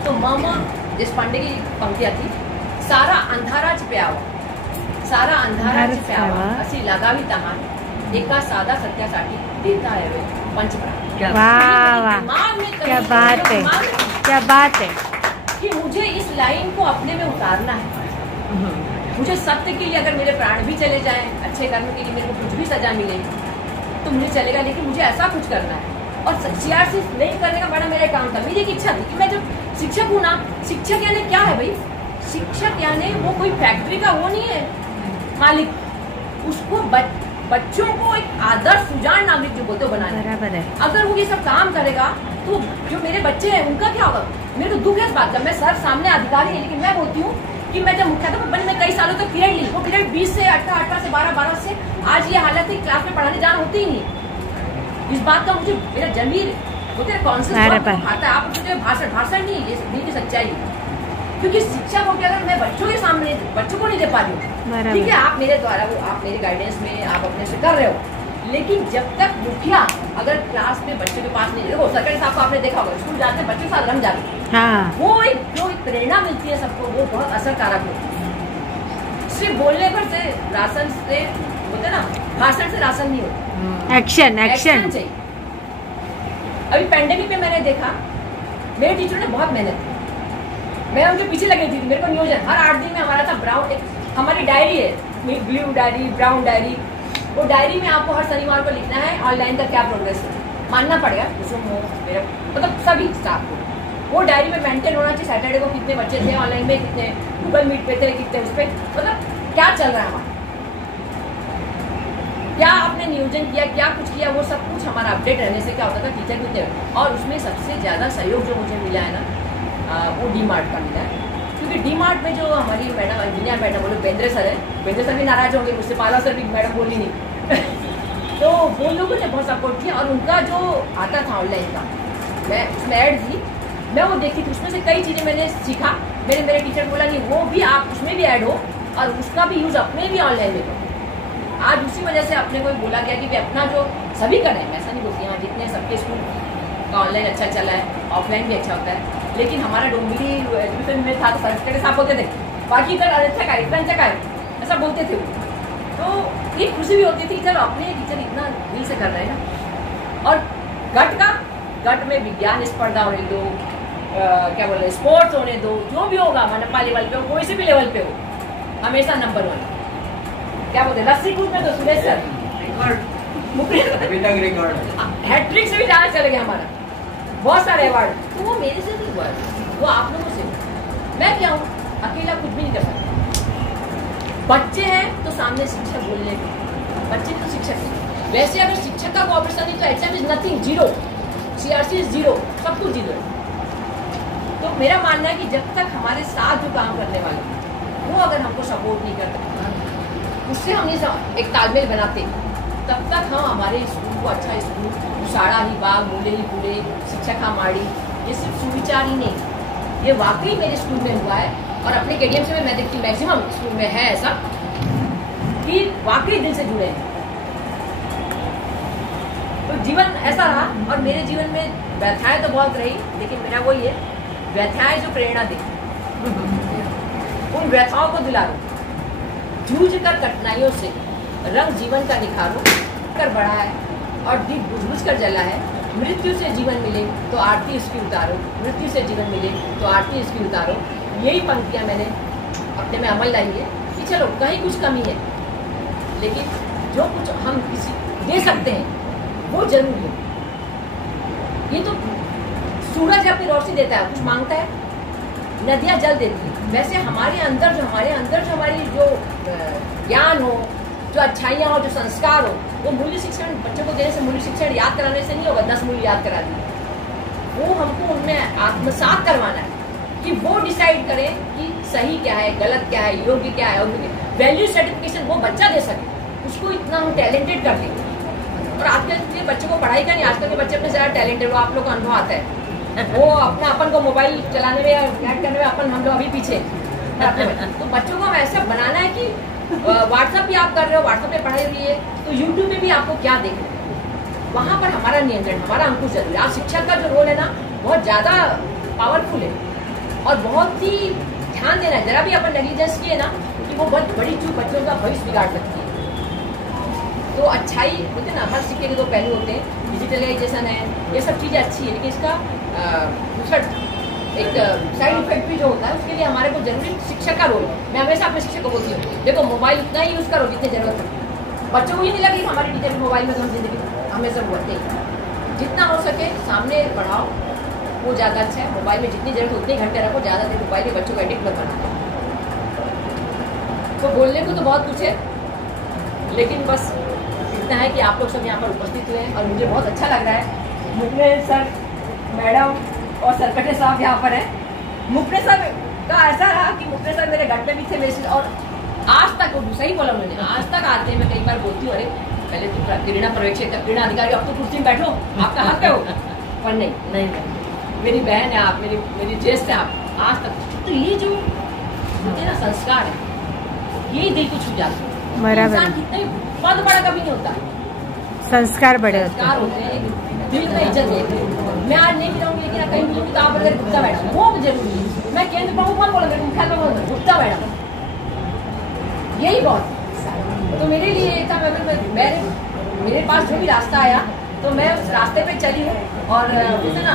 तो मामा देशपांडे की पंक्तियाँ थी, सारा अंधारा छिप्यावा, सारा अंधारा छिप्यावा असी लगावी तहान, एका साधा सत्यासाठी देता है वे पंचप्राण। वाह वाह, क्या बात है, क्या बात है कि मुझे इस लाइन को अपने में उतारना है। मुझे सत्य के लिए अगर मेरे प्राण भी चले जाएं, अच्छे कर्म के लिए मेरे को कुछ भी सजा मिले तो मुझे चलेगा, लेकिन मुझे ऐसा कुछ करना है। और CRC नहीं करने का बड़ा मेरा काम था, मेरी एक इच्छा थी कि मैं जब शिक्षक हूँ ना, शिक्षक यानी क्या है भाई, शिक्षक यानी वो कोई फैक्ट्री का वो नहीं है मालिक, उसको बच्चों को एक आदर्श सुजान नागरिक जो बोलते हो बनाना। बराबर है। अगर वो ये सब काम करेगा तो जो मेरे बच्चे हैं उनका क्या होगा? मेरे को दुख है इस बात का। मैं सर सामने अधिकारी है, लेकिन मैं बोलती हूँ कि मैं जब मुख्याध्यापक बनी मैं कई सालों तक पीरियड ली, वो पीरियड 20 से 18 से 12 से आज ये हालत है क्लास में पढ़ाने जाना होती ही नहीं। इस बात का मुझे मेरा जमीर बोलते हैं कौन सा आता है। आप मुझे भाषण नहीं, ये दिल की सच्चाई। क्योंकि शिक्षा को अगर मैं बच्चों के सामने बच्चों को नहीं दे पा रही हूँ, ठीक है आप मेरे द्वारा वो आप मेरे गाइडेंस में आप अपने से कर रहे हो, लेकिन जब तक मुखिया अगर क्लास में बच्चों के पास नहीं, देखो सरकारी साहब को आपने देखा होगा स्कूल जाते हैं बच्चों के साथ रंग जाते हैं, वो एक जो एक प्रेरणा मिलती है सबको, वो बहुत असरकारक होती है। सिर्फ बोलने पर से राशन से होते ना, भाषण से राशन नहीं होता, एक्शन चाहिए। अभी पेंडेमिक में मैंने देखा मेरे टीचर ने बहुत मेहनत की, मैं उनके पीछे लगी थी। मेरे को नियोजन हर 8 दिन में हमारा था ब्राउन, एक हमारी डायरी है ब्लू डायरी ब्राउन डायरी, वो डायरी में आपको हर शनिवार को लिखना है ऑनलाइन का क्या प्रोग्रेस है, मानना पड़ेगा मेरा मतलब सभी स्टाफ को वो डायरी में मेंटेन होना चाहिए। सैटरडे को कितने बच्चे थे ऑनलाइन में, कितने गूगल मीट पे थे, कितने उस पर, मतलब क्या चल रहा है हमारा, क्या आपने नियोजन किया, क्या कुछ किया, वो सब कुछ हमारा अपडेट रहने से क्या होता था टीचर भी थे। और उसमें सबसे ज़्यादा सहयोग जो मुझे मिला है ना वो डी मार्ट का मिला है, क्योंकि डी मार्ट में जो हमारी मैडम इंजीनियर मैडम बोलो बेंद्रे सर है, बेंद्रे सर भी नाराज होंगे मुझसे, पाला सर भी मैडम बोली नहीं तो वो लोगों ने बहुत सपोर्ट किया। और उनका जो आता था ऑनलाइन का, मैं उसमें ऐड थी, मैं वो देखी थी, उसमें से कई चीज़ें मैंने सीखा। मेरे टीचर बोला नहीं वो भी आप उसमें भी ऐड हो और उसका भी यूज़ अपने भी ऑनलाइन में करो। आज उसी वजह से अपने को बोला गया कि वे अपना जो सभी करें, मैं ऐसा नहीं बोलती हाँ जितने सबके स्कूल का ऑनलाइन अच्छा चला है, ऑफलाइन भी अच्छा होता है, लेकिन हमारा डोंबिवली एजुकेशन में था तो सर साहब बोलते थे बाकी इधर अच्छा का इतना अच्छा का ऐसा बोलते थे वो, तो एक खुशी भी होती थी चलो अपने टीचर इतना दिल से कर रहे हैं ना। और गट में विज्ञान स्पर्धा होने दो, क्या बोल रहे स्पोर्ट्स होने दो, जो भी होगा मनपा लेवल पे हो कोई से भी लेवल पे हो, हमेशा नंबर 1। क्या बोलते रस्सी कूद में तो सुरेश सर हैट्रिक से भी ज़्यादा चले गए हमारा, बहुत सारे अवार्ड। तो वो मेरे से नहीं हुआ, वो आप लोगों से। मैं क्या हूँ अकेला कुछ भी नहीं कर सकता। बच्चे हैं तो सामने शिक्षक बोलने के, बच्चे तो शिक्षक है। वैसे अगर शिक्षक का कोऑपरेशन नहीं तो HM is nothing, zero, CRC is zero, सब कुछ जीरो है। तो मेरा मानना है कि जब तक हमारे साथ जो काम करने वाले वो अगर हमको सपोर्ट नहीं करते, उससे हम नहीं एक तालमेल बनाते, तब तक हम हमारे स्कूल को अच्छा स्कूल, उसाड़ा ही बाग, मूले ही पूरे, शिक्षक हमारी, ये सिर्फ सुविचार ही नहीं, ये वाकई मेरे स्कूल में हुआ है। और अपने केडीएम से मैं देखती मैक्सिमम स्कूल में है ऐसा कि वाकई दिल से जुड़े हैं। तो जीवन ऐसा रहा, और मेरे जीवन में व्यथाएं तो बहुत रही, लेकिन मेरा वही है व्यथाएं जो प्रेरणा दे, उन व्यथाओं को दिला दो, जूझ कर कठिनाइयों से रंग जीवन का निखारो कर बढ़ा है और दीप बुझ कर जला है। मृत्यु से जीवन मिले तो आरती इसकी उतारो, मृत्यु से जीवन मिले तो आरती इसकी उतारो। यही पंक्तियाँ मैंने अपने में अमल लाई है कि चलो कहीं कुछ कमी है, लेकिन जो कुछ हम किसी दे सकते हैं वो जरूर है। ये तो सूरज अपनी रोशनी देता है, कुछ मांगता है, नदियाँ जल देती है। वैसे हमारे अंदर जो हमारी जो ज्ञान हो, जो अच्छाइयाँ हो, जो संस्कार हो, वो मूल्य शिक्षण बच्चों को देने से, मूल्य शिक्षण याद कराने से नहीं होगा, 10 मूल्य याद करा दिए, वो हमको उनमें आत्मसात करवाना है कि वो डिसाइड करें कि सही क्या है, गलत क्या है, योग्य क्या है, अयोग्य। वैल्यू सर्टिफिकेशन वो बच्चा दे सके, उसको इतना हम टैलेंटेड कर देंगे। और आजकल के बच्चों को पढ़ाई का नहीं, आजकल के बच्चे अपने ज़्यादा टैलेंटेड, वो आप लोग का अनुभव आता है, वो अपना अपन को मोबाइल चलाने में या ऐड करने में अपन हम लोग अभी पीछे। तो बच्चों को हम ऐसा बनाना है कि व्हाट्सएप भी आप कर रहे हो, व्हाट्सएप पे पढ़ाई हुई है तो यूट्यूब में भी आपको क्या देखना है, वहाँ पर हमारा नियंत्रण, हमारा अंकुश जरूरी है। आज शिक्षक का जो रोल है ना बहुत ज़्यादा पावरफुल है और बहुत ही ध्यान देना है। जरा भी अपन नेग्लिजेंस किए ना कि वो बहुत बड़ी चूक बच्चों का भविष्य बिगाड़ सकती है। तो अच्छाई बोलते हैं ना, हर सिक्के के दो पहलू होते हैं। डिजिटलाइजेशन है, ये सब चीज़ें अच्छी है, लेकिन इसका दूसरा एक साइड इफेक्ट भी जो होता है उसके लिए हमारे को जरूरी शिक्षक का रोल है। मैं हमेशा अपने शिक्षक को बोलती हूँ देखो मोबाइल उतना ही यूज़ करो जितनी जरूरत है। बच्चों को ये नहीं लगे हमारे टीचर मोबाइल में तो हम जिंदगी हमेशा बोलते हैं, जितना हो सके सामने पढ़ाओ वो ज़्यादा अच्छा है। मोबाइल में जितनी जरूरत उतने घंटे रखो, ज़्यादा देर मोबाइल में बच्चों को एडिक्ट मत बनाओ। तो बोलने को तो बहुत कुछ है, लेकिन बस इतना है कि आप लोग सब यहाँ पर उपस्थित हुए हैं और मुझे बहुत अच्छा लग रहा है। मुखने सर, मैडम और सरकटे साहब यहाँ पर हैं। मुखने सर का ऐसा रहा कि मुखने सर मेरे घर पे भी थे मेरे से, और आज तक वो सही बोला उन्होंने, आज तक आते हैं। मैं कई बार बोलती हूँ, अरे पहले तो क्रीड़ा पर्यवेक्षक, क्रीड़ा अधिकारी, अब तो कुर्सी में बैठो, आपका हक है हो, पर नहीं, मेरी बहन है आप, मेरी ज्येष्ठ है आप, आज तक। तो ये जो ना संस्कार है, यही दिल को छू जाता है। बराबर, इंसान कितने पद बड़ा कभी नहीं होता, संस्कार बड़े संस्कार होते हैं, दिल का इज्जत देते हैं। मैं आज नहीं कहूँगी, लेकिन कहीं मिलूंगी तो आप अगर गुप्ता मैडम, वो जरूरी है। मैं केंद्र प्रमुख कौन बोलूँगा, मुख्यालय में बोलूँगा गुप्ता मैडम, यही बहुत। तो मेरे लिए एक था, मेरे पास जो भी रास्ता आया तो मैं उस रास्ते पे चली हूँ। और ना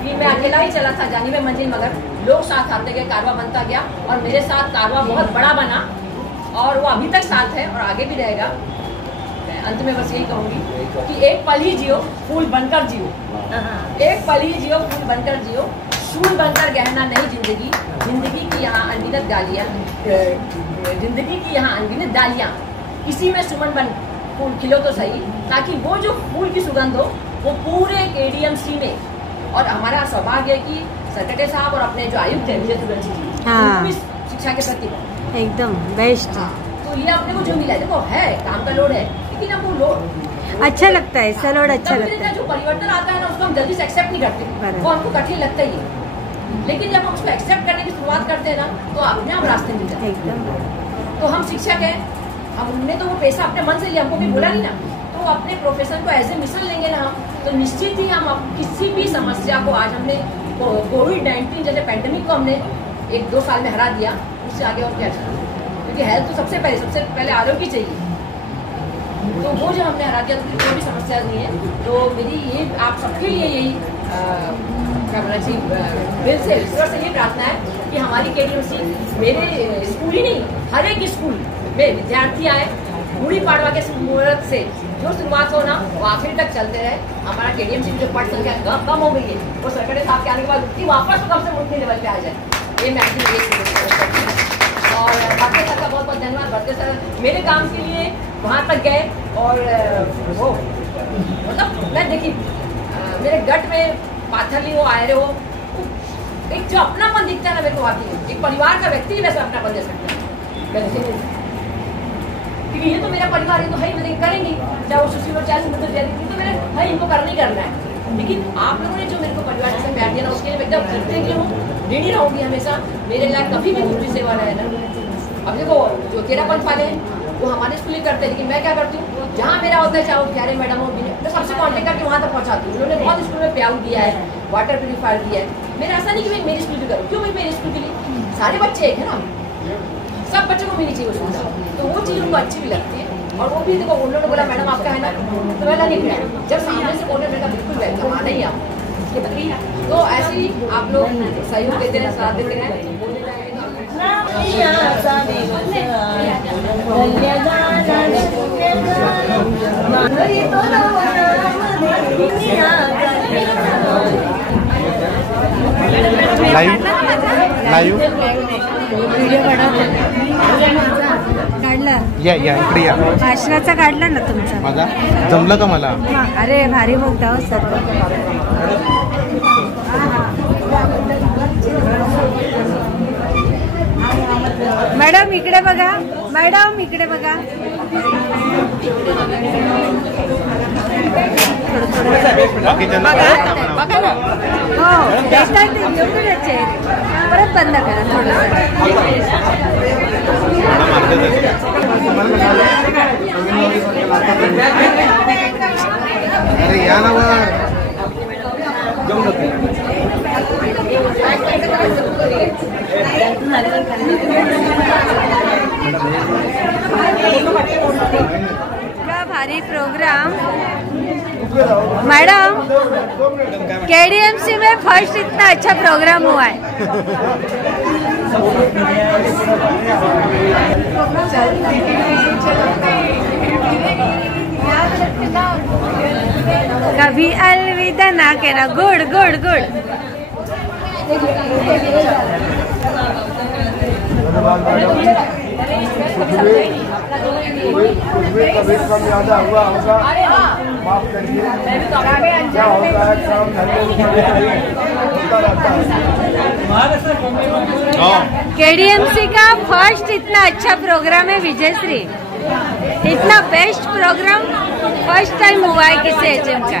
कि मैं अकेला ही चला था जानी में मंजिल, मगर लोग साथ आते गए, कारवा बनता गया और मेरे साथ कारवा बहुत बड़ा बना और वो अभी तक साथ है और आगे भी रहेगा। अंत में बस यही कहूँगी कि एक पल ही जियो, फूल बनकर जियो, एक पल ही जियो, फूल बनकर जियो, शूल बनकर गहना नहीं जिंदगी, जिंदगी की यहाँ अनगिनत डालियाँ, जिंदगी की यहाँ अनगिनत डालियाँ, किसी में सुमन बन फूल खिलो तो सही, ताकि वो जो फूल की सुगंध हो वो पूरे केडीएमसी में। और हमारा सौभाग्य है कि सरकटे साहब और अपने जो आयुक्त हैं विजय तुलसी जी, उनको भी शिक्षा के प्रति एकदम बेस्ट। तो ये अपने को जो मिला है, देखो है काम का लोड है, लेकिन अब वो लोड अच्छा लगता है, ऐसा लोड अच्छा लगता है। जो परिवर्तन आता है ना, उसको हम जल्दी से एक्सेप्ट नहीं करते, वो हमको कठिन लगता ही है। लेकिन जब हम उसको एक्सेप्ट करने की शुरुआत करते हैं ना, तो अपने आप रास्ते मिल जाते हैं। तो हम शिक्षक हैं, हमने तो वो पैसा अपने मन से लिया, हमको भी बोला नहीं ना, तो अपने प्रोफेशन को एज ए मिशन लेंगे ना हम, तो निश्चित ही हम किसी भी समस्या को, आज हमने कोविड-19 जैसे पैंडेमिक को हमने 1-2 साल में हरा दिया, उससे आगे और क्या चाहिए, क्योंकि हेल्थ तो सबसे पहले आरोग्य चाहिए। तो वो जो हमने हरा दिया तो कोई भी समस्या नहीं है। तो मेरी ये आप सबके लिए यही क्या बोलना चाहिए, दिल से ईश्वर से ये प्रार्थना है कि हमारी केडीएमसी, मेरे स्कूल ही नहीं, हर एक स्कूल में विद्यार्थी आए, गुड़ी पाड़वा के मुहूर्त से जो शुरुआत हो ना वो आखिर तक चलते रहे। हमारा केडीएमसी जो पद संख्या कम हो गई है, वो सरकटे साहब के आने के बाद उठती वापस तो कम से उठने लेवल पे आ जाए, ये मैं और भरते सर का बहुत बहुत धन्यवाद। भरते सर मेरे काम के लिए वहाँ तक गए और वो मतलब मैं देखी मेरे गट में पाथर ली हो, आए रहे हो, एक जो अपनापन दिखता है ना मेरे को, वाकई एक परिवार का व्यक्ति ही वैसे अपनापन दे सकता है, क्योंकि ये तो मेरा परिवार है, तो है मैं करेंगी, चाहे वो सुशील हो चाहे सुमंदर जाएगी, तो मेरे है इनको करना ही करना है। लेकिन आप लोगों ने जो मेरे को परिवार से प्यार दिया ना, उसके लिए मैं एकदम कृतज्ञ हूँ, ऋणी रहूंगी हमेशा। मेरे लायक कभी भी दूसरी सेवा रहे ना। अब देखो जो तेरापन वाले हैं वो हमारे स्कूल ही करते हैं, लेकिन मैं क्या करती हूँ, जहाँ मेरा होता है, चाहे वो प्यारे मैडम हो, तो सबसे कॉन्टेक्ट करके वहाँ तक पहुँचाती हूँ। उन्होंने बहुत स्कूल में प्याऊ दिया है, वाटर प्यूरीफायर दिया है। मेरा ऐसा नहीं कि मैं मेरी स्कूल भी करूँ, क्यों भाई मेरे स्कूल के लिए सारे बच्चे एक है ना, सब बच्चों को मिलनी चाहिए सुविधा, तो वो चीज़ उनको अच्छी भी लगती है। और वो भी देखो उन्होंने बोला मैडम आपका है ना, तो मैंने नहीं किया, जब सामने से बोले मैंने बिल्कुल वेलकम, आना ही आप। तो ऐसे ही आप लोग सहयोग देते रहे, साथ देते रहे। लाईव्ह व्हिडिओ काढला, या इकडे या. भाषणाचा काढला ना तुमचा, माझा जमलं का मला? अरे भारी बोलता हो सर. मॅडम इकडे बघा, मॅडम इकडे बघा. हो देतात एवढं द्यायचे, परत बंद करा थोडं. अरे या ना वर. का भारी प्रोग्राम मैडम, केडीएमसी में फर्स्ट इतना अच्छा प्रोग्राम हुआ है. कभी अलविदा ना कहना. Good good good. उसमें कभी कम ज़्यादा हुआ होगा, माफ करिए। क्या होता है, काम धंधे होता रहता है। केडीएमसी का फर्स्ट इतना अच्छा प्रोग्राम है विजयश्री, इतना बेस्ट प्रोग्राम फर्स्ट टाइम हुआ है किसी एचएम का।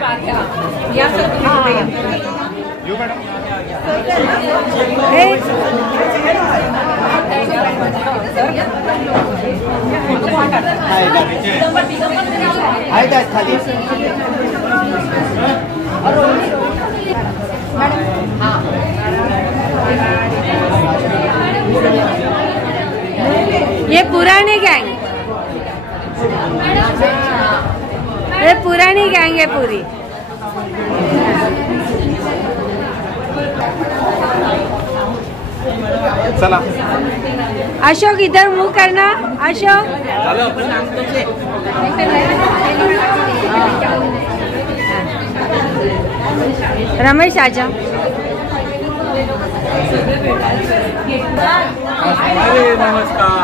ये पुरानी गैंग, ये पुरानी गैंग है पूरी। चला अशोक इधर मुंह करना, अशोक। रमेश आजा। नमस्कार।